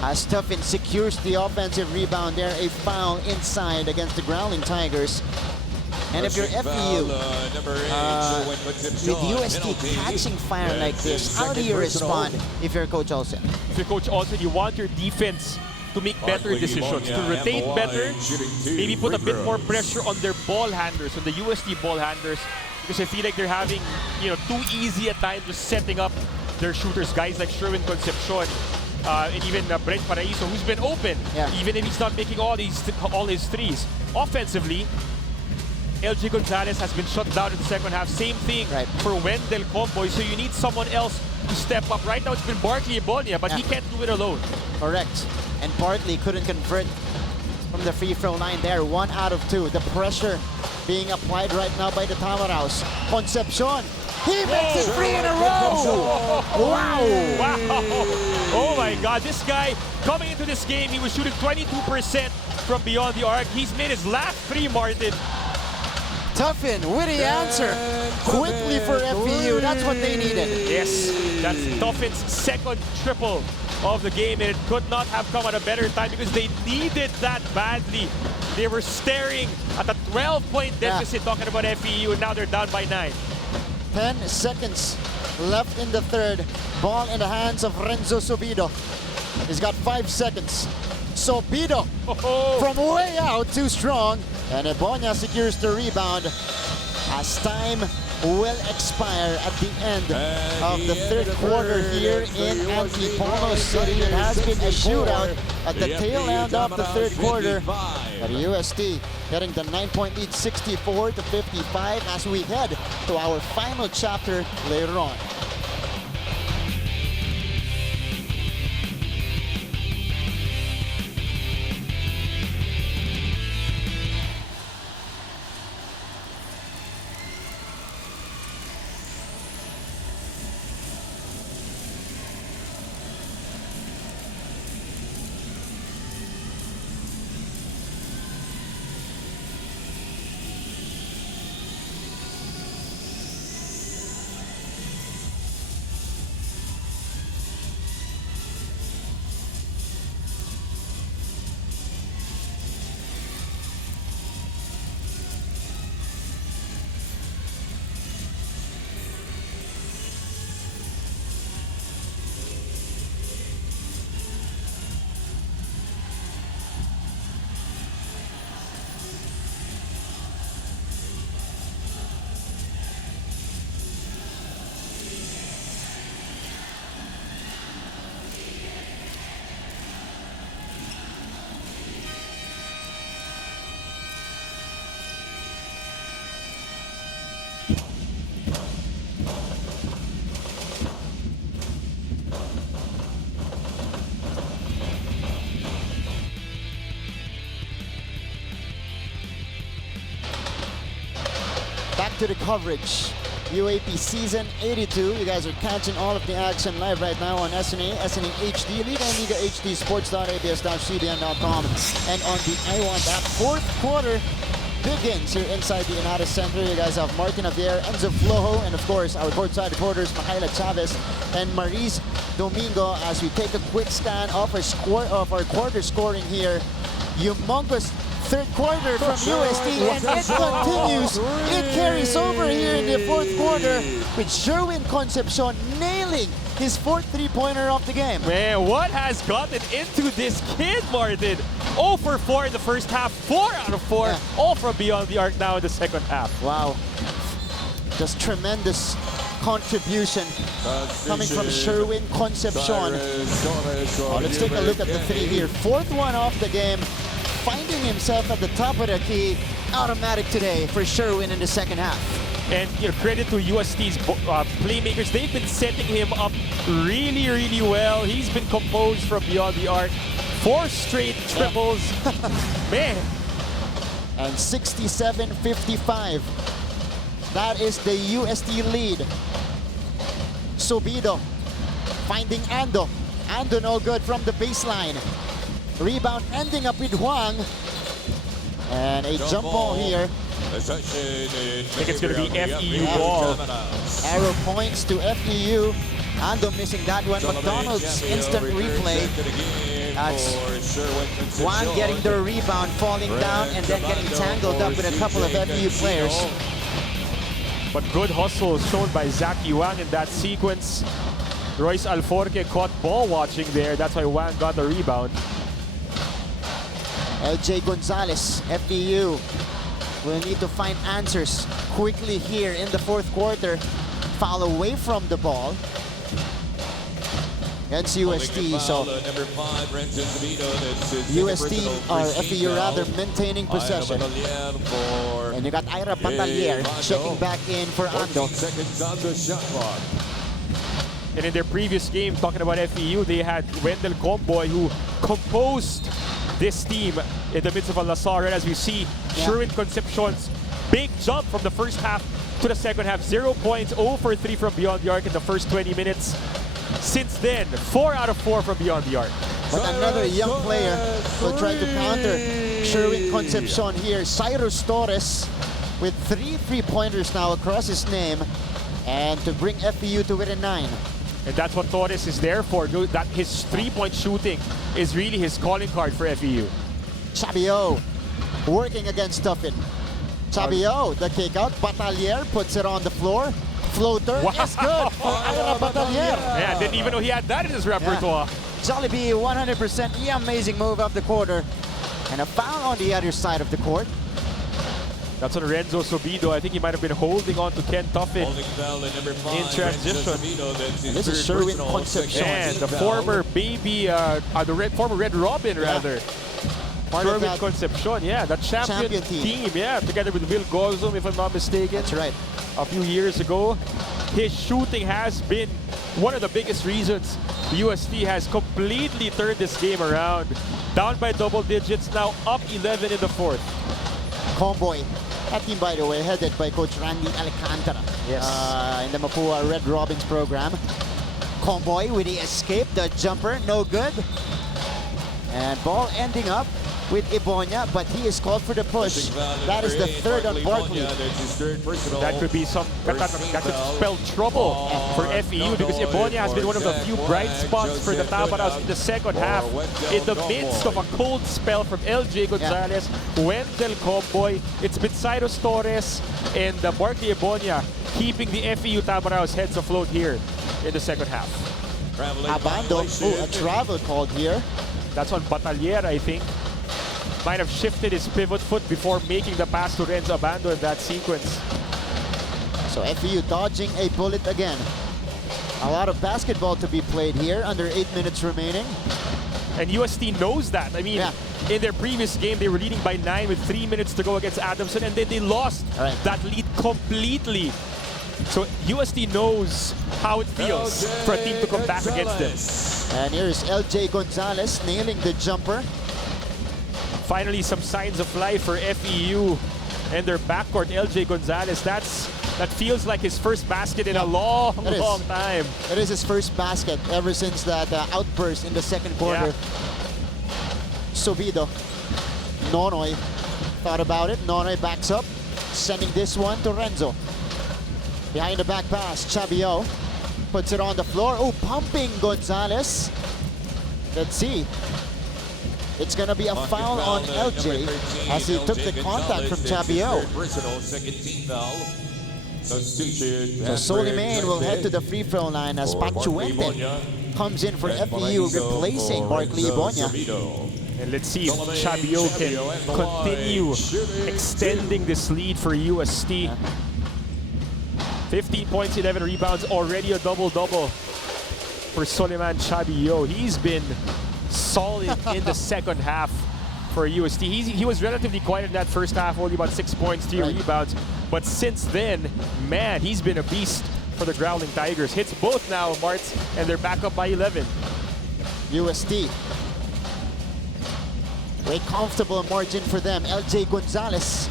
As Tuffin secures the offensive rebound there, a foul inside against the Growling Tigers. And if you're FEU, with UST catching fire like this, how do you respond if you're Coach Olsen? If you're Coach Olsen, you want your defense to make better decisions, to rotate better, maybe put a bit more pressure on their ball handlers, on the UST ball handlers, because I feel like they're having, too easy at times just setting up their shooters, guys like Sherwin Concepcion, and even Brent Paraiso, who's been open, even if he's not making all his threes. Offensively, LJ Gonzalez has been shut down in the second half. Same thing for Wendell Comboy. So you need someone else to step up. Right now it's been Barkley Ebonia, but he can't do it alone. Correct. And Barkley couldn't convert from the free throw line there. 1 out of 2. The pressure being applied right now by the Tamaraos. Concepcion, he makes it 3 in a row! Wow! Oh my God, this guy coming into this game, he was shooting 22% from beyond the arc. He's made his last 3, Martin. Tuffin with the answer. Quickly for FEU. That's what they needed. Yes, that's Tuffin's second triple of the game, and it could not have come at a better time because they needed that badly. They were staring at a 12-point deficit, talking about FEU, and now they're down by 9. 10 seconds left in the third. Ball in the hands of Renzo Subido. He's got 5 seconds. Subido from way out, too strong. And Eboña secures the rebound as time will expire at the end of the third quarter here in Antipolo City. It has been a shootout at the tail end of the third quarter. But UST getting the 9-point lead, 64-55, as we head to our final chapter later on. Back to the coverage. UAAP Season 82. You guys are catching all of the action live right now on SNA HD, Liga and Liga HD, sports.abs-cbn.com, and on the I-Want app. Fourth quarter begins here inside the Inada Center. You guys have Martin Javier, Enzo Flojo, and of course our courtside reporters Mihaela Chavez and Maris Domingo as we take a quick scan of our quarter scoring here. Humongous third quarter from UST, and it continues. It carries over here in the fourth quarter with Sherwin Concepcion nailing his fourth three-pointer of the game. Man, what has gotten into this kid, Martin? 0 for 4 in the first half, 4 out of 4, all from beyond the arc now in the second half. Wow. Just tremendous contribution coming from Sherwin Concepcion. Let's take a look at the three here. Fourth one off the game. Finding himself at the top of the key. Automatic today for Sherwin in the second half. And credit to UST's playmakers. They've been setting him up really, really well. He's been composed from beyond the arc. 4 straight triples. Man. And 67-55. That is the UST lead. Subido finding Ando. Ando no good from the baseline. Rebound ending up with Huang. And a jump ball here. I think it's going to be FEU ball. Arrow points to FEU. Ando missing that one. McDonald's instant replay. That's Huang getting the rebound, falling down, and then getting tangled up with a couple of FEU players. But good hustle shown by Zaki Wang in that sequence. Royce Alforque caught ball watching there. That's why Wang got the rebound. LJ Gonzalez, FEU, will need to find answers quickly here in the fourth quarter. Foul away from the ball against UST. So UST, or FEU rather, maintaining possession. And you got Ira Batalier checking back in for Ando. And in their previous game, talking about FEU, they had Wendell Comboy, who composed this team in the midst of a Lazard. As we see, Sherwin Concepcion's big jump from the first half to the second half. 0 points, 0 for 3 from beyond the arc in the first 20 minutes. Since then, 4 out of 4 from beyond the arc. But another young player will try to counter Sherwin Concepcion here. Cyrus Torres with 3 3-pointers now across his name, and to bring FEU to within 9. And that's what Torres is there for. That his three-point shooting is really his calling card for FEU. Chabio working against Tuffin. Chabio, the kick out. Batalier puts it on the floor. Floater is good for Ira Batalier. Yeah, didn't even know he had that in his repertoire. Jollibee 100% amazing move of the quarter. And a foul on the other side of the court. That's on Renzo Sobido. I think he might have been holding on to Ken Tuffin in transition. This is Sherwin Concepcion. And the former former Red Robin rather. Part of Sherwin that Concepcion, yeah, the champion team, yeah, together with Will Gozum, if I'm not mistaken. That's right. A few years ago. His shooting has been one of the biggest reasons UST has completely turned this game around. Down by double digits, now up 11 in the fourth. Comboy. That team, by the way, headed by Coach Randy Alcantara. Yes. In the Mapua Red Robins program. Comboy with the escape, the jumper, no good. And ball ending up with Ibonya, but he is called for the push. That is the third on Barkley. That could be that could spell trouble for FEU because Ibonya has been one of the few bright spots for the Tamaraos in the second half. In the midst of a cold spell from LJ Gonzalez, Wendell Comboy, it's been Cyrus Torres and Barkley Ibonya keeping the FEU Tamaraos heads afloat here in the second half. Abando, a travel called here. That's on Batalier, I think. Might have shifted his pivot foot before making the pass to Renzo Abando in that sequence. So FEU dodging a bullet again. A lot of basketball to be played here, under 8 minutes remaining. And UST knows that. I mean, in their previous game, they were leading by 9 with 3 minutes to go against Adamson, and then they lost that lead completely. So UST knows how it feels for a team to come back against them. And here's LJ Gonzalez nailing the jumper. Finally, some signs of life for FEU and their backcourt. LJ Gonzalez, that feels like his first basket in a long time. It is his first basket ever since that outburst in the second quarter. Yeah. Sobido, Nonoy thought about it. Nonoy backs up, sending this one to Renzo. Behind the back pass, Chabio puts it on the floor. Oh, pumping Gonzalez. Let's see. It's going to be a foul on LJ as he took the contact from Chabio. So Soliman will head to the free throw line as Pachuente comes in for FEU, replacing Barkley Ibonya. And let's see if Chabio can continue extending this lead for UST. 15 points, 11 rebounds, already a double-double for Soliman Chabio. He's been solid in the second half for UST. He was relatively quiet in that first half, only about 6 points, 3 rebounds. But since then, man, he's been a beast for the Growling Tigers. Hits both now, Martz, and they're back up by 11. UST. Very comfortable margin for them. LJ Gonzalez,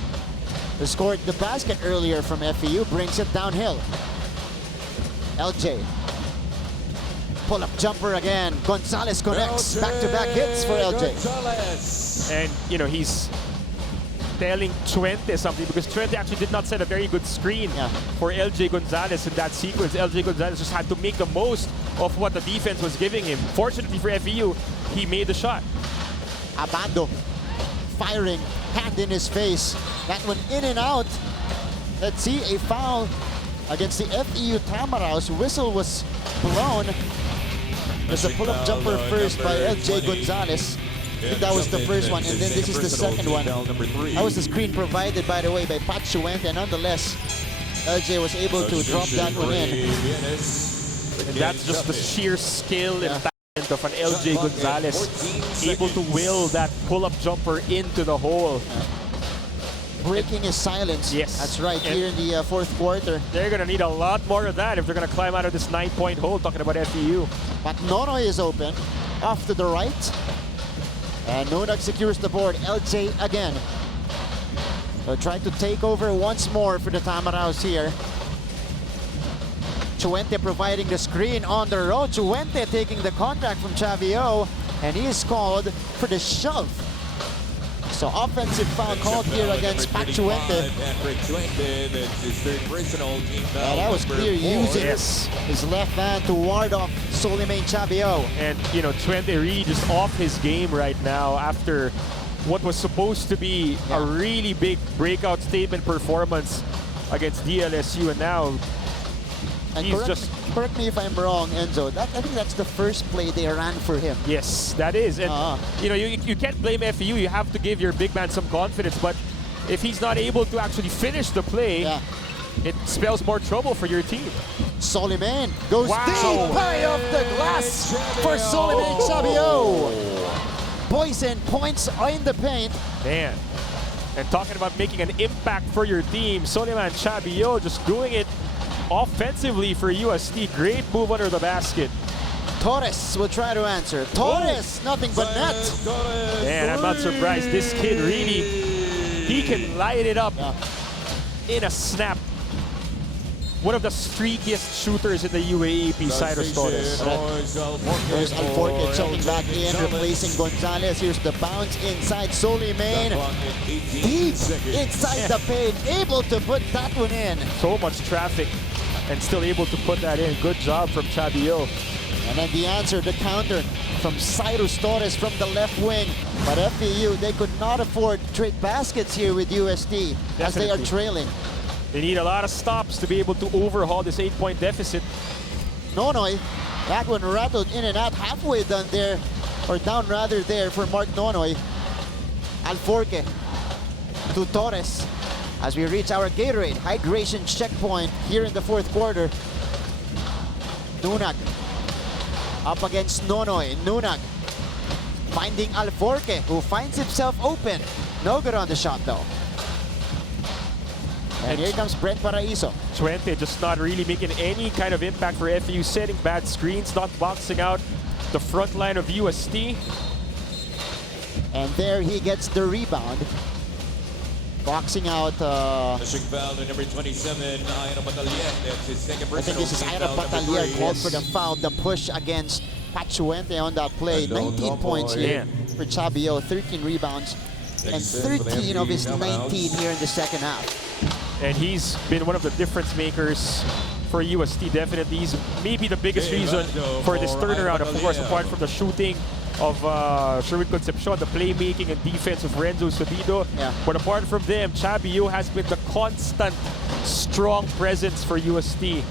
who scored the basket earlier from FEU, brings it downhill. LJ. Pull-up jumper again. Gonzalez connects. Back-to-back hits for LJ. And, you know, he's telling Twente something because Twente actually did not set a very good screen for LJ Gonzalez in that sequence. LJ Gonzalez just had to make the most of what the defense was giving him. Fortunately for FEU, he made the shot. Abando firing, hand in his face. That one in and out. Let's see, a foul against the FEU Tamaraos. Whistle was blown. There's a pull-up jumper first by LJ Gonzalez. I think that was the first one, and then this is the second one. That was the screen provided, by the way, by Pachuente, and nonetheless, LJ was able to drop that one in. And that's just the sheer skill and talent of an LJ Gonzalez, able to will that pull-up jumper into the hole. Breaking his silence. Yes. That's right, here in the fourth quarter. They're going to need a lot more of that if they're going to climb out of this 9-point hole, talking about FEU. But Nonoy is open, off to the right. And Nunag secures the board. LJ again. So trying to take over once more for the Tamaraos here. Chuente providing the screen on the road. Chuente taking the contact from Chavio, and he is called for the shove. So offensive foul called here against Pachuente. That's his third personal team foul. That was clear, using his left hand to ward off Solimain Chabio. And, you know, Twente really just off his game right now after what was supposed to be a really big breakout statement performance against DLSU, and now And he's correct me if I'm wrong, Enzo. I think that's the first play they ran for him. Yes, that is. And, you know, you can't blame FEU. You have to give your big man some confidence. But if he's not able to actually finish the play, it spells more trouble for your team. Solimain goes deep, high off the glass for Solimain Oh. Chabio. Poison points in the paint. Man. And talking about making an impact for your team, Solimain Chabio just doing it offensively for UST. Great move under the basket. Torres will try to answer. Torres, nothing but net. Man, I'm not surprised. This kid really, he can light it up in a snap. One of the streakiest shooters in the UAAP, Cyrus Torres. There's Alforque checking back in, replacing Gonzalez. Here's the bounce inside Solimain. Deep inside the paint, able to put that one in. So much traffic and still able to put that in. Good job from Chabio. And then the answer, the counter from Cyrus Torres from the left wing. But FEU, they could not afford trade baskets here with UST as they are trailing. They need a lot of stops to be able to overhaul this 8-point deficit. Nonoy, that one rattled in and out, halfway done there, or down rather there for Mark Nonoy. Alforque to Torres as we reach our Gatorade hydration checkpoint here in the fourth quarter. Nunag up against Nonoy. Nunag finding Alforque, who finds himself open. No good on the shot though. And here comes Brent Paraiso. Twente just not really making any kind of impact for FEU, setting bad screens, not boxing out the front line of UST. And there he gets the rebound. Boxing out. Pushing foul to number 27, Ira Batalier. That's his second I think personal this is team Ira foul, number Batalier 3. called for the foul, the push against Pachuente on that play. 19 points here for Chabio, 13 rebounds, and 13 of his 19 here in the second half. And he's been one of the difference makers for UST, definitely. He's maybe the biggest reason for this turnaround, of course, apart from the shooting of Sherwin Concepcion, the playmaking and defense of Renzo Subido. But apart from them, Chabio has been the constant, strong presence for UST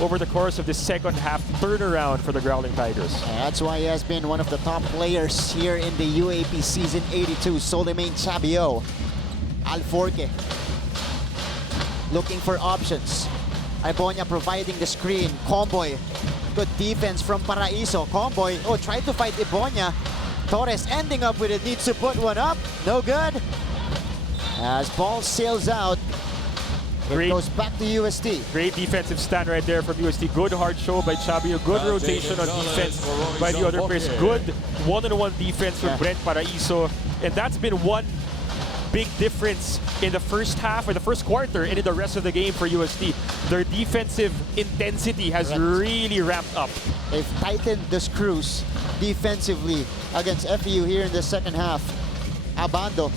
over the course of this second half turnaround for the Growling Tigers. That's why he has been one of the top players here in the UAP Season 82, Solimain Chabio. Alforque looking for options. Ibonia providing the screen. Comboy, good defense from Paraiso. Comboy, tried to fight Ibonia. Torres ending up with it, needs to put one up. No good. As ball sails out, it goes back to UST. Great defensive stand right there from UST. Good hard show by Chabio. Good rotation on defense by the other players. Good one-on-one defense from Brent Paraiso. And that's been one big difference in the first half or the first quarter and in the rest of the game for UST. Their defensive intensity has really ramped up. They've tightened the screws defensively against FEU here in the second half. Abando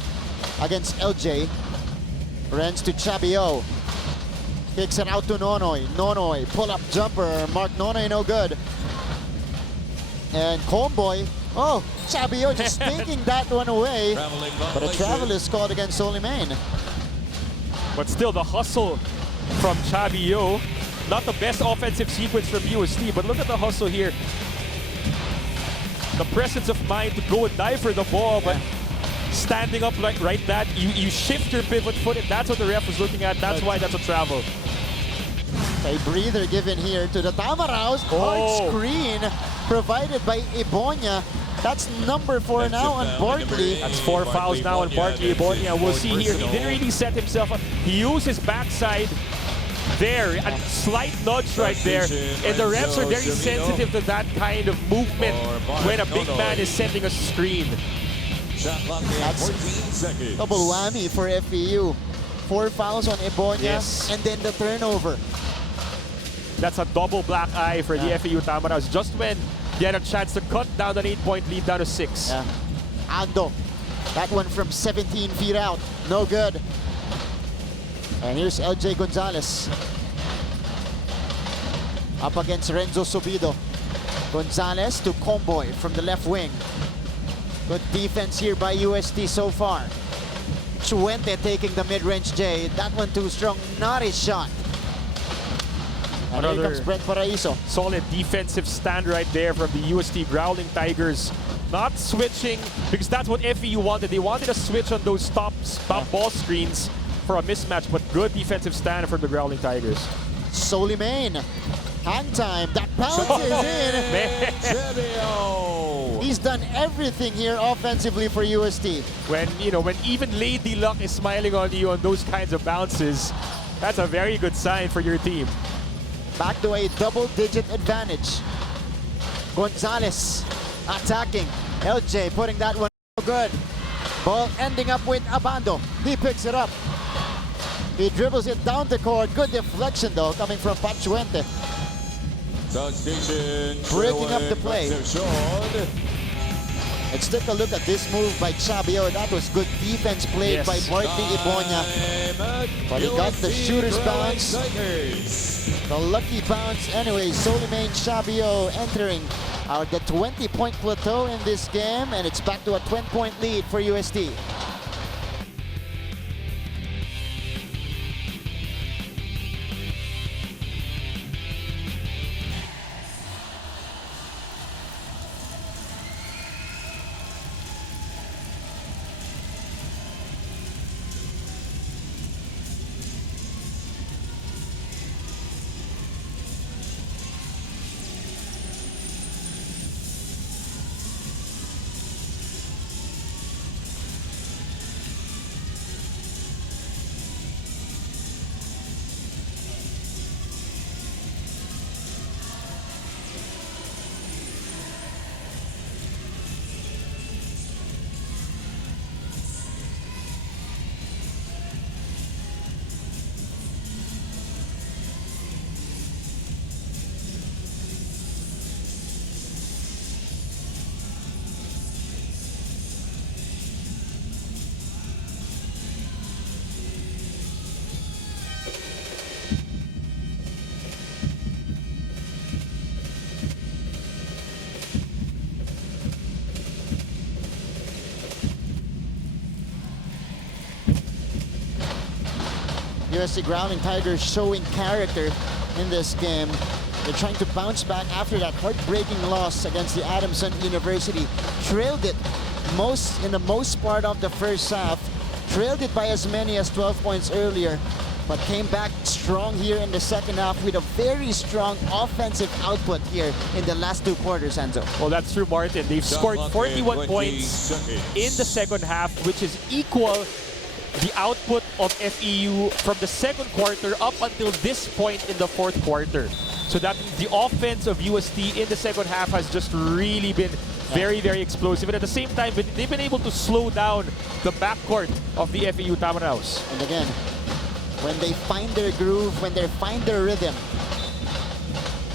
against LJ. Renz to Chabio. Kicks it out to Nonoy. Nonoy, pull-up jumper. Mark Nonoy, no good. And Comboy, Chabio just taking that one away. But a travel is called against Solimain. But still, the hustle from Chabio. Not the best offensive sequence from UST, but look at the hustle here. The presence of mind to go and dive for the ball, but standing up like that, you shift your pivot foot, and that's what the ref was looking at. That's why that's a travel. A breather given here to the Tamaraos. Hard screen provided by Ibonia. That's number 4 now on Barkley. That's 4 fouls now on Barkley. Ibonia, we'll see here. He didn't really set himself up. He used his backside there, a slight nudge right there. And the refs are very sensitive to that kind of movement when a big man is setting a screen. That's double whammy for FEU. 4 fouls on Ibonia, and then the turnover. That's a double black eye for the FEU Tamaraos. Just when they had a chance to cut down an 8-point lead down to 6. Ando That one from 17 feet out. No good. And here's LJ Gonzalez. Up against Renzo Subido. Gonzalez to Comboy from the left wing. Good defense here by UST so far. Chuente taking the mid-range J. That one too strong, not his shot. And here comes Brent Paraiso. Solid defensive stand right there from the UST Growling Tigers. Not switching, because that's what FEU wanted. They wanted a switch on those top ball screens for a mismatch, but good defensive stand from the Growling Tigers. Solimain. Hang time. That bounces in. Jebio. He's done everything here offensively for UST. When even Lady Luck is smiling on you on those kinds of bounces, that's a very good sign for your team. Back to a double-digit advantage. Gonzalez attacking. LJ putting that one good. Ball ending up with Abando. He picks it up. He dribbles it down the court. Good deflection though coming from Pachuente. Breaking up the play. Let's take a look at this move by Chabio. That was good defense played by Marty Iboña. But he got the shooter's bounce. The lucky bounce. Anyway, Solimain Chabio entering the 20-point plateau in this game, and it's back to a 20-point lead for UST. UST Growling Tigers showing character in this game. They're trying to bounce back after that heartbreaking loss against the Adamson University. Trailed it in the most part of the first half. Trailed it by as many as 12 points earlier, but came back strong here in the second half with a very strong offensive output here in the last two quarters, Enzo. Well, that's true, Martin. They've scored 41 points in the second half, which is equal the output of FEU from the second quarter up until this point in the fourth quarter. So that means the offense of UST in the second half has just really been very, very explosive. And at the same time, they've been able to slow down the backcourt of the FEU Tamaraos. And again, when they find their groove, when they find their rhythm,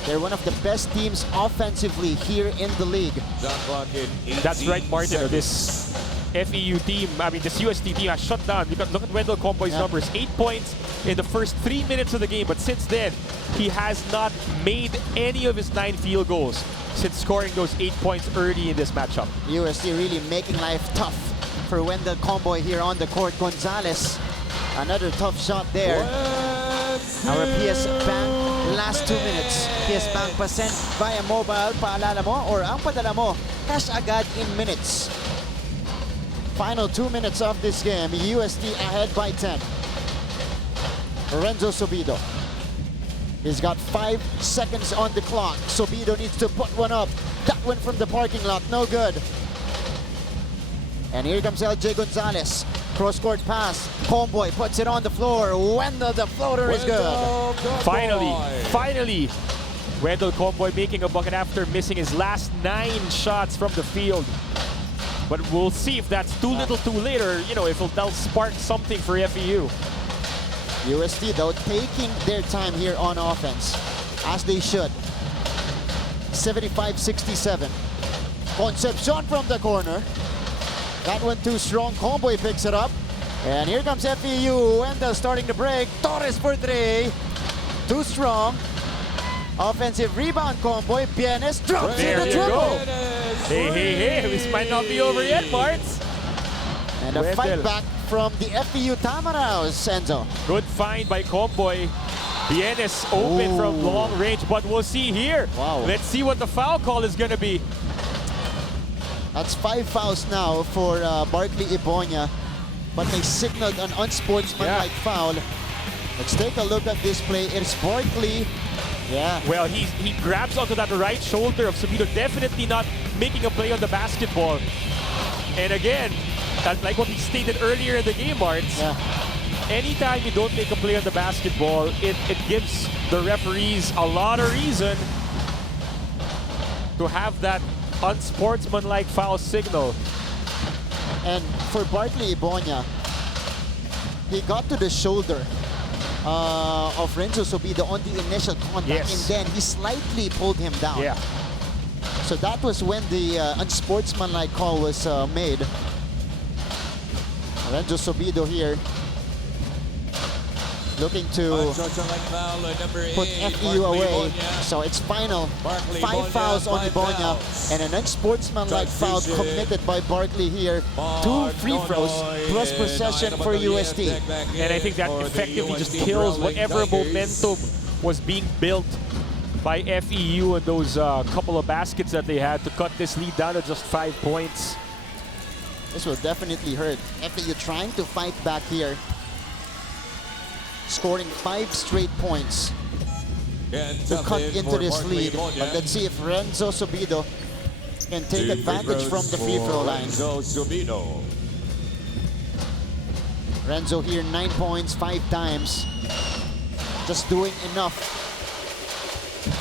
they're one of the best teams offensively here in the league. That's right, Martin. This FEU team, this UST team has shut down. Look at Wendell Comboy's numbers. 8 points in the first 3 minutes of the game, but since then, he has not made any of his 9 field goals since scoring those 8 points early in this matchup. UST really making life tough for Wendell Comboy here on the court. Gonzalez, another tough shot there. Our PS Bank last 2 minutes. PS Bank pa sent via mobile, paalala mo, or ang padala mo, cash agad in minutes. Final 2 minutes of this game, UST ahead by 10. Renzo Subido. He's got 5 seconds on the clock. Subido needs to put one up. That one from the parking lot, no good. And here comes LJ Gonzalez. Cross-court pass. Comboy puts it on the floor. Wendell, the floater is good. Finally, Wendell Comboy making a bucket after missing his last 9 shots from the field. But we'll see if that's too little too late, or, if that'll spark something for FEU. UST, though, taking their time here on offense, as they should. 75-67. Concepcion from the corner. That one too strong. Comboy picks it up. And here comes FEU. Wendell starting to break. Torres for three. Too strong. Offensive rebound, Comboy. Bienes drops in the triple. Hey, this might not be over yet, Marts. And a fight back from the FEU Tamaraos, Enzo. Good find by Comboy. Bienes open from long range, but we'll see here. Wow. Let's see what the foul call is going to be. That's 5 fouls now for Barkley Iboña, but they signaled an unsportsmanlike foul. Let's take a look at this play. It's Barkley. Yeah. Well, he grabs onto that right shoulder of Subido, definitely not making a play on the basketball. And again, like what we stated earlier in the game, Marts, anytime you don't make a play on the basketball, it gives the referees a lot of reason to have that unsportsmanlike foul signal. And for Barkley Iboña, he got to the shoulder of Renzo Subido on the initial contact, and then he slightly pulled him down. Yeah. So that was when the unsportsmanlike call was made. Renzo Subido here looking to put FEU away. So it's final. 5 fouls on Iboña and an unsportsmanlike foul committed by Barkley here. 2 free throws plus possession for UST. And I think that effectively just kills whatever momentum was being built by FEU and those couple of baskets that they had to cut this lead down to just 5 points. This will definitely hurt. FEU trying to fight back here, scoring 5 straight points to cut into this lead. But let's see if Renzo Subido can take advantage from the free throw line. Renzo here, 9 points, 5 times. Just doing enough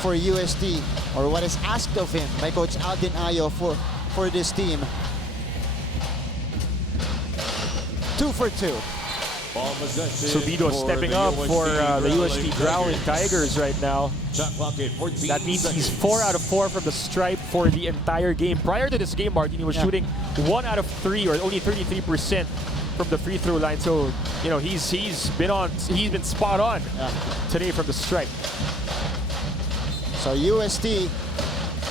for UST, or what is asked of him by Coach Alden Ayo for this team. 2 for 2. Subido stepping up for the UST Growling Tigers right now. That means he's 4 out of 4 from the stripe for the entire game. Prior to this game, Martin, he was shooting 1 out of 3, or only 33% from the free throw line. So, you know, he's been spot on today from the stripe. So UST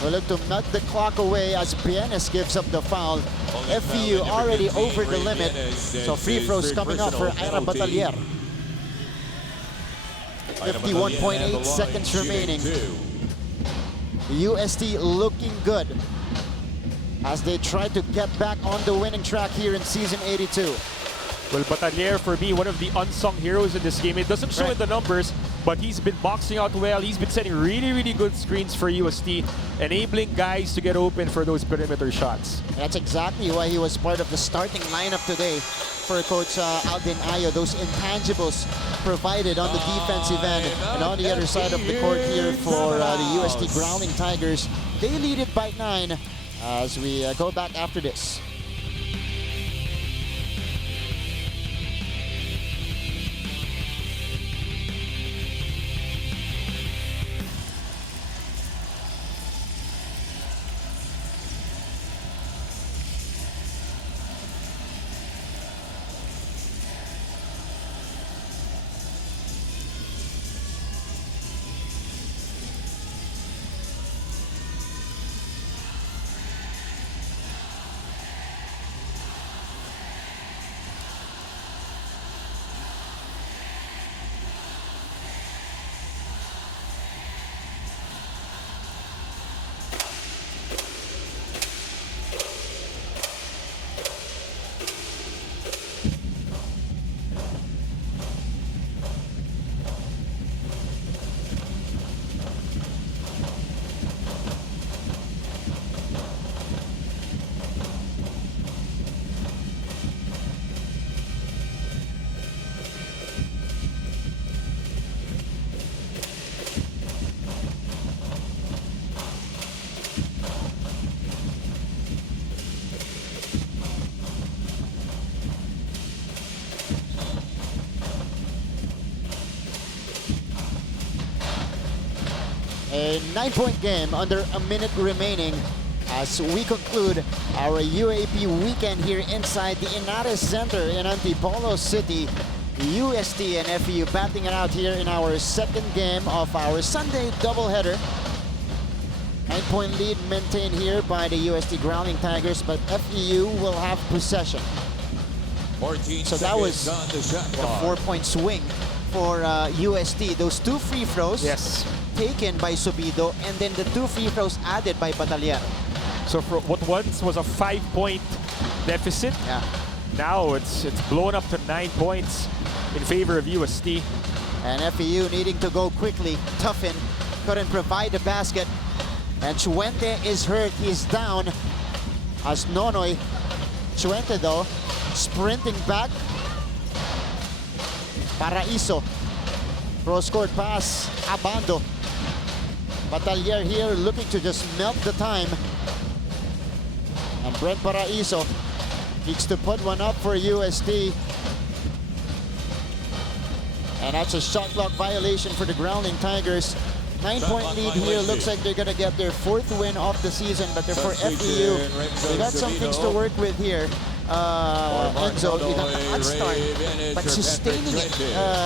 will look to melt the clock away as Bienes gives up the foul. FEU already over the limit. So free throws coming up for Ira Batalier. 51.8 seconds remaining. UST looking good as they try to get back on the winning track here in season 82. Well, Batalier, for me, one of the unsung heroes in this game. It doesn't show in the numbers, but he's been boxing out well. He's been setting really, really good screens for UST, enabling guys to get open for those perimeter shots. That's exactly why he was part of the starting lineup today for Coach Alden Ayo. Those intangibles provided on the defensive end, and on the other side of the court here for the UST Growling Tigers. They lead it by 9 as we go back after this. A 9-point game under a minute remaining as we conclude our UAAP weekend here inside the Inares Center in Antipolo City. UST and FEU batting it out here in our second game of our Sunday doubleheader. 9-point lead maintained here by the UST Growling Tigers, but FEU will have possession. 14 So that was seconds on the shot the clock. 4-point swing for UST. Those two free throws Yes. taken by Subido, and then the two free throws added by Batalyer. So for what once was a 5-point deficit, Yeah. now it's blown up to 9 points in favor of UST. And FEU needing to go quickly. Tuffin couldn't provide the basket. And Chuente is hurt. He's down as Nonoy. Chuente though, sprinting back. Paraiso. Cross-court pass. Abando. Batalyer here looking to just melt the time. And Brent Paraiso needs to put one up for UST. And that's a shot clock violation for the Growling Tigers. 9-point lead here. Looks like they're going to get their 4th win of the season. But for FEU, they got some things to work with here. Enzo, you got the hot start, but sustaining it,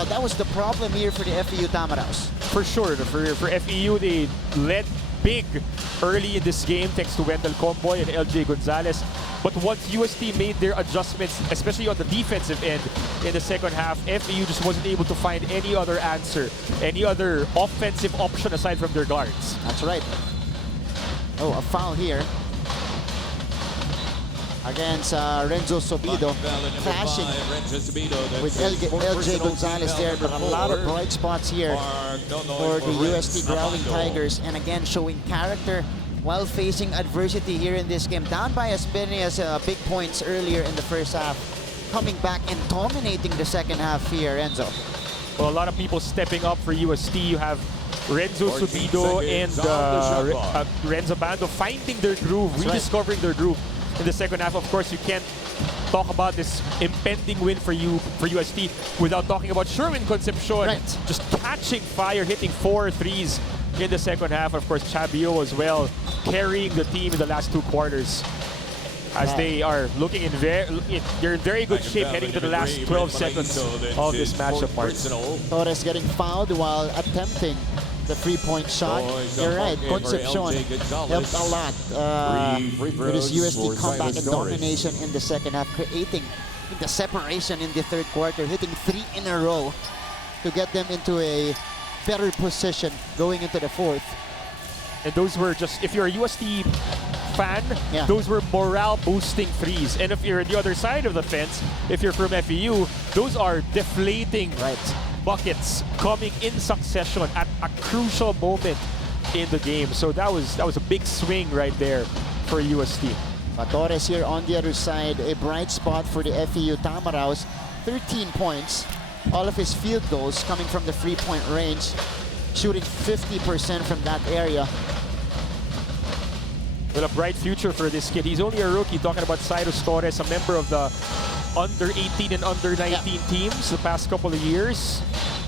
that was the problem here for the FEU Tamaraos. For sure, for FEU, they led big early in this game thanks to Wendell Comboy and LJ Gonzalez. But once UST made their adjustments, especially on the defensive end in the second half, FEU just wasn't able to find any other answer, any other offensive option aside from their guards. That's right. Oh, a foul here against Renzo Subido, clashing with LJ Gonzalez there, but a lot of bright spots here for the UST Growling Tigers, and again showing character while facing adversity here in this game. Down by as many as big points earlier in the first half, coming back and dominating the second half here, Enzo. Well, a lot of people stepping up for UST. You have Renzo Subido and Renzo Bando finding their groove, rediscovering their groove in the second half. Of course, you can't talk about this impending win for UST without talking about Sherwin Concepcion. Just catching fire, hitting 4 threes in the second half. Of course, Chabio as well, carrying the team in the last 2 quarters. As they are looking they're in very good shape heading to the last 12 seconds of this matchup, Martin. Torres getting fouled while attempting the 3-point shot. You're right, Concepcion helped a lot with his UST comeback and domination in the second half, creating the separation in the third quarter, hitting 3 in a row to get them into a better position going into the fourth. And those were just, if you're a UST fan, those were morale-boosting threes. And if you're on the other side of the fence, if you're from FEU, those are deflating buckets coming in succession at a crucial moment in the game. So that was a big swing right there for UST. But Torres here on the other side, a bright spot for the FEU Tamaraos. 13 points, all of his field goals coming from the 3-point range, shooting 50% from that area. Well, a bright future for this kid. He's only a rookie. Talking about Cyrus Torres, a member of the under 18 and under 19 teams the past couple of years.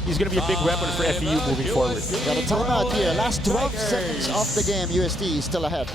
He's going to be a big weapon for FEU moving forward. Got a timeout here. Last 12 seconds of the game. UST is still ahead.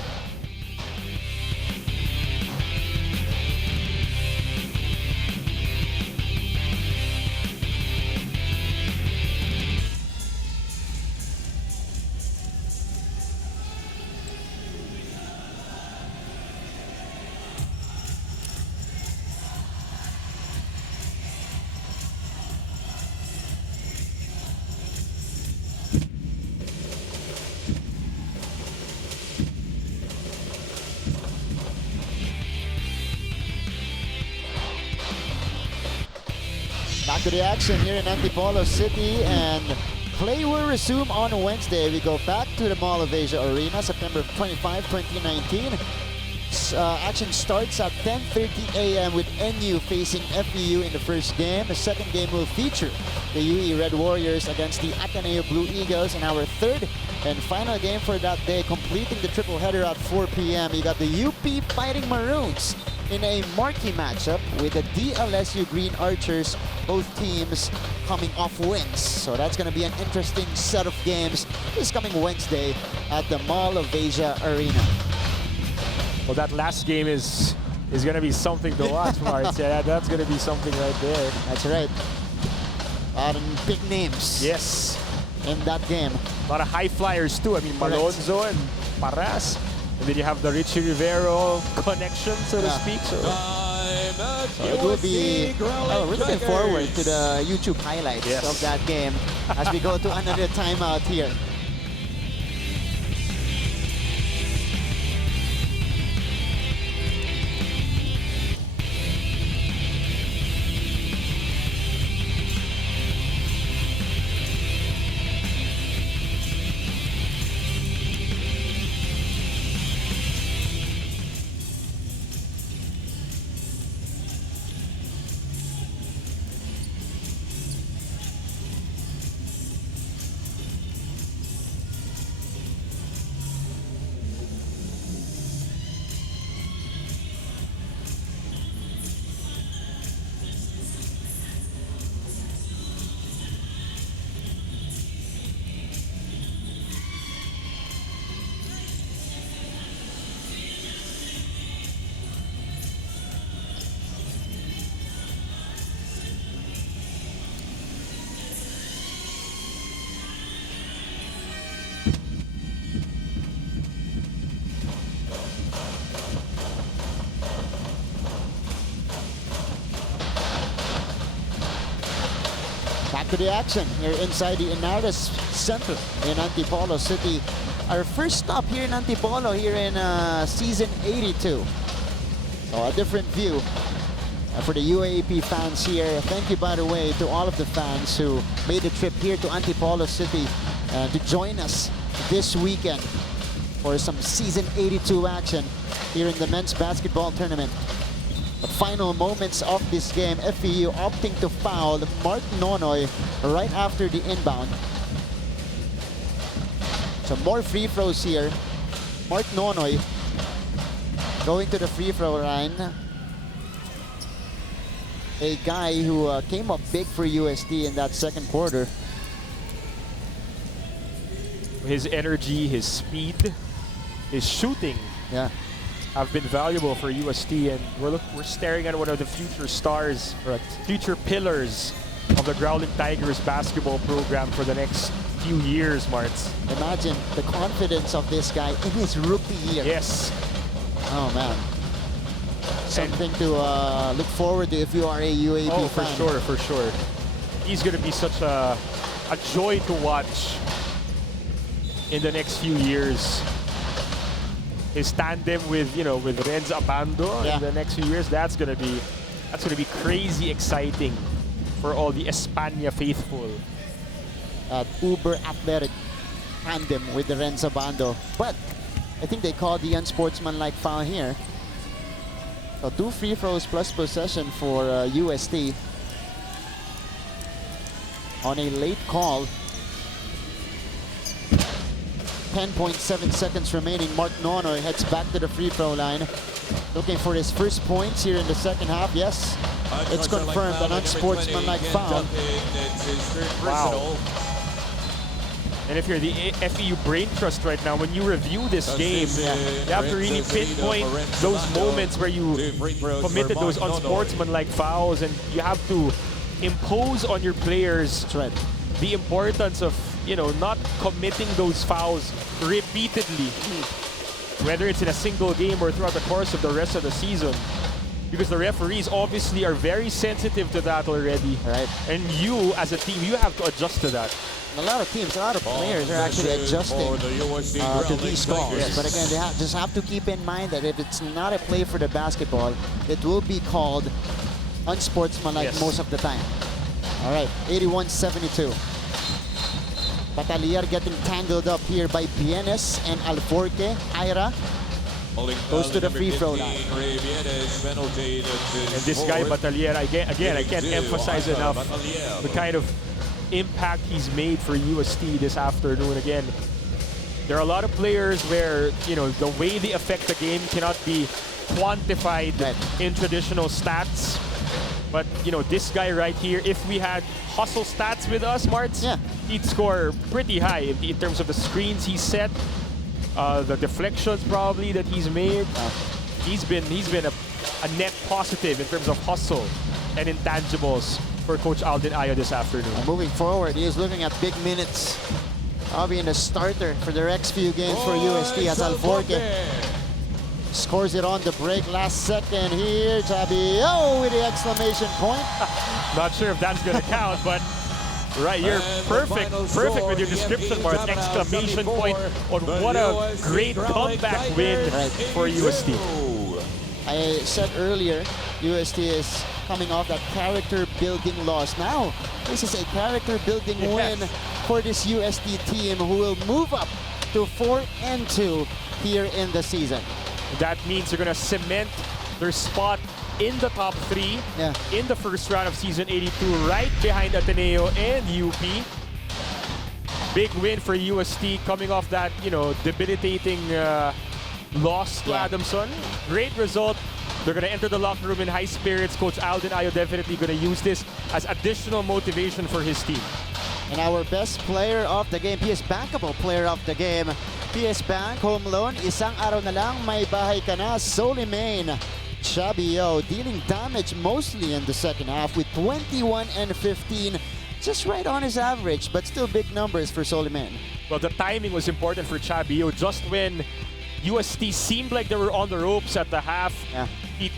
Back to the action here in Antipolo City, and play will resume on Wednesday. We go back to the Mall of Asia Arena, September 25, 2019. Action starts at 10:30 a.m. with NU facing FEU in the first game. The second game will feature the UE Red Warriors against the Ateneo Blue Eagles, and our third and final game for that day, completing the triple header at 4 p.m. You got the UP Fighting Maroons in a marquee matchup with the DLSU Green Archers, both teams coming off wins. So that's going to be an interesting set of games this coming Wednesday at the Mall of Asia Arena. Well, that last game is going to be something to watch, Marts. Yeah, that's going to be something right there. That's right. Big names. Yes. In that game. A lot of high flyers too. I mean, Correct. Malonzo and Paras. And then you have the Richie Rivero connection, so to speak. So It will be. We're looking forward to the YouTube highlights Yes. of that game as we go to another timeout here. Back to the action here inside the Inares Center in Antipolo City. Our first stop here in Antipolo here in season 82. So a different view for the UAAP fans here. Thank you, by the way, to all of the fans who made the trip here to Antipolo City to join us this weekend for some season 82 action here in the men's basketball tournament. The final moments of this game, FEU opting to foul Mark Nonoy right after the inbound. So more free throws here. Mark Nonoy going to the free throw line. A guy who came up big for UST in that second quarter. his energy, his speed, his shooting have been valuable for UST, and we're staring at one of the future stars, future pillars of the Growling Tigers basketball program for the next few years, Marts. Imagine the confidence of this guy in his rookie year. Yes. Oh man. Something to look forward to if you are a UAAP fan. For sure. He's going to be such a joy to watch in the next few years. His tandem with Renz Abando in the next few years, that's gonna be crazy exciting for all the España faithful. Uber athletic tandem with the Renz Abando. But I think they called the unsportsmanlike foul here. So 2 free throws plus possession for UST on a late call. 10.7 seconds remaining. Mark Nonoy heads back to the free throw line, looking for his first points here in the second half. Yes, it's confirmed, an unsportsmanlike foul. Wow. And if you're the FEU Brain Trust right now, when you review this game, you have to really pinpoint those moments where you committed those unsportsmanlike fouls, and you have to impose on your players the importance of not committing those fouls repeatedly, whether it's in a single game or throughout the course of the rest of the season, because the referees obviously are very sensitive to that already. And you, as a team, you have to adjust to that. A lot of teams, a lot of players are actually adjusting to these calls. But again, they just have to keep in mind that if it's not a play for the basketball, it will be called unsportsmanlike most of the time. All right, 81-72. Batalier getting tangled up here by Bienes and Alforque. Ira goes to the free throw line. And this guy, Batalier, again, I can't emphasize enough the kind of impact he's made for UST this afternoon. Again, there are a lot of players where, the way they affect the game cannot be quantified in traditional stats. But, this guy right here, if we had hustle stats with us, Marts, he'd score pretty high in terms of the screens he set, the deflections probably that he's made. he's been a net positive in terms of hustle and intangibles for Coach Alden Ayo this afternoon. Moving forward, he is looking at big minutes. I'll be in the starter for the next few games for UST as Alforque scores it on the break last second here. Chabi, oh, with the exclamation point. Not sure if that's going to count, but right, you're perfect with your description, Mark. Exclamation point on what a great comeback win for UST. I said earlier, UST is coming off that character-building loss. Now, this is a character-building win for this UST team who will move up to 4-2 here in the season. That means they're going to cement their spot in the top 3 in the first round of Season 82, right behind Ateneo and UP. Big win for UST coming off that, debilitating loss to Adamson. Great result. They're going to enter the locker room in high spirits. Coach Alden Ayo definitely going to use this as additional motivation for his team. And our best player of the game, PS Bankable player of the game, PS Bank home loan, isang araw na lang may bahay ka na, Solimain Chabio, dealing damage mostly in the second half with 21 and 15, just right on his average, but still big numbers for Solimain. Well, the timing was important for Chabio. Just when UST seemed like they were on the ropes at the half, he,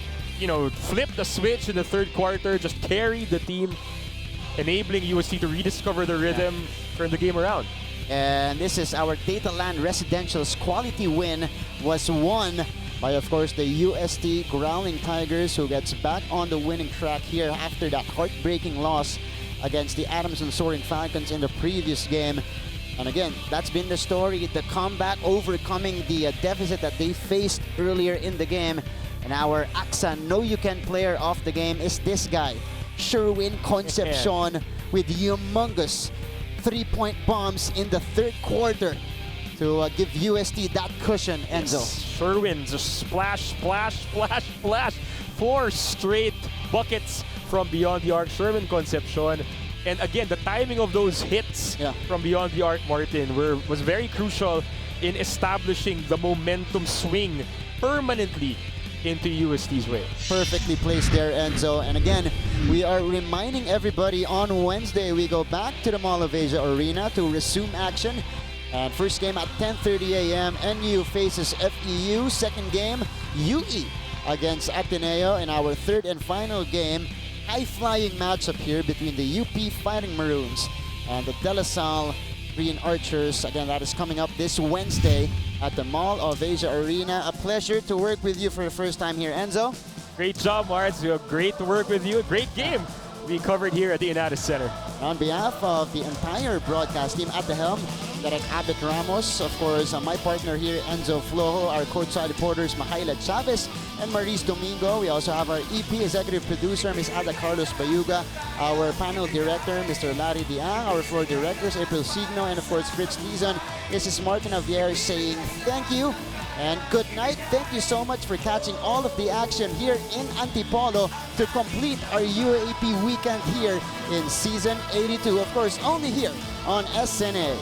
flipped the switch in the third quarter, just carried the team, enabling UST to rediscover the rhythm, turn the game around. And this is our Dataland Residential's quality win, was won by, of course, the UST Growling Tigers, who gets back on the winning track here after that heartbreaking loss against the Adamson Soaring Falcons in the previous game. And again, that's been the story, the comeback, overcoming the deficit that they faced earlier in the game. And our AXA Know You Can player of the game is this guy, Sherwin Concepcion, with humongous three-point bombs in the third quarter to give UST that cushion, Enzo. Sherwin just splash, splash, splash, splash. 4 straight buckets from beyond the arc. Sherwin Concepcion. And again, the timing of those hits from beyond the arc, Martin, was very crucial in establishing the momentum swing permanently into UST's way. Perfectly placed there, Enzo. And again, we are reminding everybody on Wednesday we go back to the Mall of Asia Arena to resume action. And first game at 10:30 a.m. NU faces FEU. Second game, UE against Ateneo. In our third and final game, high-flying matchup here between the UP Fighting Maroons and the De La Salle Green Archers. Again, that is coming up this Wednesday at the Mall of Asia Arena. A pleasure to work with you for the first time here, Enzo. Great job, Marts. Great to work with you. Great game we covered here at the Inatis Center. On behalf of the entire broadcast team at the helm, Derek Abet Ramos, of course, my partner here, Enzo Flojo, our courtside reporters, Mahaila Chavez and Maurice Domingo. We also have our EP executive producer, Ms. Ada Carlos Bayuga, our panel director, Mr. Larry Diang, our floor directors, April Signo, and of course, Fritz Lizon. This is Martin Javier saying thank you and good night. Thank you so much for catching all of the action here in Antipolo to complete our UAAP weekend here in Season 82. Of course, only here on SNA.